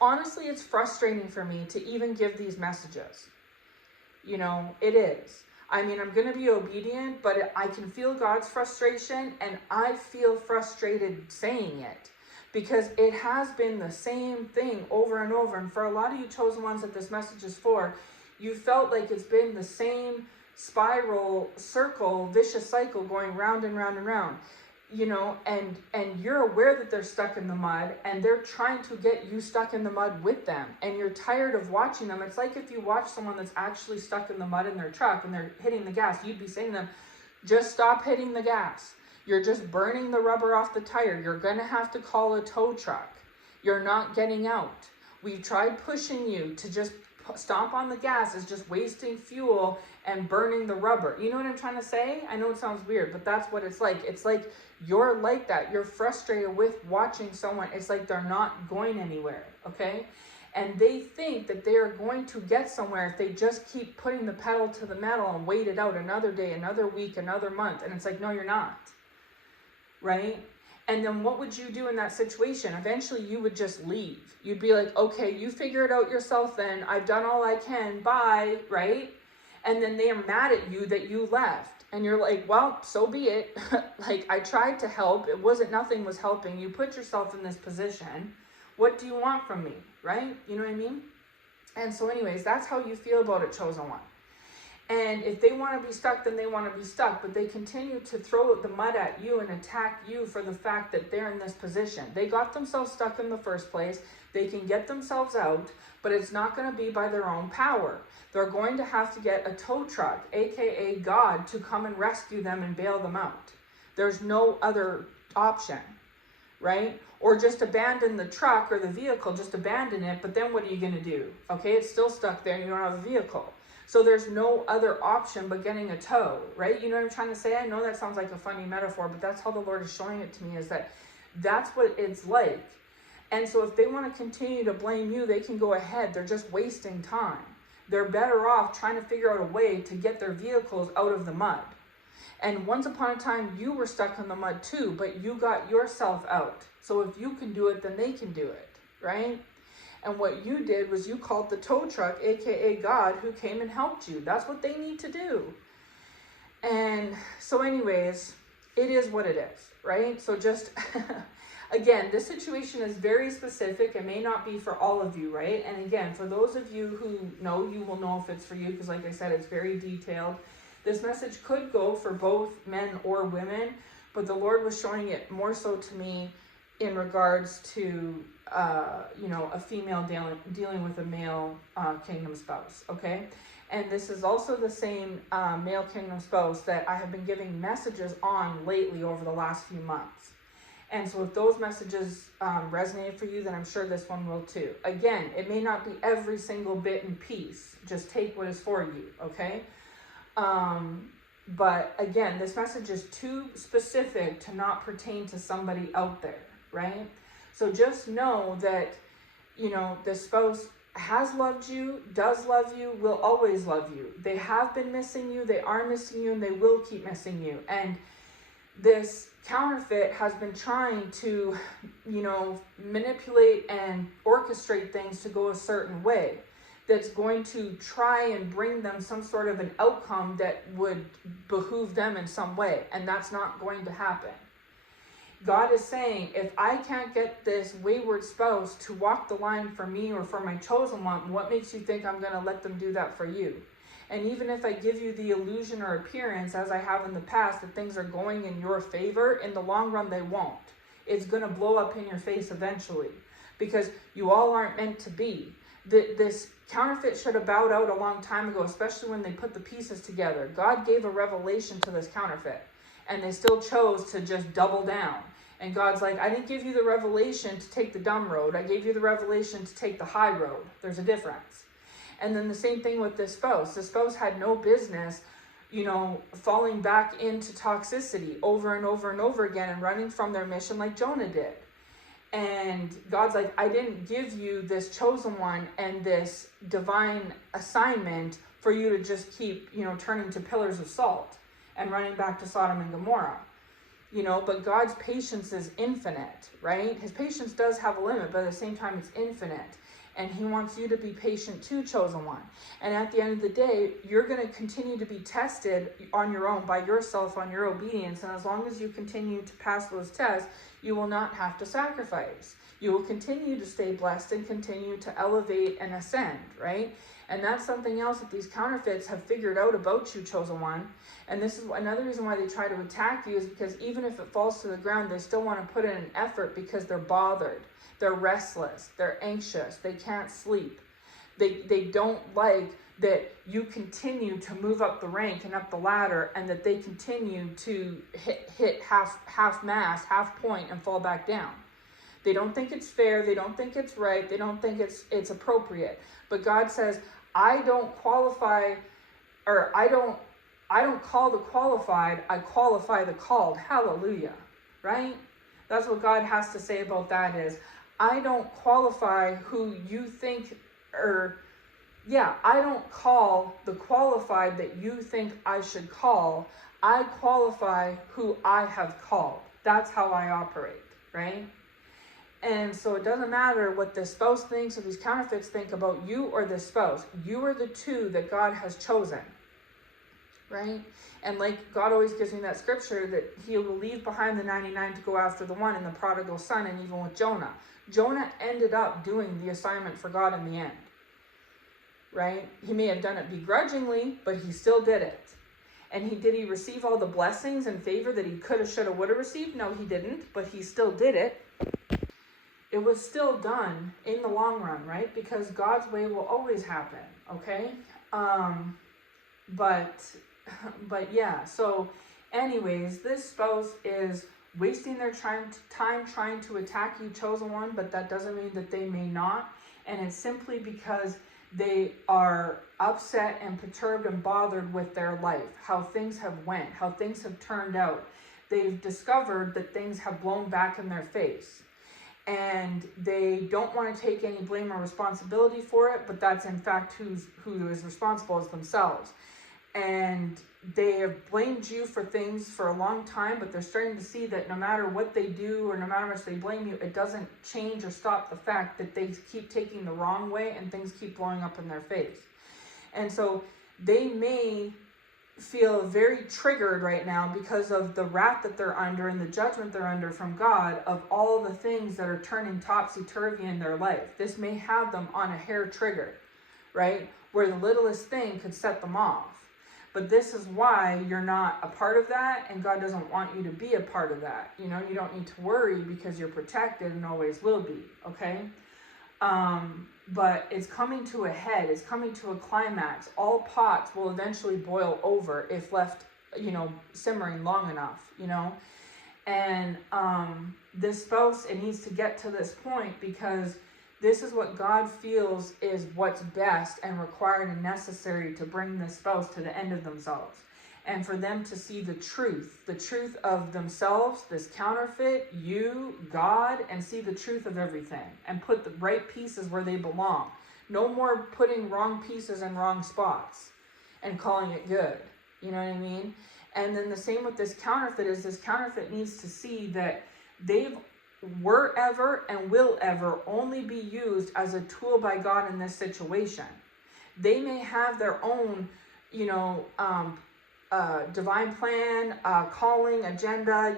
honestly, it's frustrating for me to even give these messages. You know, it is. I mean, I'm going to be obedient, but I can feel God's frustration, and I feel frustrated saying it because it has been the same thing over and over. And for a lot of you chosen ones that this message is for, you felt like it's been the same spiral, circle, vicious cycle going round and round and round. You know, and you're aware that they're stuck in the mud, and they're trying to get you stuck in the mud with them, and you're tired of watching them. It's like if you watch someone that's actually stuck in the mud in their truck and they're hitting the gas, you'd be saying to them, just stop hitting the gas. You're just burning the rubber off the tire. You're going to have to call a tow truck. You're not getting out. We've tried pushing you to just stomp on the gas. Is just wasting fuel and burning the rubber. You know what I'm trying to say? I know it sounds weird, but that's what it's like. It's like you're like that. You're frustrated with watching someone. It's like they're not going anywhere, okay? And they think that they are going to get somewhere if they just keep putting the pedal to the metal and wait it out another day, another week, another month. And it's like, no, you're not, right? And then what would you do in that situation? Eventually you would just leave. You'd be like, okay, you figure it out yourself then. I've done all I can. Bye, right? And then they are mad at you that you left. And you're like, well, so be it. Like, I tried to help. Nothing was helping. You put yourself in this position. What do you want from me, right? You know what I mean? And so anyways, that's how you feel about it, chosen one. And if they want to be stuck, then they want to be stuck. But they continue to throw the mud at you and attack you for the fact that they're in this position. They got themselves stuck in the first place. They can get themselves out, but it's not going to be by their own power. They're going to have to get a tow truck, aka God, to come and rescue them and bail them out. There's no other option, right? Or just abandon the truck or the vehicle, just abandon it, but then what are you going to do? Okay, it's still stuck there and you don't have a vehicle. So there's no other option but getting a tow, right? You know what I'm trying to say? I know that sounds like a funny metaphor, but that's how the Lord is showing it to me, is that that's what it's like. And so if they want to continue to blame you, they can go ahead. They're just wasting time. They're better off trying to figure out a way to get their vehicles out of the mud. And once upon a time, you were stuck in the mud too, but you got yourself out. So if you can do it, then they can do it, right? And what you did was you called the tow truck, aka God, who came and helped you. That's what they need to do. And so anyways, it is what it is, right? So just, again, this situation is very specific. It may not be for all of you, right? And again, for those of you who know, you will know if it's for you, because like I said, it's very detailed. This message could go for both men or women, but the Lord was showing it more so to me in regards to, a female dealing with a male kingdom spouse, okay? And this is also the same male kingdom spouse that I have been giving messages on lately over the last few months. And so if those messages resonate for you, then I'm sure this one will too. Again, it may not be every single bit and piece. Just take what is for you, okay? But again, this message is too specific to not pertain to somebody out there, right? So just know that, the spouse has loved you, does love you, will always love you. They have been missing you, they are missing you, and they will keep missing you. And this counterfeit has been trying to, manipulate and orchestrate things to go a certain way. That's going to try and bring them some sort of an outcome that would behoove them in some way. And that's not going to happen. God is saying, if I can't get this wayward spouse to walk the line for me or for my chosen one, what makes you think I'm going to let them do that for you? And even if I give you the illusion or appearance, as I have in the past, that things are going in your favor, in the long run, they won't. It's going to blow up in your face eventually, because you all aren't meant to be. This counterfeit should have bowed out a long time ago, especially when they put the pieces together. God gave a revelation to this counterfeit, and they still chose to just double down. And God's like, I didn't give you the revelation to take the dumb road. I gave you the revelation to take the high road. There's a difference. And then the same thing with this spouse. The spouse had no business, falling back into toxicity over and over and over again and running from their mission like Jonah did. And God's like, I didn't give you this chosen one and this divine assignment for you to just keep, turning to pillars of salt and running back to Sodom and Gomorrah. But God's patience is infinite, right? His patience does have a limit, but at the same time, it's infinite. And he wants you to be patient too, chosen one. And at the end of the day, you're going to continue to be tested on your own, by yourself, on your obedience. And as long as you continue to pass those tests, you will not have to sacrifice. You will continue to stay blessed and continue to elevate and ascend, right? And that's something else that these counterfeits have figured out about you, chosen one. And this is another reason why they try to attack you, is because even if it falls to the ground, they still want to put in an effort because they're bothered. They're restless. They're anxious. They can't sleep. They don't like that you continue to move up the rank and up the ladder, and that they continue to hit half mast, half point, and fall back down. They don't think it's fair. They don't think it's right. They don't think it's appropriate. But God says, I don't qualify, or I don't call the qualified, I qualify the called. Hallelujah, right? That's what God has to say about that is, I don't qualify who you think, I don't call the qualified that you think I should call. I qualify who I have called. That's how I operate, right? And so it doesn't matter what the spouse thinks or these counterfeits think about you or the spouse. You are the two that God has chosen, right? And like God always gives me that scripture that he will leave behind the 99 to go after the one, in the prodigal son. And even with Jonah ended up doing the assignment for God in the end. right? He may have done it begrudgingly, but he still did it. And did he receive all the blessings and favor that he could have, should have, would have received? No, he didn't, but he still did it. It was still done in the long run, right? Because God's way will always happen, okay? But yeah, so anyways, this spouse is wasting their time trying to attack you, chosen one, but that doesn't mean that they may not. And it's simply because they are upset and perturbed and bothered with their life, how things have went, how things have turned out. They've discovered that things have blown back in their face. And they don't want to take any blame or responsibility for it, but that's in fact who is responsible is themselves. And they have blamed you for things for a long time, but they're starting to see that no matter what they do or no matter how much they blame you, it doesn't change or stop the fact that they keep taking the wrong way and things keep blowing up in their face. And so they may feel very triggered right now because of the wrath that they're under and the judgment they're under from God of all the things that are turning topsy-turvy in their life. This may have them on a hair trigger, right? Where the littlest thing could set them off. But this is why you're not a part of that, and God doesn't want you to be a part of that. You know, you don't need to worry because you're protected and always will be, okay? But it's coming to a head. It's coming to a climax. All pots will eventually boil over if left, simmering long enough, And this spouse, it needs to get to this point because this is what God feels is what's best and required and necessary to bring this spouse to the end of themselves. And for them to see the truth of themselves, this counterfeit, you, God, and see the truth of everything and put the right pieces where they belong. No more putting wrong pieces in wrong spots and calling it good. You know what I mean? And then the same with this counterfeit is this counterfeit needs to see that they've were ever and will ever only be used as a tool by God in this situation. They may have their own, divine plan, calling, agenda,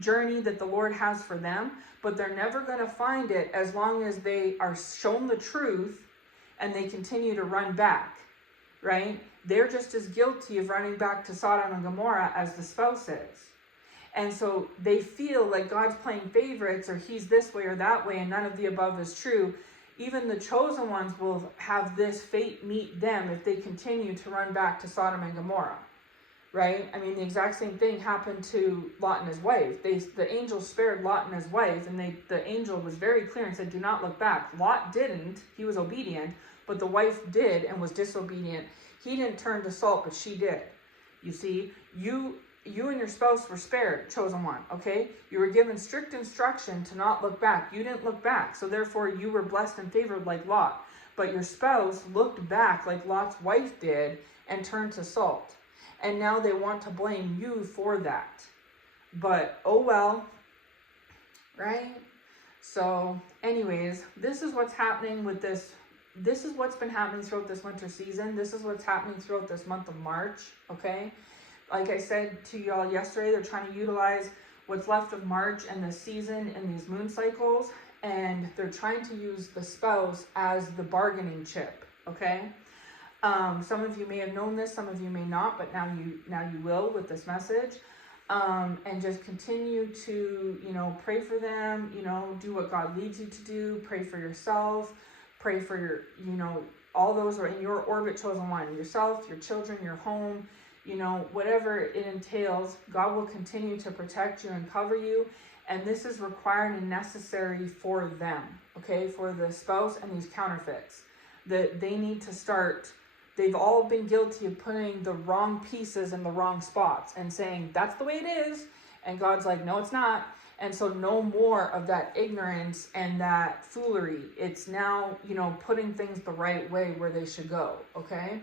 journey that the Lord has for them, but they're never going to find it as long as they are shown the truth and they continue to run back, right? They're just as guilty of running back to Sodom and Gomorrah as the spouse is. And so they feel like God's playing favorites or he's this way or that way and none of the above is true. Even the chosen ones will have this fate meet them if they continue to run back to Sodom and Gomorrah, right? I mean, the exact same thing happened to Lot and his wife. The angel spared Lot and his wife, and the angel was very clear and said, do not look back. Lot didn't. He was obedient, but the wife did and was disobedient. He didn't turn to salt, but she did. You see, you and your spouse were spared, chosen one, okay? You were given strict instruction to not look back. You didn't look back, so therefore you were blessed and favored like Lot. But your spouse looked back like Lot's wife did and turned to salt. And now they want to blame you for that. But, oh well, right? So, anyways, this is what's happening with this. This is what's been happening throughout this winter season. This is what's happening throughout this month of March, okay? Like I said to y'all yesterday, they're trying to utilize what's left of March and the season and these moon cycles, and they're trying to use the spouse as the bargaining chip, okay? Some of you may have known this, some of you may not, but now you will with this message. And just continue to, pray for them, do what God leads you to do, pray for yourself, pray for your, all those are in your orbit, chosen one, yourself, your children, your home, whatever it entails. God will continue to protect you and cover you. And this is required and necessary for them, okay, for the spouse and these counterfeits. That they need to start, they've all been guilty of putting the wrong pieces in the wrong spots and saying, that's the way it is. And God's like, no, it's not. And so no more of that ignorance and that foolery. It's now, putting things the right way where they should go, okay?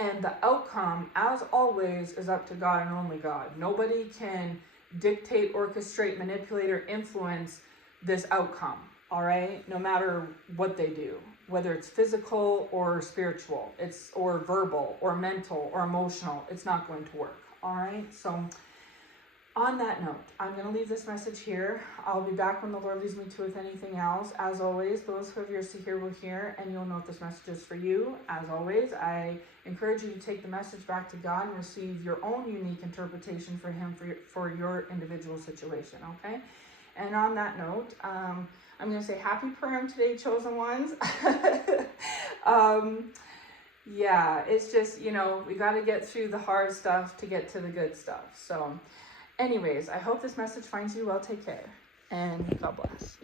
And the outcome, as always, is up to God and only God. Nobody can dictate, orchestrate, manipulate, or influence this outcome, all right? No matter what they do, whether it's physical or spiritual, or verbal or mental or emotional, it's not going to work, all right? So On that note, I'm going to leave this message here. I'll be back when the Lord leads me to with anything else. As always, those who have ears to hear will hear, and you'll know if this message is for you. As always, I encourage you to take the message back to God and receive your own unique interpretation for Him for your individual situation, okay? And on that note, I'm going to say happy Purim today, chosen ones. Yeah, it's just, you know, we got to get through the hard stuff to get to the good stuff. So anyways, I hope this message finds you well. Take care, and God bless.